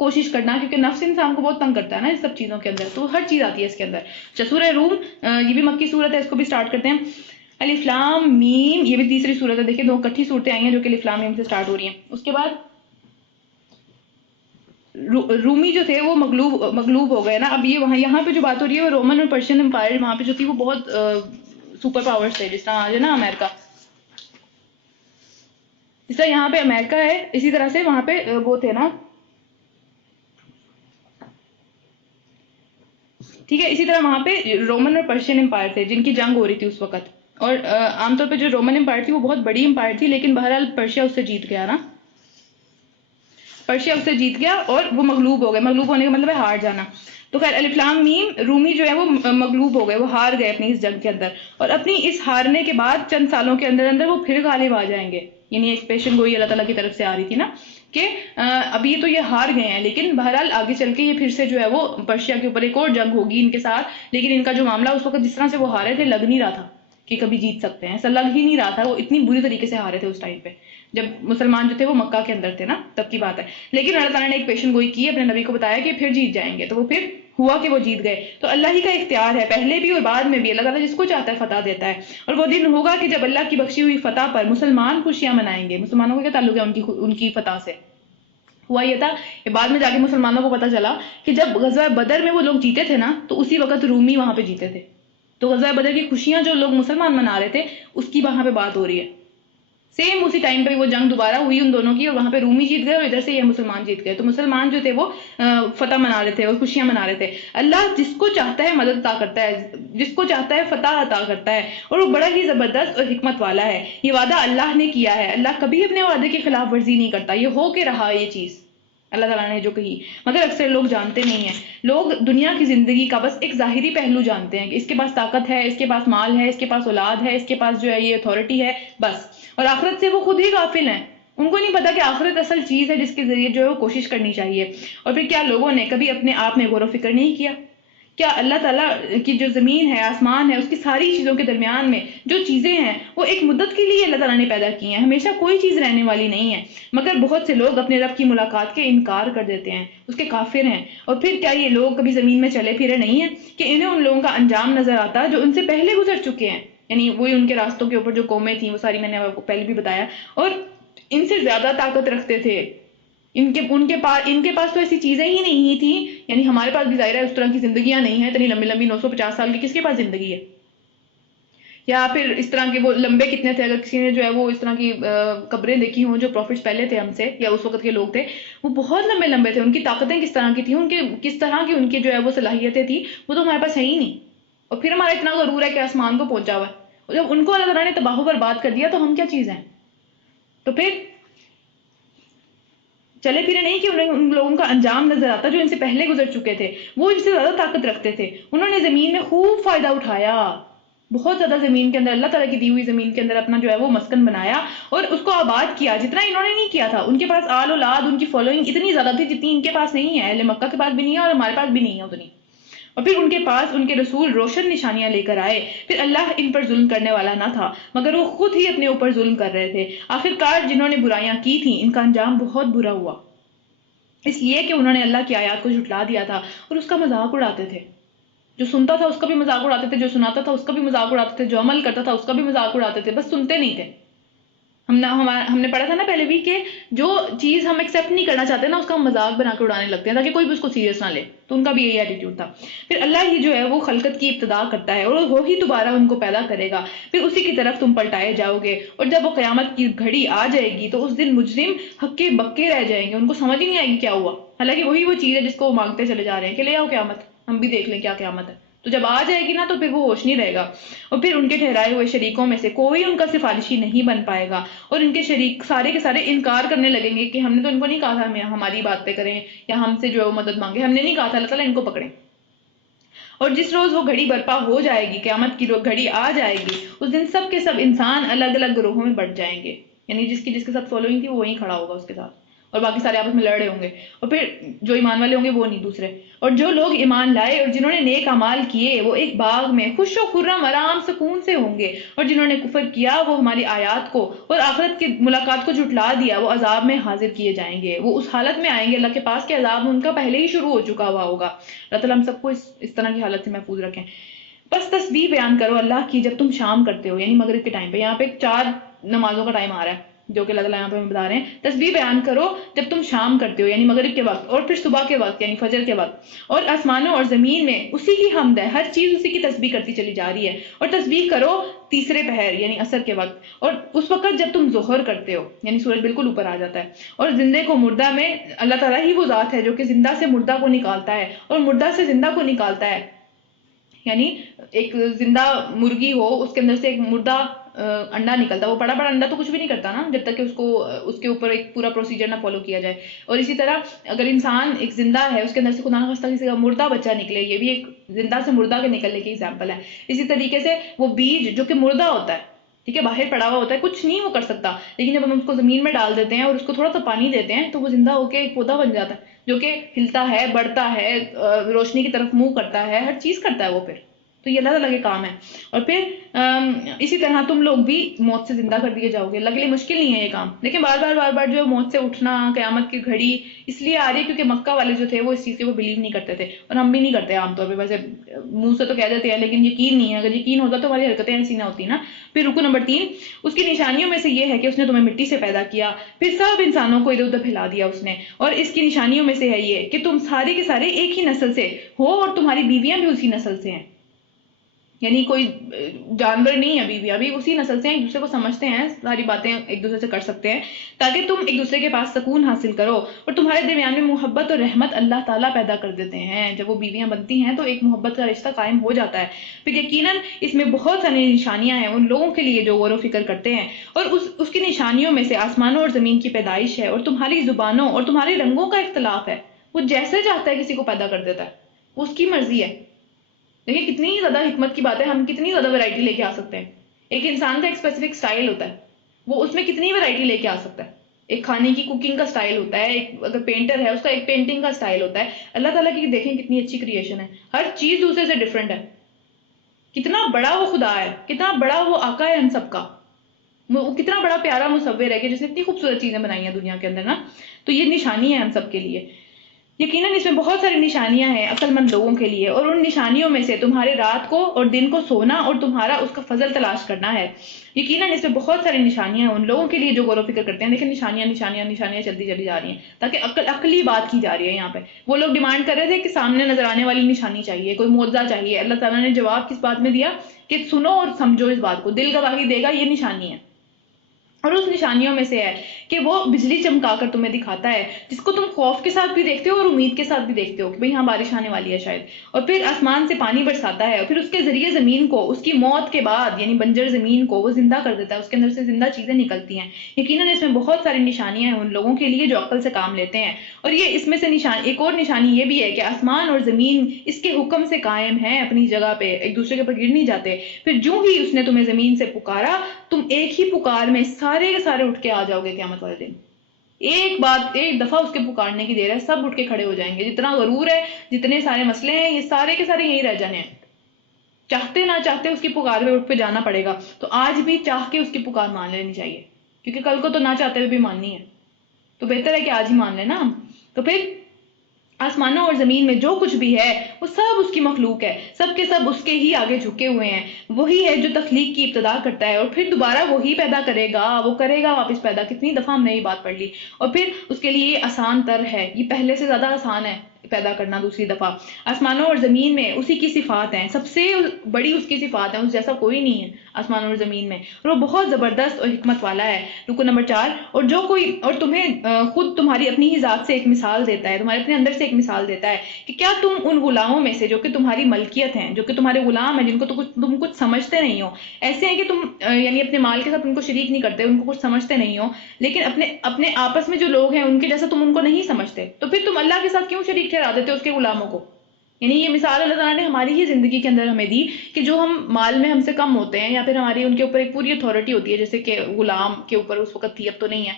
کوشش کرنا، کیونکہ نفس انسان کو بہت تنگ کرتا ہے نا اس سب چیزوں کے اندر. تو ہر چیز آتی ہے اس کے اندر. سورہ روم، یہ بھی مکی صورت ہے، اس کو بھی سٹارٹ کرتے ہیں. الف لام میم، یہ بھی تیسری صورت ہے. دیکھیں 2 اکٹھی صورتیں آئی ہیں جو کہ الف لام میم سے سٹارٹ ہو رہی ہیں. اس کے بعد رومی جو تھے وہ مغلوب ہو گئے نا. اب یہ یہاں پہ جو بات ہو رہی ہے وہ رومن اور پرشین امپائر وہاں پہ جو تھی وہ بہت سپر پاورز تھے، جس طرح آج ہے نا امریکہ، جس طرح یہاں پہ امریکہ ہے، اسی طرح سے وہاں پہ وہ تھے نا ٹھیک ہے. اسی طرح وہاں پہ رومن اور پرشین امپائر تھے جن کی جنگ ہو رہی تھی اس وقت. اور عام طور پہ جو رومن امپائر تھی وہ بہت بڑی امپائر تھی، لیکن بہرحال پرشیا اس سے جیت گیا نا. پرشیا اس سے جیت گیا اور وہ مغلوب ہو گئے. مغلوب ہونے کا مطلب ہے ہار جانا. تو خیر الف لام میم، رومی جو ہے وہ مغلوب ہو گئے، وہ ہار گئے اپنی اس جنگ کے اندر. اور اپنی اس ہارنے کے بعد چند سالوں کے اندر اندر وہ پھر غالب آ جائیں گے. یعنی ایک پیشن گوئی اللہ تعالیٰ کی طرف سے آ رہی تھی نا کہ ابھی تو یہ ہار گئے ہیں، لیکن بہرحال آگے چل کے یہ پھر سے جو ہے وہ پرشیا کے اوپر ایک اور جنگ ہوگی ان کے ساتھ. لیکن ان کا جو معاملہ اس وقت جس طرح سے وہ ہارے تھے لگ نہیں رہا تھا کہ کبھی جیت سکتے ہیں. ایسا لگ ہی نہیں رہا تھا. وہ اتنی بری طریقے سے ہارے تھے اس ٹائم پہ جب مسلمان جو تھے وہ مکہ کے اندر تھے نا، تب کی بات ہے. لیکن اللہ تعالیٰ نے ایک پیشن گوئی کی، اپنے نبی کو بتایا کہ پھر جیت جائیں گے. تو وہ پھر ہوا کہ وہ جیت گئے. تو اللہ ہی کا اختیار ہے، پہلے بھی اور بعد میں بھی. اللہ تعالیٰ جس کو چاہتا ہے فتح دیتا ہے. اور وہ دن ہوگا کہ جب اللہ کی بخشی ہوئی فتح پر مسلمان خوشیاں منائیں گے. مسلمانوں کا کیا تعلق ہے ان کی فتح سے؟ ہوا یہ تھا کہ بعد میں جا کے مسلمانوں کو پتہ چلا کہ جب غزوہ بدر میں وہ لوگ جیتے تھے نا، تو اسی وقت رومی وہاں پہ جیتے تھے. تو غزوہ بدر کی خوشیاں جو لوگ مسلمان منا رہے تھے اس کی وہاں پہ بات ہو رہی ہے. سیم اسی ٹائم پہ وہ جنگ دوبارہ ہوئی ان دونوں کی، اور وہاں پہ رومی جیت گئے اور ادھر سے یہ مسلمان جیت گئے. تو مسلمان جو تھے وہ فتح منا رہے تھے اور خوشیاں منا رہے تھے. اللہ جس کو چاہتا ہے مدد عطا کرتا ہے، جس کو چاہتا ہے فتح عطا کرتا ہے، اور وہ بڑا ہی زبردست اور حکمت والا ہے. یہ وعدہ اللہ نے کیا ہے. اللہ کبھی اپنے وعدے کی خلاف ورزی نہیں کرتا. یہ ہو کے رہا یہ چیز اللہ تعالیٰ نے جو کہی، مگر اکثر لوگ جانتے نہیں ہیں. لوگ دنیا کی زندگی کا بس ایک ظاہری پہلو جانتے ہیں کہ اس کے پاس طاقت ہے، اس کے پاس مال ہے، اس کے پاس اولاد ہے، اس کے پاس جو ہے یہ اتھارٹی ہے، بس. اور آخرت سے وہ خود ہی غافل ہیں. ان کو نہیں پتا کہ آخرت اصل چیز ہے جس کے ذریعے جو ہے وہ کوشش کرنی چاہیے. اور پھر کیا لوگوں نے کبھی اپنے آپ میں غور و فکر نہیں کیا؟ کیا اللہ تعالیٰ کی جو زمین ہے، آسمان ہے، اس کی ساری چیزوں کے درمیان میں جو چیزیں ہیں وہ ایک مدت کے لیے اللہ تعالیٰ نے پیدا کی ہیں. ہمیشہ کوئی چیز رہنے والی نہیں ہے. مگر بہت سے لوگ اپنے رب کی ملاقات کے انکار کر دیتے ہیں، اس کے کافر ہیں. اور پھر کیا یہ لوگ کبھی زمین میں چلے پھرے نہیں ہیں کہ انہیں ان لوگوں کا انجام نظر آتا جو ان سے پہلے گزر چکے ہیں؟ یعنی وہی ان کے راستوں کے اوپر جو قومیں تھیں وہ ساری میں نے آپ کو پہلے بھی بتایا، اور ان سے زیادہ طاقت رکھتے تھے. ان کے پاس تو ایسی چیزیں ہی نہیں تھیں. یعنی ہمارے پاس بھی ظاہر ہے اس طرح کی زندگیاں نہیں ہیں، اتنی لمبی لمبی 950 سال کی کس کے پاس زندگی ہے؟ یا پھر اس طرح کے وہ لمبے کتنے تھے؟ اگر کسی نے جو ہے وہ اس طرح کی قبریں دیکھی ہوں جو پروفٹس پہلے تھے ہم سے یا اس وقت کے لوگ تھے، وہ بہت لمبے لمبے تھے. ان کی طاقتیں کس طرح کی تھیں، ان کے کس طرح کی ان کی جو ہے وہ صلاحیتیں تھیں، وہ تو ہمارے پاس ہے ہی نہیں. اور پھر ہمارا اتنا غرور ہے کہ آسمان کو پہنچا ہوا ہے. اور جب ان کو اللہ تعالیٰ نے تباہ و برباد کر دیا تو ہم کیا چیز ہیں؟ تو پھر چلے پھرے نہیں کہ انہیں ان لوگوں کا انجام نظر آتا جو ان سے پہلے گزر چکے تھے. وہ ان سے زیادہ طاقت رکھتے تھے. انہوں نے زمین میں خوب فائدہ اٹھایا، بہت زیادہ زمین کے اندر اللہ تعالیٰ کی دی ہوئی زمین کے اندر اپنا جو ہے وہ مسکن بنایا اور اس کو آباد کیا. جتنا انہوں نے نہیں کیا تھا. ان کے پاس آل اولاد، ان کی فالوئنگ اتنی زیادہ تھی جتنی ان کے پاس نہیں ہے. اہل مکہ کے پاس بھی نہیں ہے اور ہمارے پاس بھی نہیں ہے اتنی. اور پھر ان کے پاس ان کے رسول روشن نشانیاں لے کر آئے. پھر اللہ ان پر ظلم کرنے والا نہ تھا مگر وہ خود ہی اپنے اوپر ظلم کر رہے تھے. آخرکار جنہوں نے برائیاں کی تھیں ان کا انجام بہت برا ہوا، اس لیے کہ انہوں نے اللہ کی آیات کو جھٹلا دیا تھا اور اس کا مذاق اڑاتے تھے. جو سنتا تھا اس کا بھی مذاق اڑاتے تھے، جو سناتا تھا اس کا بھی مذاق اڑاتے تھے، جو عمل کرتا تھا اس کا بھی مذاق اڑاتے تھے، بس سنتے نہیں تھے. ہم نے پڑھا تھا نا پہلے بھی کہ جو چیز ہم ایکسیپٹ نہیں کرنا چاہتے نا اس کا ہم مذاق بنا کے اڑانے لگتے ہیں تاکہ کوئی بھی اس کو سیریس نہ لے. تو ان کا بھی یہی ایٹیٹیوڈ تھا. پھر اللہ ہی جو ہے وہ خلقت کی ابتدا کرتا ہے اور وہی دوبارہ ان کو پیدا کرے گا، پھر اسی کی طرف تم پلٹائے جاؤ گے. اور جب وہ قیامت کی گھڑی آ جائے گی تو اس دن مجرم ہکے بکے رہ جائیں گے. ان کو سمجھ ہی نہیں آئے گی کیا ہوا، حالانکہ وہی وہ چیز ہے جس کو وہ مانگتے چلے جا رہے ہیں کہ لے آؤ قیامت، ہم بھی دیکھ لیں کیا قیامت ہے. تو جب آ جائے گی نا تو پھر وہ ہوش نہیں رہے گا. اور پھر ان کے ٹھہرائے ہوئے شریکوں میں سے کوئی ان کا سفارشی نہیں بن پائے گا، اور ان کے شریک سارے کے سارے انکار کرنے لگیں گے کہ ہم نے تو ان کو نہیں کہا تھا ہماری بات پہ کریں یا ہم سے جو ہے وہ مدد مانگے، ہم نے نہیں کہا تھا، اللہ تعالیٰ ان کو پکڑیں. اور جس روز وہ گھڑی برپا ہو جائے گی، قیامت کی گھڑی آ جائے گی، اس دن سب کے سب انسان الگ الگ گروہوں میں بٹ جائیں گے. یعنی جس کے ساتھ فالوئنگ تھی وہ وہیں کھڑا ہوگا اس کے ساتھ، اور باقی سارے آپس میں لڑ رہے ہوں گے. اور پھر جو ایمان والے ہوں گے وہ نہیں دوسرے. اور جو لوگ ایمان لائے اور جنہوں نے نیک اعمال کیے وہ ایک باغ میں خوش و خرم آرام سکون سے ہوں گے. اور جنہوں نے کفر کیا وہ ہماری آیات کو اور آخرت کی ملاقات کو جھٹلا دیا وہ عذاب میں حاضر کیے جائیں گے. وہ اس حالت میں آئیں گے اللہ کے پاس کہ عذاب ان کا پہلے ہی شروع ہو چکا ہوا ہوگا. اللہ تعالیٰ ہم سب کو اس طرح کی حالت سے محفوظ رکھیں. بس تسبیح بیان کرو اللہ کی جب تم شام کرتے ہو، یعنی مغرب کے ٹائم پہ. یہاں پہ 4 نمازوں کا ٹائم آ رہا ہے جو کہ اللہ تعالیٰ یہاں پہ ہمیں بتا رہے ہیں. تسبیح بیان کرو جب تم شام کرتے ہو، یعنی مغرب کے وقت، اور پھر صبح کے وقت یعنی فجر کے وقت. اور آسمانوں اور زمین میں اسی کی حمد ہے، ہر چیز اسی کی تسبیح کرتی چلی جا رہی ہے. اور تسبیح کرو تیسرے پہر یعنی عصر کے وقت، اور اس وقت جب تم ظہر کرتے ہو یعنی سورج بالکل اوپر آ جاتا ہے. اور زندے کو مردہ میں اللہ تعالیٰ ہی وہ ذات ہے جو کہ زندہ سے مردہ کو نکالتا ہے اور مردہ سے زندہ کو نکالتا ہے. یعنی ایک زندہ مرغی ہو، اس کے اندر سے ایک مردہ انڈا نکلتا، وہ بڑا بڑا انڈا تو کچھ بھی نہیں کرتا نا، جب تک کہ اس کے اوپر ایک پورا پروسیجر نہ فالو کیا جائے. اور اسی طرح اگر انسان ایک زندہ ہے، اس کے اندر سے خدا نخواستہ کسی کا مردہ بچہ نکلے، یہ بھی ایک زندہ سے مردہ کے نکلنے کی ایگزامپل ہے. اسی طریقے سے وہ بیج جو کہ مردہ ہوتا ہے، ٹھیک ہے، باہر پڑا ہوا ہوتا ہے، کچھ نہیں وہ کر سکتا، لیکن جب ہم اس کو زمین میں ڈال دیتے ہیں اور اس کو تھوڑا سا پانی دیتے ہیں تو وہ زندہ ہو کے ایک پودا بن جاتا ہے، جو کہ ہلتا ہے، بڑھتا ہے، روشنی کی طرف منہ کرتا ہے، ہر چیز کرتا ہے وہ. پھر تو یہ اللہ تعالیٰ کے کام ہے. اور پھر اسی طرح تم لوگ بھی موت سے زندہ کر دیے جاؤ گے. اللہ کے لیے مشکل نہیں ہے یہ کام، لیکن بار بار جو ہے موت سے اٹھنا، قیامت کی گھڑی اس لیے آ رہی ہے کیونکہ مکہ والے جو تھے وہ اس چیز کے وہ بلیو نہیں کرتے تھے، اور ہم بھی نہیں کرتے عام طور پہ. ویسے منہ سے تو کہہ دیتے ہیں لیکن یقین نہیں ہے. اگر یقین ہوتا تو ہماری حرکتیں ایسی نہ ہوتی نا. پھر رکو نمبر 3، اس کی نشانیوں میں سے یہ ہے کہ اس نے تمہیں مٹی سے پیدا کیا، پھر سب انسانوں کو ادھر ادھر پھیلا دیا اس نے. اور اس کی نشانیوں میں سے ہے یہ کہ تم سارے کے سارے ایک ہی نسل سے ہو اور تمہاری بیویاں بھی اسی نسل سے ہیں. یعنی کوئی جانور نہیں ہے، بیویاں بھی اسی نسل سے ہیں، ایک دوسرے کو سمجھتے ہیں، ساری باتیں ایک دوسرے سے کر سکتے ہیں، تاکہ تم ایک دوسرے کے پاس سکون حاصل کرو. اور تمہارے درمیان میں محبت اور رحمت اللہ تعالیٰ پیدا کر دیتے ہیں. جب وہ بیویاں بنتی ہیں تو ایک محبت کا رشتہ قائم ہو جاتا ہے. پھر یقیناً اس میں بہت ساری نشانیاں ہیں ان لوگوں کے لیے جو غور و فکر کرتے ہیں. اور اس کی نشانیوں میں سے آسمانوں اور زمین کی پیدائش ہے، اور تمہاری زبانوں اور تمہارے رنگوں کا اختلاف ہے. وہ جیسے چاہتا ہے کسی کو پیدا کر دیتا ہے، وہ اس کی مرضی ہے. دیکھیں کتنی زیادہ حکمت کی بات ہے، ہم کتنی زیادہ ویرائٹی لے کے آ سکتے ہیں. ایک انسان کا ایک اسپیسیفک سٹائل ہوتا ہے، وہ اس میں کتنی ویرائٹی لے کے آ سکتا ہے. ایک کھانے کی کوکنگ کا سٹائل ہوتا ہے، ایک اگر پینٹر ہے اس کا ایک پینٹنگ کا سٹائل ہوتا ہے. اللہ تعالیٰ کی دیکھیں کتنی اچھی کریشن ہے، ہر چیز دوسرے سے ڈفرینٹ ہے. کتنا بڑا وہ خدا ہے، کتنا بڑا وہ آقا ہے ہم سب کا، وہ کتنا بڑا پیارا مصور ہے کہ جس نے اتنی خوبصورت چیزیں بنائی ہیں دنیا کے اندر نا. تو یہ نشانی ہے ہم سب کے لیے. یقیناً اس میں بہت ساری نشانیاں ہیں عقل مند لوگوں کے لیے، اور ان نشانیوں میں سے تمہارے رات کو اور دن کو سونا اور تمہارا اس کا فضل تلاش کرنا ہے. یقیناً اس میں بہت ساری نشانیاں ہیں ان لوگوں کے لیے جو غور و فکر کرتے ہیں. لیکن نشانیاں نشانیاں نشانیاں چلتی چلی جا رہی ہیں، تاکہ عقلی بات کی جا رہی ہے. یہاں پہ وہ لوگ ڈیمانڈ کر رہے تھے کہ سامنے نظر آنے والی نشانی چاہیے، کوئی معجزہ چاہیے. اللہ تعالیٰ نے جواب کس بات میں دیا کہ سنو اور سمجھو اس بات کو، دل گواہی دے گا، یہ نشانی ہے. اور اس نشانیوں میں سے ہے کہ وہ بجلی چمکا کر تمہیں دکھاتا ہے، جس کو تم خوف کے ساتھ بھی دیکھتے ہو اور امید کے ساتھ بھی دیکھتے ہو کہ بھئی ہاں بارش آنے والی ہے شاید. اور پھر آسمان سے پانی برساتا ہے، اور پھر اس کے ذریعے زمین کو اس کی موت کے بعد یعنی بنجر زمین کو وہ زندہ کر دیتا ہے، اس کے اندر سے زندہ چیزیں نکلتی ہیں. یقیناً اس میں بہت ساری نشانیاں ہیں ان لوگوں کے لیے جو عقل سے کام لیتے ہیں. اور یہ اس میں سے ایک اور نشانی یہ بھی ہے کہ آسمان اور زمین اس کے حکم سے قائم ہیں اپنی جگہ پہ، ایک دوسرے کے اوپر گر نہیں جاتے. پھر جو ہی اس نے تمہیں زمین سے پکارا، تم ایک ہی پکار میں سارے کے سارے اٹھ کے آ جاؤ گے قیامت والے دن. ایک بات، ایک دفعہ اس کے پکارنے کی دیر ہے، سب اٹھ کے کھڑے ہو جائیں گے. جتنا غرور ہے، جتنے سارے مسئلے ہیں، یہ سارے کے سارے یہیں رہ جانے ہیں. چاہتے نہ چاہتے اس کی پکار پہ اٹھ پہ جانا پڑے گا. تو آج بھی چاہ کے اس کی پکار مان لینی چاہیے، کیونکہ کل کو تو نہ چاہتے ہوئے بھی ماننی ہے. تو بہتر ہے کہ آج ہی مان لیں نا ہم. تو پھر آسمانوں اور زمین میں جو کچھ بھی ہے وہ سب اس کی مخلوق ہے، سب کے سب اس کے ہی آگے جھکے ہوئے ہیں. وہی ہے جو تخلیق کی ابتدا کرتا ہے اور پھر دوبارہ وہی پیدا کرے گا، وہ کرے گا واپس پیدا. کتنی دفعہ ہم نے یہ بات پڑھ لی. اور پھر اس کے لیے یہ آسان تر ہے، یہ پہلے سے زیادہ آسان ہے پیدا کرنا دوسری دفعہ. آسمانوں اور زمین میں اسی کی صفات ہیں، سب سے بڑی اس کی صفات ہیں، اس جیسا کوئی نہیں ہے آسمانوں اور زمین میں، اور وہ بہت زبردست اور حکمت والا ہے. رکو نمبر 4، اور جو کوئی اور تمہیں خود تمہاری اپنی ہی ذات سے ایک مثال دیتا ہے، تمہارے اپنے اندر سے ایک مثال دیتا ہے کہ کیا تم ان غلاموں میں سے جو کہ تمہاری ملکیت ہیں، جو کہ تمہارے غلام ہیں، جن کو تم کچھ سمجھتے نہیں ہو، ایسے ہیں کہ تم یعنی اپنے مال کے ساتھ ان کو شریک نہیں کرتے، ان کو کچھ سمجھتے نہیں ہو، لیکن اپنے آپس میں جو لوگ ہیں ان کے جیسا تم ان کو نہیں سمجھتے، تو پھر تم اللہ کے ساتھ کیوں شریک ٹھہرا دیتے ہو اس کے غلاموں کو؟ یعنی یہ مثال اللہ تعالیٰ نے ہماری ہی زندگی کے اندر ہمیں دی کہ جو ہم مال میں ہم سے کم ہوتے ہیں، یا پھر ہماری ان کے اوپر ایک پوری اتھارٹی ہوتی ہے، جیسے کہ غلام کے اوپر اس وقت تھی، اب تو نہیں ہے،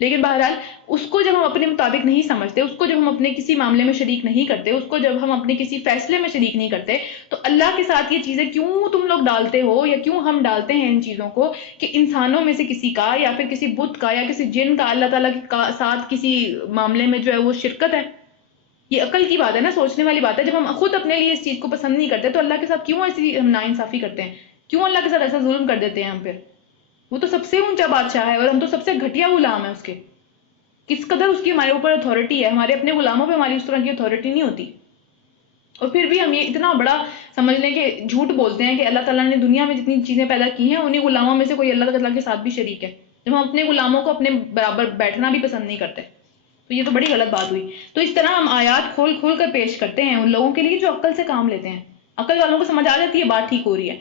لیکن بہرحال اس کو جب ہم اپنے مطابق نہیں سمجھتے، اس کو جب ہم اپنے کسی معاملے میں شریک نہیں کرتے، اس کو جب ہم اپنے کسی فیصلے میں شریک نہیں کرتے، تو اللہ کے ساتھ یہ چیزیں کیوں تم لوگ ڈالتے ہو، یا کیوں ہم ڈالتے ہیں ان چیزوں کو کہ انسانوں میں سے کسی کا یا پھر کسی بت کا یا کسی جن کا اللہ تعالیٰ کے ساتھ کسی معاملے میں جو ہے وہ شرکت ہے. یہ عقل کی بات ہے نا، سوچنے والی بات ہے. جب ہم خود اپنے لیے اس چیز کو پسند نہیں کرتے تو اللہ کے ساتھ کیوں ایسی ہم ناانصافی کرتے ہیں، کیوں اللہ کے ساتھ ایسا ظلم کر دیتے ہیں ہم؟ پھر وہ تو سب سے اونچا بادشاہ ہے اور ہم تو سب سے گھٹیا غلام ہیں اس کے. کس قدر اس کی ہمارے اوپر اتھارٹی ہے، ہمارے اپنے غلاموں پہ ہماری اس طرح کی اتھارٹی نہیں ہوتی. اور پھر بھی ہم یہ اتنا بڑا سمجھ لیں کہ جھوٹ بولتے ہیں کہ اللہ تعالیٰ نے دنیا میں جتنی چیزیں پیدا کی ہیں انہیں غلاموں میں سے کوئی اللہ تعالیٰ کے ساتھ بھی شریک ہے، جب ہم اپنے غلاموں کو اپنے برابر بیٹھنا بھی پسند نہیں کرتے. تو یہ تو بڑی غلط بات ہوئی. تو اس طرح ہم آیات کھول کھول کر پیش کرتے ہیں ان لوگوں کے لیے جو عقل سے کام لیتے ہیں. عقل والوں کو سمجھ آ جاتی ہے بات ٹھیک ہو رہی ہے،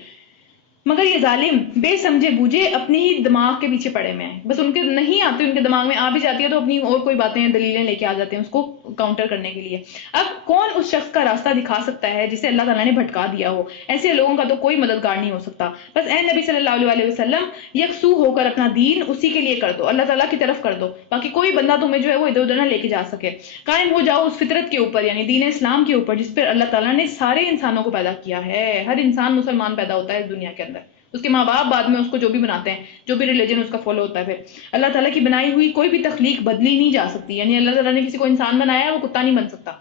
مگر یہ ظالم بے سمجھے بوجھے اپنے ہی دماغ کے پیچھے پڑے ہوئے ہیں، بس ان کے نہیں آتے، ان کے دماغ میں آ بھی جاتی ہے تو اپنی اور کوئی باتیں دلیلیں لے کے آ جاتے ہیں اس کو کاؤنٹر کرنے کے لیے۔ اب کون اس شخص کا راستہ دکھا سکتا ہے جسے اللہ تعالیٰ نے بھٹکا دیا ہو؟ ایسے لوگوں کا تو کوئی مددگار نہیں ہو سکتا۔ بس اے نبی صلی اللہ علیہ وسلم، یکسو ہو کر اپنا دین اسی کے لیے کر دو، اللہ تعالیٰ کی طرف کر دو، باقی کوئی بندہ تمہیں جو ہے وہ ادھر ادھر نہ لے کے جا سکے۔ قائم ہو جاؤ اس فطرت کے اوپر، یعنی دین اسلام کے اوپر، جس پر اللہ تعالیٰ نے سارے انسانوں کو پیدا کیا ہے۔ ہر انسان مسلمان پیدا ہوتا ہے اس دنیا کے اندر، اس کے ماں باپ بعد میں اس کو جو بھی بناتے ہیں، جو بھی ریلیجن اس کا فالو ہوتا ہے۔ پھر اللہ تعالیٰ کی بنائی ہوئی کوئی بھی تخلیق بدلی نہیں جا سکتی، یعنی اللہ تعالیٰ نے کسی کو انسان بنایا ہے وہ کتا نہیں بن سکتا،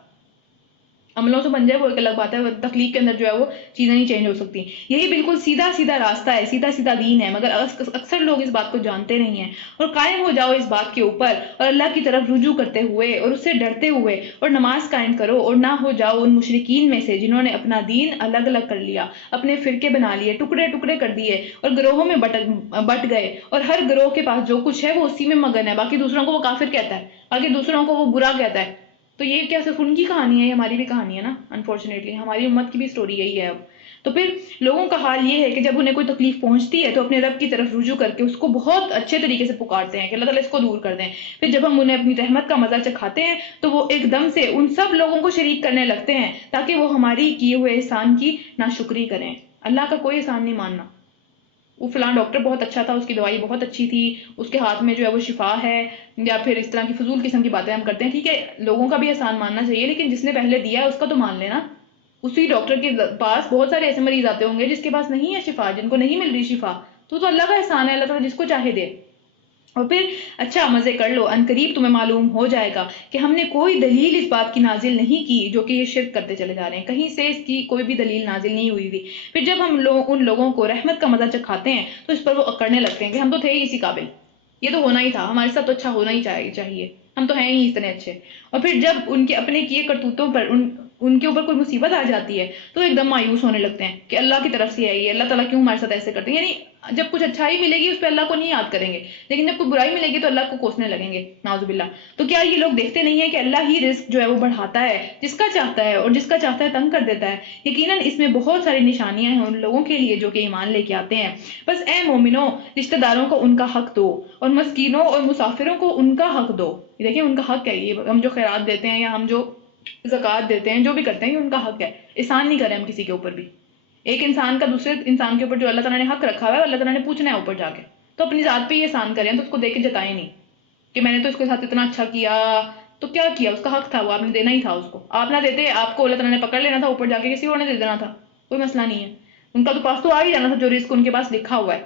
عملوں سے بن جائے وہ ایک الگ بات ہے، تخلیق کے اندر جو ہے وہ چیزیں نہیں چینج ہو سکتی۔ یہی بالکل سیدھا سیدھا راستہ ہے، سیدھا سیدھا دین ہے، مگر اکثر لوگ اس بات کو جانتے نہیں ہیں۔ اور قائم ہو جاؤ اس بات کے اوپر، اور اللہ کی طرف رجوع کرتے ہوئے اور اس سے ڈرتے ہوئے، اور نماز قائم کرو، اور نہ ہو جاؤ ان مشرکین میں سے جنہوں نے اپنا دین الگ الگ کر لیا، اپنے فرقے بنا لیے، ٹکڑے ٹکڑے کر دیے اور گروہوں میں بٹ گئے، اور ہر گروہ کے پاس جو کچھ ہے وہ اسی میں مگن ہے، باقی دوسروں کو وہ کافر کہتا ہے، باقی دوسروں کو وہ برا کہتا ہے۔ تو یہ کیا صرف ان کی کہانی ہے، یہ ہماری بھی کہانی ہے نا، انفارچونیٹلی ہماری امت کی بھی سٹوری یہی ہے اب۔ تو پھر لوگوں کا حال یہ ہے کہ جب انہیں کوئی تکلیف پہنچتی ہے تو اپنے رب کی طرف رجوع کر کے اس کو بہت اچھے طریقے سے پکارتے ہیں کہ اللہ تعالیٰ اس کو دور کر دیں۔ پھر جب ہم انہیں اپنی رحمت کا مزہ چکھاتے ہیں تو وہ ایک دم سے ان سب لوگوں کو شریک کرنے لگتے ہیں تاکہ وہ ہماری کیے ہوئے احسان کی ناشکری کریں۔ اللہ کا کوئی احسان نہیں ماننا، وہ فلاں ڈاکٹر بہت اچھا تھا، اس کی دوائی بہت اچھی تھی، اس کے ہاتھ میں جو ہے وہ شفا ہے، یا پھر اس طرح کی فضول قسم کی باتیں ہم کرتے ہیں۔ ٹھیک ہے، لوگوں کا بھی احسان ماننا چاہیے، لیکن جس نے پہلے دیا ہے اس کا تو مان لینا۔ اسی ڈاکٹر کے پاس بہت سارے ایسے مریض آتے ہوں گے جس کے پاس نہیں ہے شفا، جن کو نہیں مل رہی شفا، تو اللہ کا احسان ہے، اللہ تعالیٰ جس کو چاہے دے۔ اور پھر اچھا مزے کر لو، ان قریب تمہیں معلوم ہو جائے گا کہ ہم نے کوئی دلیل اس بات کی نازل نہیں کی جو کہ یہ شرک کرتے چلے جا رہے ہیں، کہیں سے اس کی کوئی بھی دلیل نازل نہیں ہوئی تھی۔ پھر جب ہم ان لوگوں کو رحمت کا مزہ چکھاتے ہیں تو اس پر وہ اکڑنے لگتے ہیں کہ ہم تو تھے ہی اسی قابل، یہ تو ہونا ہی تھا، ہمارے ساتھ تو اچھا ہونا ہی چاہیے، ہم تو ہیں ہی اتنے اچھے۔ اور پھر جب ان کے اپنے کیے کرتوتوں پر ان کے اوپر کوئی مصیبت آ جاتی ہے تو ایک دم مایوس ہونے لگتے ہیں کہ اللہ کی طرف سے آئی ہے، اللہ تعالیٰ کیوں ہمارے ساتھ ایسے کرتے ہیں۔ یعنی جب کچھ اچھائی ملے گی اس پہ اللہ کو نہیں یاد کریں گے، لیکن جب کوئی برائی ملے گی تو اللہ کو کوسنے لگیں گے، نعوذ باللہ۔ تو کیا یہ لوگ دیکھتے نہیں ہیں کہ اللہ ہی رزق جو ہے وہ بڑھاتا ہے جس کا چاہتا ہے، اور جس کا چاہتا ہے تنگ کر دیتا ہے؟ یقیناً اس میں بہت ساری نشانیاں ہیں ان لوگوں کے لیے جو کہ ایمان لے کے آتے ہیں۔ بس اے مومنوں، رشتہ داروں کو ان کا حق دو، اور مسکینوں اور مسافروں کو ان کا حق دو۔ دیکھیں ان کا حق ہے، یہ ہم جو خیرات دیتے ہیں یا ہم جو زکوٰۃ دیتے ہیں، جو بھی کرتے ہیں، یہ ان کا حق ہے، احسان نہیں کریں ہم کسی کے اوپر بھی۔ ایک انسان کا دوسرے انسان کے اوپر جو اللہ تعالیٰ نے حق رکھا ہوا ہے، اللہ تعالیٰ نے پوچھنا ہے اوپر جا کے، تو اپنی ذات پہ یہ احسان کریں، تو اس کو دے کے جتائیں نہیں کہ میں نے تو اس کے ساتھ اتنا اچھا کیا، تو کیا کیا، اس کا حق تھا، وہ آپ نے دینا ہی تھا اس کو۔ آپ نہ دیتے، آپ کو اللہ تعالیٰ نے پکڑ لینا تھا، اوپر جا کے کسی اور نے دے دینا تھا، کوئی مسئلہ نہیں ہے، ان کا تو پاس تو آ ہی جانا تھا جو رزق ان کے پاس لکھا ہوا ہے۔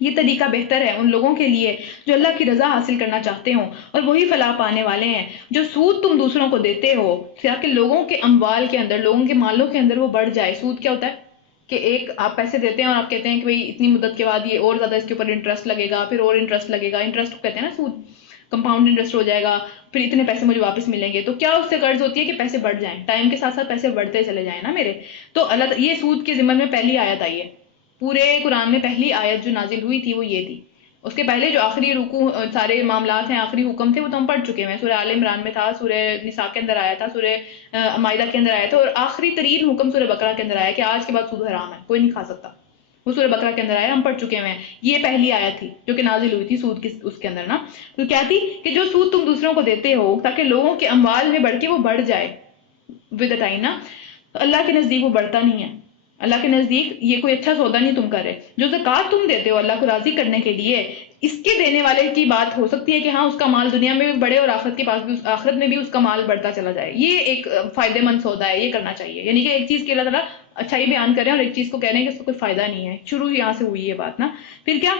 یہ طریقہ بہتر ہے ان لوگوں کے لیے جو اللہ کی رضا حاصل کرنا چاہتے ہوں، اور وہی فلاح پانے والے ہیں۔ جو سود تم دوسروں کو دیتے ہو تاکہ لوگوں کے اموال کے اندر، لوگوں کے مالوں کے اندر وہ بڑھ جائے۔ سود کیا ہوتا ہے کہ ایک آپ پیسے دیتے ہیں اور آپ کہتے ہیں کہ بھئی اتنی مدت کے بعد یہ اور زیادہ اس کے اوپر انٹرسٹ لگے گا، پھر اور انٹرسٹ لگے گا، انٹرسٹ کو کہتے ہیں نا سود، کمپاؤنڈ انٹرسٹ ہو جائے گا، پھر اتنے پیسے مجھے واپس ملیں گے۔ تو کیا اس سے قرض ہوتی ہے کہ پیسے بڑھ جائیں، ٹائم کے ساتھ ساتھ پیسے بڑھتے چلے جائیں نا میرے۔ تو اللہ یہ سود کے ضمن میں پہلی آیت آئی ہے، پورے قرآن میں پہلی آیت جو نازل ہوئی تھی وہ یہ تھی۔ اس کے پہلے جو آخری رکوع سارے معاملات ہیں، آخری حکم تھے، وہ تو ہم پڑھ چکے ہیں، سورہ آل عمران میں تھا، سورہ نساء کے اندر آیا تھا، سورہ مائدہ کے اندر آیا تھا، اور آخری ترین حکم سورہ بقرہ کے اندر آیا کہ آج کے بعد سود حرام ہے، کوئی نہیں کھا سکتا، وہ سورہ بقرہ کے اندر آیا، ہم پڑھ چکے ہیں۔ یہ پہلی آیت تھی جو کہ نازل ہوئی تھی سود کی، اس کے اندر نا تو کیا تھی کہ جو سود تم دوسروں کو دیتے ہو تاکہ لوگوں کے اموال میں بڑھ کے وہ بڑھ جائے ود ٹائم نا، تو اللہ کے نزدیک وہ بڑھتا نہیں ہے، اللہ کے نزدیک یہ کوئی اچھا سودا نہیں تم کر رہے۔ جو زکوٰۃ تم دیتے ہو اللہ کو راضی کرنے کے لیے، اس کے دینے والے کی بات ہو سکتی ہے کہ ہاں اس کا مال دنیا میں بھی بڑھے اور آخرت کے پاس بھی، آخرت میں بھی اس کا مال بڑھتا چلا جائے، یہ ایک فائدے مند سودا ہے، یہ کرنا چاہیے۔ یعنی کہ ایک چیز کی اللہ تعالیٰ اچھائی بیان کریں اور ایک چیز کو کہہ رہے ہیں کہ اس کو کوئی فائدہ نہیں ہے، شروع یہاں سے ہوئی یہ بات نا۔ پھر کیا،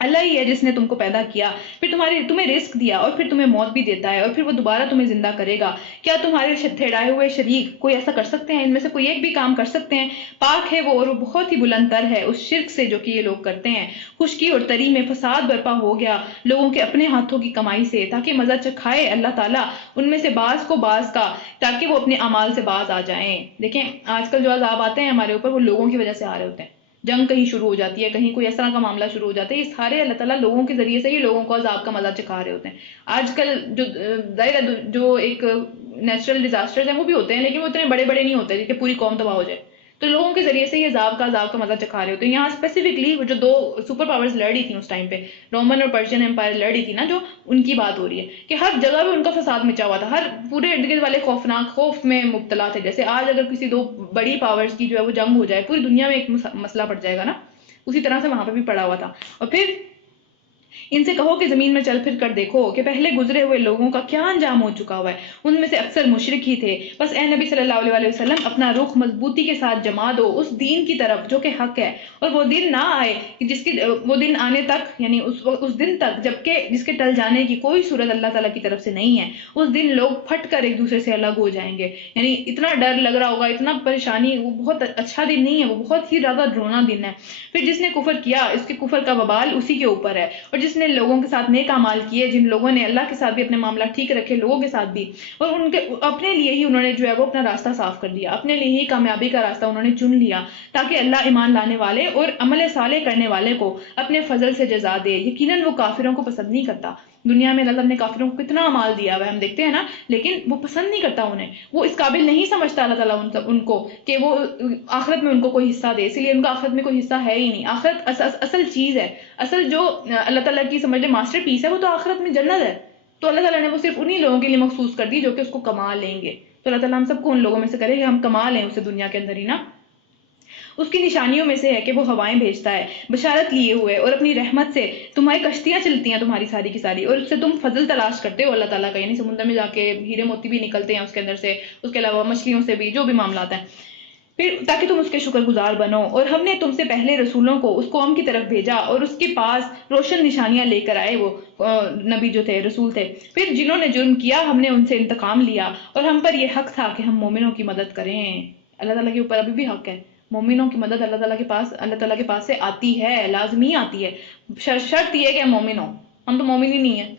اللہ ہی ہے جس نے تم کو پیدا کیا، پھر تمہیں رزق دیا، اور پھر تمہیں موت بھی دیتا ہے، اور پھر وہ دوبارہ تمہیں زندہ کرے گا۔ کیا تمہارے ٹھہرائے ہوئے شریک کوئی ایسا کر سکتے ہیں؟ ان میں سے کوئی ایک بھی کام کر سکتے ہیں؟ پاک ہے وہ، اور وہ بہت ہی بلند تر ہے اس شرک سے جو کہ یہ لوگ کرتے ہیں۔ خشکی اور تری میں فساد برپا ہو گیا لوگوں کے اپنے ہاتھوں کی کمائی سے، تاکہ مزہ چکھائے اللہ تعالیٰ ان میں سے بعض کو بعض کا، تاکہ وہ اپنے اعمال سے باز آ جائیں۔ دیکھیں آج کل جو عذاب آتے ہیں ہمارے اوپر، وہ لوگوں کی وجہ سے آ رہے ہوتے ہیں، جنگ کہیں شروع ہو جاتی ہے، کہیں کوئی اس طرح کا معاملہ شروع ہو جاتا ہے، یہ سارے اللہ تعالیٰ لوگوں کے ذریعے سے ہی لوگوں کو عذاب کا مزہ چکھا رہے ہوتے ہیں۔ آج کل جو ظاہر ہے جو ایک نیچرل ڈیزاسٹرز ہیں وہ بھی ہوتے ہیں، لیکن وہ اتنے بڑے بڑے نہیں ہوتے کہ پوری قوم تباہ ہو جائے، تو لوگوں کے ذریعے سے یہ عذاب کا مزہ چکھا رہے ہوتے ہیں. یہاں اسپیسیفکلی وہ جو دو سپر پاورز لڑ رہی تھیں اس ٹائم پہ، رومن اور پرشین امپائر لڑ رہی تھی نا، جو ان کی بات ہو رہی ہے کہ ہر جگہ پہ ان کا فساد مچا ہوا تھا، ہر پورے ارد گرد والے خوف میں مبتلا تھے. جیسے آج اگر کسی دو بڑی پاورز کی جو ہے وہ جنگ ہو جائے، پوری دنیا میں ایک مسئلہ پڑ جائے گا نا، اسی طرح سے وہاں پہ بھی پڑا ہوا تھا. اور پھر ان سے کہو کہ زمین میں چل پھر کر دیکھو کہ پہلے گزرے ہوئے لوگوں کا کیا انجام ہو چکا ہوا ہے، ان میں سے اکثر مشرک ہی تھے. بس اے نبی صلی اللہ علیہ وسلم اپنا رخ مضبوطی کے ساتھ جما دو اس دین کی طرف جو کہ حق ہے، اور وہ دن نہ آئے کہ وہ دن آنے تک، یعنی اس دن تک جبکہ جس کے ٹل جانے کی کوئی صورت اللہ تعالیٰ کی طرف سے نہیں ہے. اس دن لوگ پھٹ کر ایک دوسرے سے الگ ہو جائیں گے. یعنی اتنا ڈر لگ رہا ہوگا، اتنا پریشانی، وہ بہت اچھا دن نہیں ہے، وہ بہت ہی زیادہ ڈرونا دن ہے. پھر جس نے کفر کیا اس کے کفر کا وبال اسی کے اوپر ہے، اور جس نے لوگوں کے ساتھ نیک اعمال کیے، جن لوگوں نے اللہ کے ساتھ بھی اپنے معاملات ٹھیک رکھے، لوگوں کے ساتھ بھی، اور ان کے اپنے لیے ہی انہوں نے جو ہے وہ اپنا راستہ صاف کر لیا، اپنے لیے ہی کامیابی کا راستہ انہوں نے چن لیا، تاکہ اللہ ایمان لانے والے اور عمل صالح کرنے والے کو اپنے فضل سے جزا دے. یقیناً وہ کافروں کو پسند نہیں کرتا. دنیا میں اللہ نے کافروں کو کتنا اعمال دیا ہوا ہے، ہم دیکھتے ہیں نا، لیکن وہ پسند نہیں کرتا انہیں، وہ اس قابل نہیں سمجھتا اللہ تعالیٰ ان کو کہ وہ آخرت میں ان کو کوئی حصہ دے. اسی لیے ان کا آخرت میں کوئی حصہ ہے ہی نہیں. آخرت اصل چیز ہے، اصل جو اللہ تعالیٰ کی سمجھ لے ماسٹر پیس ہے، وہ تو آخرت میں جنت ہے. تو اللہ تعالیٰ نے وہ صرف انہی لوگوں کے لیے مخصوص کر دی جو کہ اس کو کما لیں گے. تو اللہ تعالیٰ ہم سب کو ان لوگوں میں سے کرے کہ ہم کما لیں اسے دنیا کے اندر ہی نا. اس کی نشانیوں میں سے ہے کہ وہ ہوائیں بھیجتا ہے بشارت لیے ہوئے، اور اپنی رحمت سے تمہاری کشتیاں چلتی ہیں تمہاری ساری کی ساری، اور اس سے تم فضل تلاش کرتے ہو اللہ تعالیٰ کا. یعنی سمندر میں جا کے ہیرے موتی بھی نکلتے ہیں اس کے اندر سے، اس کے علاوہ مچھلیوں سے بھی، جو بھی معاملات ہیں، پھر تاکہ تم اس کے شکر گزار بنو. اور ہم نے تم سے پہلے رسولوں کو اس قوم کی طرف بھیجا، اور اس کے پاس روشن نشانیاں لے کر آئے وہ نبی جو تھے، رسول تھے. پھر جنہوں نے جرم کیا ہم نے ان سے انتقام لیا، اور ہم پر یہ حق تھا کہ ہم مومنوں کی مدد کریں. اللہ تعالیٰ کے اوپر ابھی بھی حق ہے. مومنوں کی مدد اللہ تعالیٰ کے پاس سے آتی ہے، لازمی آتی ہے. شرط یہ ہے کہ ہم مومن ہوں. ہم تو مومن ہی نہیں ہیں،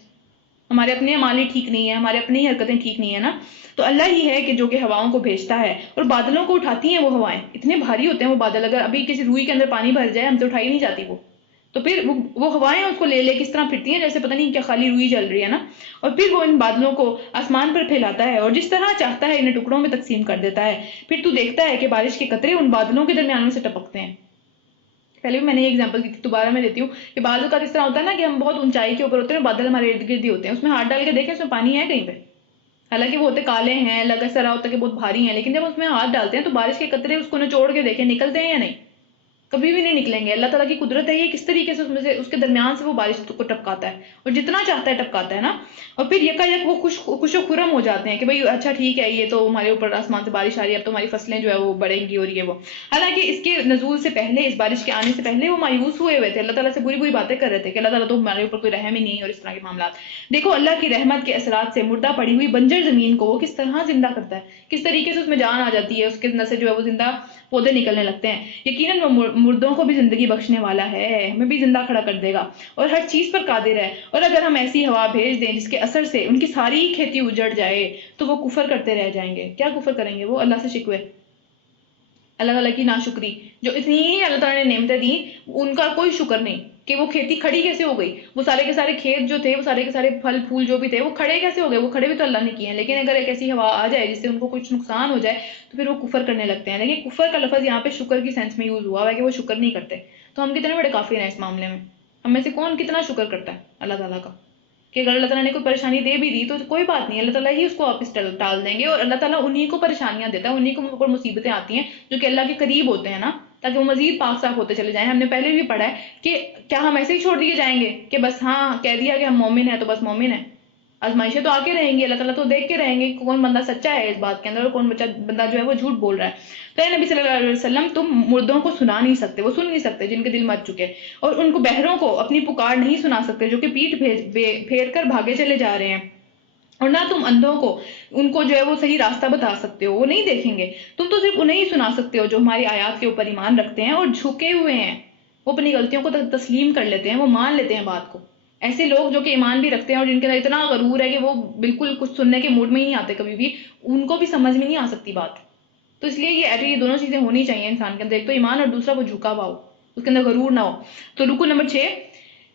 ہمارے اپنے اعمال ہی ٹھیک نہیں ہیں، ہمارے اپنی ہی حرکتیں ٹھیک نہیں ہیں نا. تو اللہ ہی ہے کہ جو کہ ہواؤں کو بھیجتا ہے، اور بادلوں کو اٹھاتی ہیں وہ ہوائیں. اتنے بھاری ہوتے ہیں وہ بادل، اگر ابھی کسی روئی کے اندر پانی بھر جائے ہم سے اٹھائی نہیں جاتی وہ. تو پھر وہ ہوائیں اس کو لے لے کس طرح پھرتی ہیں جیسے پتہ نہیں کیا خالی روئی جل رہی ہے نا. اور پھر وہ ان بادلوں کو آسمان پر پھیلاتا ہے، اور جس طرح چاہتا ہے انہیں ٹکڑوں میں تقسیم کر دیتا ہے. پھر تو دیکھتا ہے کہ بارش کے قطرے ان بادلوں کے درمیان میں سے ٹپکتے ہیں. پہلے بھی میں نے یہ ایگزامپل دی تھی، دوبارہ میں دیتی ہوں کہ بعض اوقات اس طرح ہوتا ہے نا کہ ہم بہت اونچائی کے اوپر ہوتے ہیں، بادل ہمارے ارد گرد ہی ہوتے ہیں، اس میں ہاتھ ڈال کے دیکھیں اس میں پانی ہے کہیں پہ، حالانکہ وہ ہوتے کالے ہیں، لگ ایسا رہا ہوتا ہے کہ بہت بھاری ہیں، لیکن جب اس میں ہاتھ ڈالتے ہیں تو بارش کے قطرے اس کو نچوڑ کے دیکھیں نکلتے ہیں یا نہیں. کبھی بھی نہیں نکلیں گے. اللہ تعالیٰ کی قدرت ہے یہ کس طریقے سے اس کے درمیان سے وہ بارش کو ٹپکاتا ہے، اور جتنا چاہتا ہے ٹپکاتا ہے نا. اور پھر یکایک وہ خوش و خرم ہو جاتے ہیں کہ بھئی اچھا ٹھیک ہے، یہ تو ہمارے اوپر آسمان سے بارش آ رہی ہے، اب تو ہماری فصلیں جو ہے وہ بڑھیں گی اور یہ وہ. حالانکہ اس کے نزول سے پہلے، اس بارش کے آنے سے پہلے وہ مایوس ہوئے تھے، اللہ تعالیٰ سے بری باتیں کر رہے تھے کہ اللہ تعالیٰ تو ہمارے اوپر کوئی رحم ہی نہیں، اور اس طرح کے معاملات. دیکھو اللہ کی رحمت کے اثرات سے مردہ پڑی ہوئی بنجر زمین کو وہ کس طرح زندہ کرتا ہے، کس طریقے سے اس میں جان آ جاتی ہے، اس کے اندر سے جو ہے وہ زندہ پودے نکلنے لگتے ہیں. یقیناً وہ مردوں کو بھی زندگی بخشنے والا ہے، ہمیں بھی زندہ کھڑا کر دے گا، اور ہر چیز پر قادر ہے. اور اگر ہم ایسی ہوا بھیج دیں جس کے اثر سے ان کی ساری کھیتی اجڑ جائے تو وہ کفر کرتے رہ جائیں گے. کیا کفر کریں گے؟ وہ اللہ سے شکوے، اللہ تعالیٰ کی ناشکری. جو اتنی اللہ تعالیٰ نے نعمتیں دی ان کا کوئی شکر نہیں کہ وہ کھیتی کھڑی کیسے ہو گئی. وہ سارے کے سارے کھیت جو تھے، وہ سارے کے سارے پھل پھول جو بھی تھے، وہ کھڑے کیسے ہو گئے؟ وہ کھڑے بھی تو اللہ نے کیے ہیں. لیکن اگر ایک ایسی ہوا آ جائے جس سے ان کو کچھ نقصان ہو جائے تو پھر وہ کفر کرنے لگتے ہیں. لیکن کفر کا لفظ یہاں پہ شکر کی سینس میں یوز ہوا ہے کہ وہ شکر نہیں کرتے. تو ہم کتنے بڑے کافر ہیں اس معاملے میں؟ ہم میں سے کون کتنا شکر کرتا ہے اللہ تعالیٰ کا کہ اگر اللہ تعالیٰ نے کوئی پریشانی دے بھی دی تو کوئی بات نہیں، اللہ تعالیٰ ہی اس کو واپس ٹال دیں گے. اور اللہ تعالیٰ انہی کو پریشانیاں دیتا ہے، انہی کو اوپر مصیبتیں آتی ہیں جو کہ اللہ کے قریب ہوتے ہیں نا، تاکہ وہ مزید پاک صاف ہوتے چلے جائیں. ہم نے پہلے بھی پڑھا ہے کہ کیا ہم ایسے ہی چھوڑ دیے جائیں گے کہ بس ہاں کہہ دیا کہ ہم مومن ہیں تو بس مومن ہیں؟ آزمائشیں تو آ کے رہیں گی، اللہ تعالیٰ تو دیکھ کے رہیں گے کہ کون بندہ سچا ہے اس بات کے اندر اور کون بندہ جو ہے وہ جھوٹ بول رہا ہے. تو اے نبی صلی اللہ علیہ وسلم تم مردوں کو سنا نہیں سکتے، وہ سن نہیں سکتے جن کے دل مر چکے، اور ان کو بہروں کو اپنی پکار نہیں سنا سکتے جو کہ پیٹھ پھیر کر بھاگے چلے جا رہے ہیں. اور نہ تم اندھوں کو ان کو جو ہے وہ صحیح راستہ بتا سکتے ہو، وہ نہیں دیکھیں گے. تم تو صرف انہیں ہی سنا سکتے ہو جو ہماری آیات کے اوپر ایمان رکھتے ہیں اور جھکے ہوئے ہیں، وہ اپنی غلطیوں کو تسلیم کر لیتے ہیں، وہ مان لیتے ہیں بات کو. ایسے لوگ جو کہ ایمان بھی رکھتے ہیں اور جن کے اندر اتنا غرور ہے کہ وہ بالکل کچھ سننے کے موڈ میں ہی نہیں آتے کبھی بھی، ان کو بھی سمجھ میں نہیں آ سکتی بات. تو اس لیے یہ دونوں چیزیں ہونی چاہیے انسان کے اندر، ایک تو ایمان اور دوسرا وہ جھکا ہوا ہو، اس کے اندر غرور نہ ہو. تو رکو نمبر 6،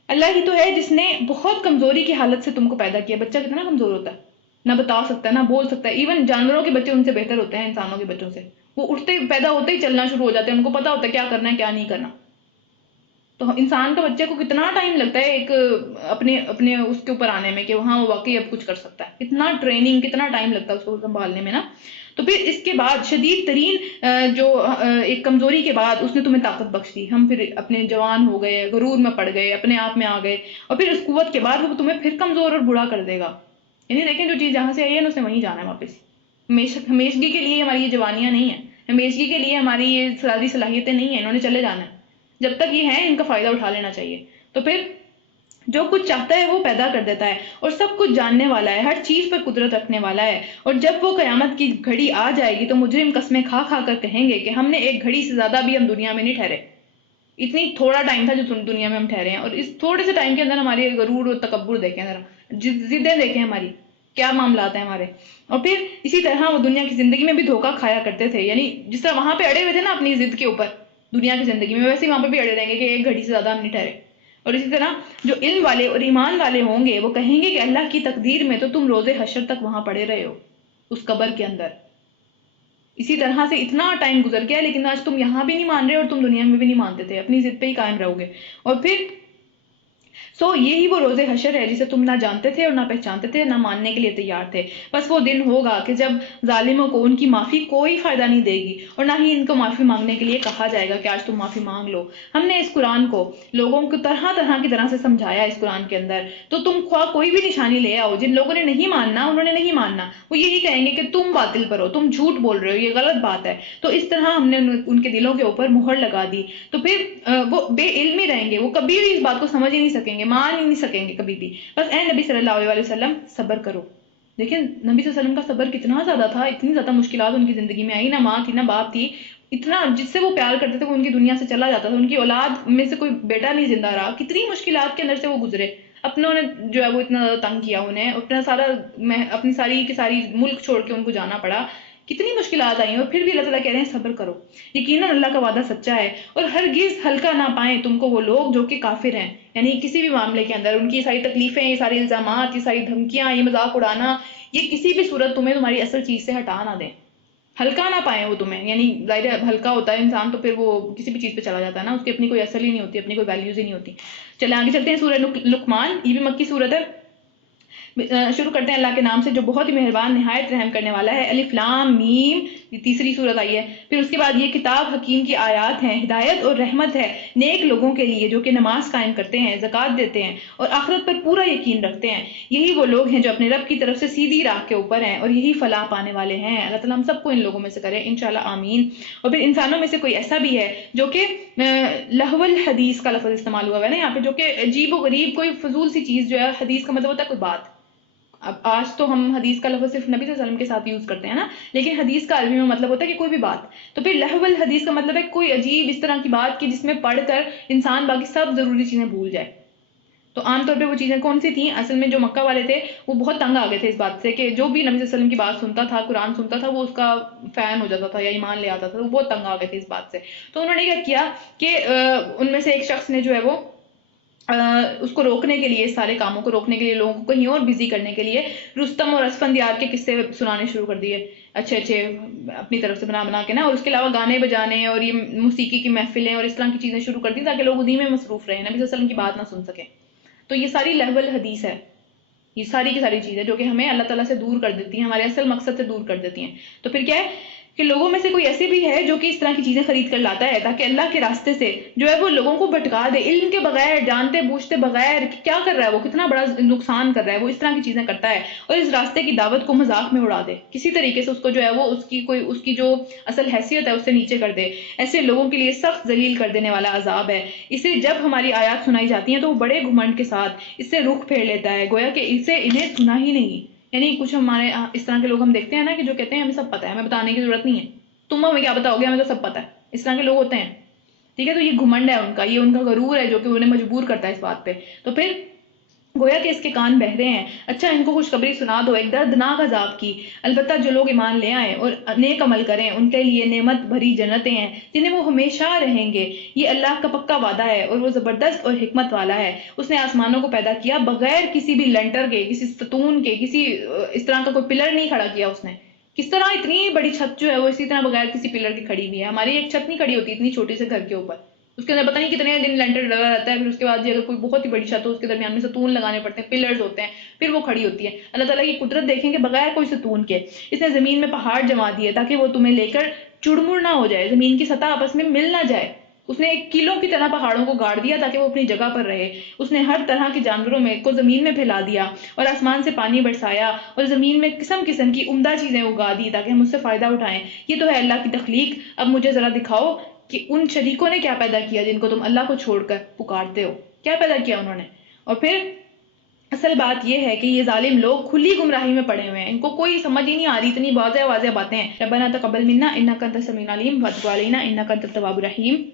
اللہ ہی تو ہے جس نے بہت کمزوری کی حالت سے تم کو پیدا کیا. بچہ کتنا کمزور ہوتا ہے، نہ بتا سکتا ہے نہ بول سکتا ہے. ایون جانوروں کے بچے ان سے بہتر ہوتے ہیں انسانوں کے بچوں سے. وہ اٹھتے پیدا ہوتے ہی چلنا شروع ہو جاتے ہیں، ان کو پتا ہوتا ہے کیا کرنا ہے کیا نہیں کرنا. تو انسان کا بچے کو کتنا ٹائم لگتا ہے ایک اپنے اپنے اس کے اوپر آنے میں کہ ہاں وہ واقعی اب کچھ کر سکتا ہے، کتنا ٹریننگ کتنا ٹائم لگتا ہے اس کو سنبھالنے میں نا. تو پھر اس کے بعد شدید ترین جو ایک کمزوری کے بعد اس نے تمہیں طاقت بخش دی. ہم پھر اپنے جوان ہو گئے، غرور میں پڑ گئے، اپنے آپ میں آ گئے، اور پھر اس قوت کے بعد وہ تمہیں پھر کمزور اور بڑا کر دے گا. یعنی دیکھیں جو چیز جہاں سے آئی ہے نا اسے وہیں جانا ہے واپس. ہمیشگی کے لیے ہماری یہ جوانیاں نہیں ہیں، ہمیشگی کے لیے ہماری یہ ساری صلاحیتیں نہیں ہیں، انہوں نے چلے جانا ہے. جب تک یہ ہیں ان کا فائدہ اٹھا لینا چاہیے. تو پھر جو کچھ چاہتا ہے وہ پیدا کر دیتا ہے، اور سب کچھ جاننے والا ہے، ہر چیز پر قدرت رکھنے والا ہے. اور جب وہ قیامت کی گھڑی آ جائے گی تو مجرم قسمیں کھا کھا کر کہیں گے کہ ہم نے ایک گھڑی سے زیادہ بھی ہم دنیا میں نہیں ٹھہرے. اتنی تھوڑا ٹائم تھا جو دنیا میں ہم ٹھہرے ہیں، اور اس تھوڑے سے ٹائم کے اندر ہماری غرور اور تکبر دیکھیں ذرا، ضدیں دیکھیں ہماری کیا معاملات ہیں ہمارے. اور پھر اسی طرح وہ دنیا کی زندگی میں بھی دھوکہ کھایا کرتے تھے. یعنی جس طرح وہاں پہ اڑے ہوئے تھے نا اپنی ضد کے اوپر دنیا کی زندگی میں، ویسے ہی وہاں پہ بھی اڑے رہیں گے کہ ایک گھڑی سے زیادہ ہم نہیں ٹھہرے. اور اسی طرح جو علم والے اور ایمان والے ہوں گے وہ کہیں گے کہ اللہ کی تقدیر میں تو تم روز حشر تک وہاں پڑے رہے ہو اس قبر کے اندر. اسی طرح سے اتنا ٹائم گزر گیا لیکن آج تم یہاں بھی نہیں مان رہے اور تم دنیا میں بھی نہیں مانتے تھے، اپنی ضد پہ ہی قائم رہو گے. اور پھر یہی وہ روز حشر ہے جسے تم نہ جانتے تھے اور نہ پہچانتے تھے، نہ ماننے کے لیے تیار تھے. بس وہ دن ہوگا کہ جب ظالموں کو ان کی معافی کوئی فائدہ نہیں دے گی، اور نہ ہی ان کو معافی مانگنے کے لیے کہا جائے گا کہ آج تم معافی مانگ لو. ہم نے اس قرآن کو لوگوں کو طرح طرح کی طرح سے سمجھایا اس قرآن کے اندر. تو تم خواہ کوئی بھی نشانی لے آؤ، جن لوگوں نے نہیں ماننا انہوں نے نہیں ماننا، وہ یہی کہیں گے کہ تم باطل پر ہو، تم جھوٹ بول رہے ہو، یہ غلط بات ہے. تو اس طرح ہم نے ان کے دلوں کے اوپر مہر لگا دی. تو پھر وہ بے علم ہی رہیں گے، وہ کبھی بھی اس بات کو سمجھ ہی نہیں سکیں گے، مان ہی نہیں سکیں گے کبھی بھی. بس اے نبی صلی اللہ علیہ وسلم صبر کرو. دیکھیں نبی صلی اللہ علیہ وسلم کا صبر کتنا زیادہ تھا، اتنی زیادہ مشکلات ان کی زندگی میں آئی، نہ ماں تھی نہ باپ تھی، اتنا جس سے وہ پیار کرتے تھے وہ ان کی دنیا سے چلا جاتا تھا، ان کی اولاد میں سے کوئی بیٹا نہیں زندہ رہا. کتنی مشکلات کے اندر سے وہ گزرے، اپنوں نے جو ہے وہ اتنا زیادہ تنگ کیا انہیں، اپنا سارا اپنی ساری کی ساری ملک چھوڑ کے ان کو جانا پڑا. کتنی مشکلات آئی، اور پھر بھی اللہ تعالیٰ کہہ رہے ہیں صبر کرو، یقیناً اللہ کا وعدہ سچا ہے. اور ہرگز ہلکا نہ پائیں تم کو وہ لوگ جو کہ کافر ہیں. یعنی کسی بھی معاملے کے اندر ان کی ساری تکلیفیں، یہ سارے الزامات، یہ ساری دھمکیاں، یہ مذاق اڑانا، یہ کسی بھی صورت تمہیں تمہاری اصل چیز سے ہٹا نہ دیں، ہلکا نہ پائیں وہ تمہیں. یعنی ظاہر ہلکا ہوتا ہے انسان تو پھر وہ کسی بھی چیز پہ چلا جاتا ہے نا، اس کی اپنی کوئی اصل ہی نہیں ہوتی، اپنی کوئی ویلیوز ہی نہیں ہوتی. چلے آگے چلتے ہیں. سورہ لقمان، یہ بھی مکی صورت ہے. شروع کرتے ہیں اللہ کے نام سے جو بہت ہی مہربان نہایت رحم کرنے والا ہے. الف لام میم، یہ تیسری صورت آئی ہے. پھر اس کے بعد یہ کتاب حکیم کی آیات ہیں، ہدایت اور رحمت ہے نیک لوگوں کے لیے جو کہ نماز قائم کرتے ہیں، زکوٰۃ دیتے ہیں اور آخرت پر پورا یقین رکھتے ہیں. یہی وہ لوگ ہیں جو اپنے رب کی طرف سے سیدھی راہ کے اوپر ہیں، اور یہی فلاح پانے والے ہیں. اللہ تعالیٰ ہم سب کو ان لوگوں میں سے کرے انشاءاللہ، آمین. اور پھر انسانوں میں سے کوئی ایسا بھی ہے جو کہ لہو الحدیث کا لفظ استعمال ہوا ہے نا یہاں پہ، جو کہ عجیب و غریب کوئی فضول سی چیز جو ہے. حدیث کا مطلب ہوتا ہے کوئی بات. اب آج تو ہم حدیث کا لفظ صرف نبی صلی اللہ علیہ وسلم کے ساتھ یوز کرتے ہیں نا، لیکن حدیث کا عربی میں مطلب ہوتا ہے کہ کوئی بھی بات. تو پھر لہو الحدیث کا مطلب ہے کوئی عجیب اس طرح کی بات کہ جس میں پڑھ کر انسان باقی سب ضروری چیزیں بھول جائے. تو عام طور پہ وہ چیزیں کون سی تھیں؟ اصل میں جو مکہ والے تھے وہ بہت تنگ آ گئے تھے اس بات سے کہ جو بھی نبی صلی اللہ علیہ وسلم کی بات سنتا تھا، قرآن سنتا تھا، وہ اس کا فین ہو جاتا تھا یا ایمان لے آتا تھا. وہ بہت تنگ آ گئے تھے اس بات سے. تو انہوں نے کیا کیا کہ ان میں سے ایک شخص نے جو ہے وہ اس کو روکنے کے لیے، سارے کاموں کو روکنے کے لیے، لوگوں کو کہیں اور بزی کرنے کے لیے رستم اور اسفندیار کے قصے سنانے شروع کر دیے، اچھے اچھے اپنی طرف سے بنا بنا کے نا. اور اس کے علاوہ گانے بجانے اور یہ موسیقی کی محفلیں اور اس طرح کی چیزیں شروع کر دی تاکہ لوگ انہیں میں مصروف رہیں، نبی صلی اللہ علیہ وسلم کی بات نہ سن سکیں. تو یہ ساری لہو الحدیث ہے، یہ ساری کی ساری چیزیں جو کہ ہمیں اللہ تعالیٰ سے دور کر دیتی ہیں، ہمارے اصل مقصد سے دور کر دیتی ہیں. تو پھر کیا ہے کہ لوگوں میں سے کوئی ایسے بھی ہے جو کہ اس طرح کی چیزیں خرید کر لاتا ہے تاکہ اللہ کے راستے سے جو ہے وہ لوگوں کو بھٹکا دے، علم کے بغیر، جانتے بوجھتے بغیر کہ کیا کر رہا ہے وہ، کتنا بڑا نقصان کر رہا ہے وہ، اس طرح کی چیزیں کرتا ہے اور اس راستے کی دعوت کو مذاق میں اڑا دے، کسی طریقے سے اس کو جو ہے وہ اس کی جو اصل حیثیت ہے اس سے نیچے کر دے. ایسے لوگوں کے لیے سخت ذلیل کر دینے والا عذاب ہے. اسے جب ہماری آیات سنائی جاتی ہیں تو وہ بڑے گھمنڈ کے ساتھ اس سے رخ پھیر لیتا ہے، گویا کہ اسے انہیں سنا ہی نہیں. یعنی کچھ ہمارے اس طرح کے لوگ ہم دیکھتے ہیں نا کہ جو کہتے ہیں ہمیں سب پتہ ہے، ہمیں بتانے کی ضرورت نہیں ہے، تم ہمیں کیا بتاؤ گے، ہمیں تو سب پتہ ہے. اس طرح کے لوگ ہوتے ہیں، ٹھیک ہے. تو یہ گھمنڈ ہے ان کا، یہ ان کا غرور ہے جو کہ انہیں مجبور کرتا ہے اس بات پہ. تو پھر گویا کہ اس کے کان بہرے ہیں. اچھا ان کو خوشخبری سنا دو ایک دردناک عذاب کی. البتہ جو لوگ ایمان لے آئیں اور نیک عمل کریں ان کے لیے نعمت بھری جنتیں ہیں جنہیں وہ ہمیشہ رہیں گے. یہ اللہ کا پکا وعدہ ہے اور وہ زبردست اور حکمت والا ہے. اس نے آسمانوں کو پیدا کیا بغیر کسی بھی لنٹر کے، کسی ستون کے، کسی اس طرح کا کوئی پلر نہیں کھڑا کیا اس نے. کس طرح اتنی بڑی چھت جو ہے وہ اسی طرح بغیر کسی پلر کی کھڑی ہوئی ہے. ہماری ایک چھت نہیں کھڑی ہوتی اتنی چھوٹی سے گھر کے اوپر, اس کے اندر پتہ نہیں کتنے دن لینٹر ڈلا رہتا ہے, پھر اس کے بعد اگر کوئی بہت ہی بڑی چھت ہو اس کے درمیان میں ستون لگانے پڑتے ہیں, پلرز ہوتے ہیں, پھر وہ کھڑی ہوتی ہے. اللہ تعالیٰ کی قدرت دیکھیں کہ بغیر کوئی ستون کے اس نے زمین میں پہاڑ جما دیے تاکہ وہ تمہیں لے کر چڑمڑ نہ ہو جائے, زمین کی سطح آپس میں مل نہ جائے. اس نے ایک کیلوں کی طرح پہاڑوں کو گاڑ دیا تاکہ وہ اپنی جگہ پر رہے. اس نے ہر طرح کے جانوروں میں کو زمین میں پھیلا دیا اور آسمان سے پانی برسایا اور زمین میں قسم قسم کی عمدہ چیزیں اگا دی تاکہ ہم اس سے فائدہ اٹھائیں. یہ تو ہے اللہ کی تخلیق. اب مجھے ذرا دکھاؤ کہ ان شریکوں نے کیا پیدا کیا جن کو تم اللہ کو چھوڑ کر پکارتے ہو, کیا پیدا کیا انہوں نے. اور پھر اصل بات یہ ہے کہ یہ ظالم لوگ کھلی گمراہی میں پڑے ہوئے ہیں, ان کو کوئی سمجھ ہی نہیں آ رہی, اتنی واضح واضح باتیں ہیں. ربنا تقبل منا انک انت السمیع العلیم وتب علینا انک انت التواب الرحیم.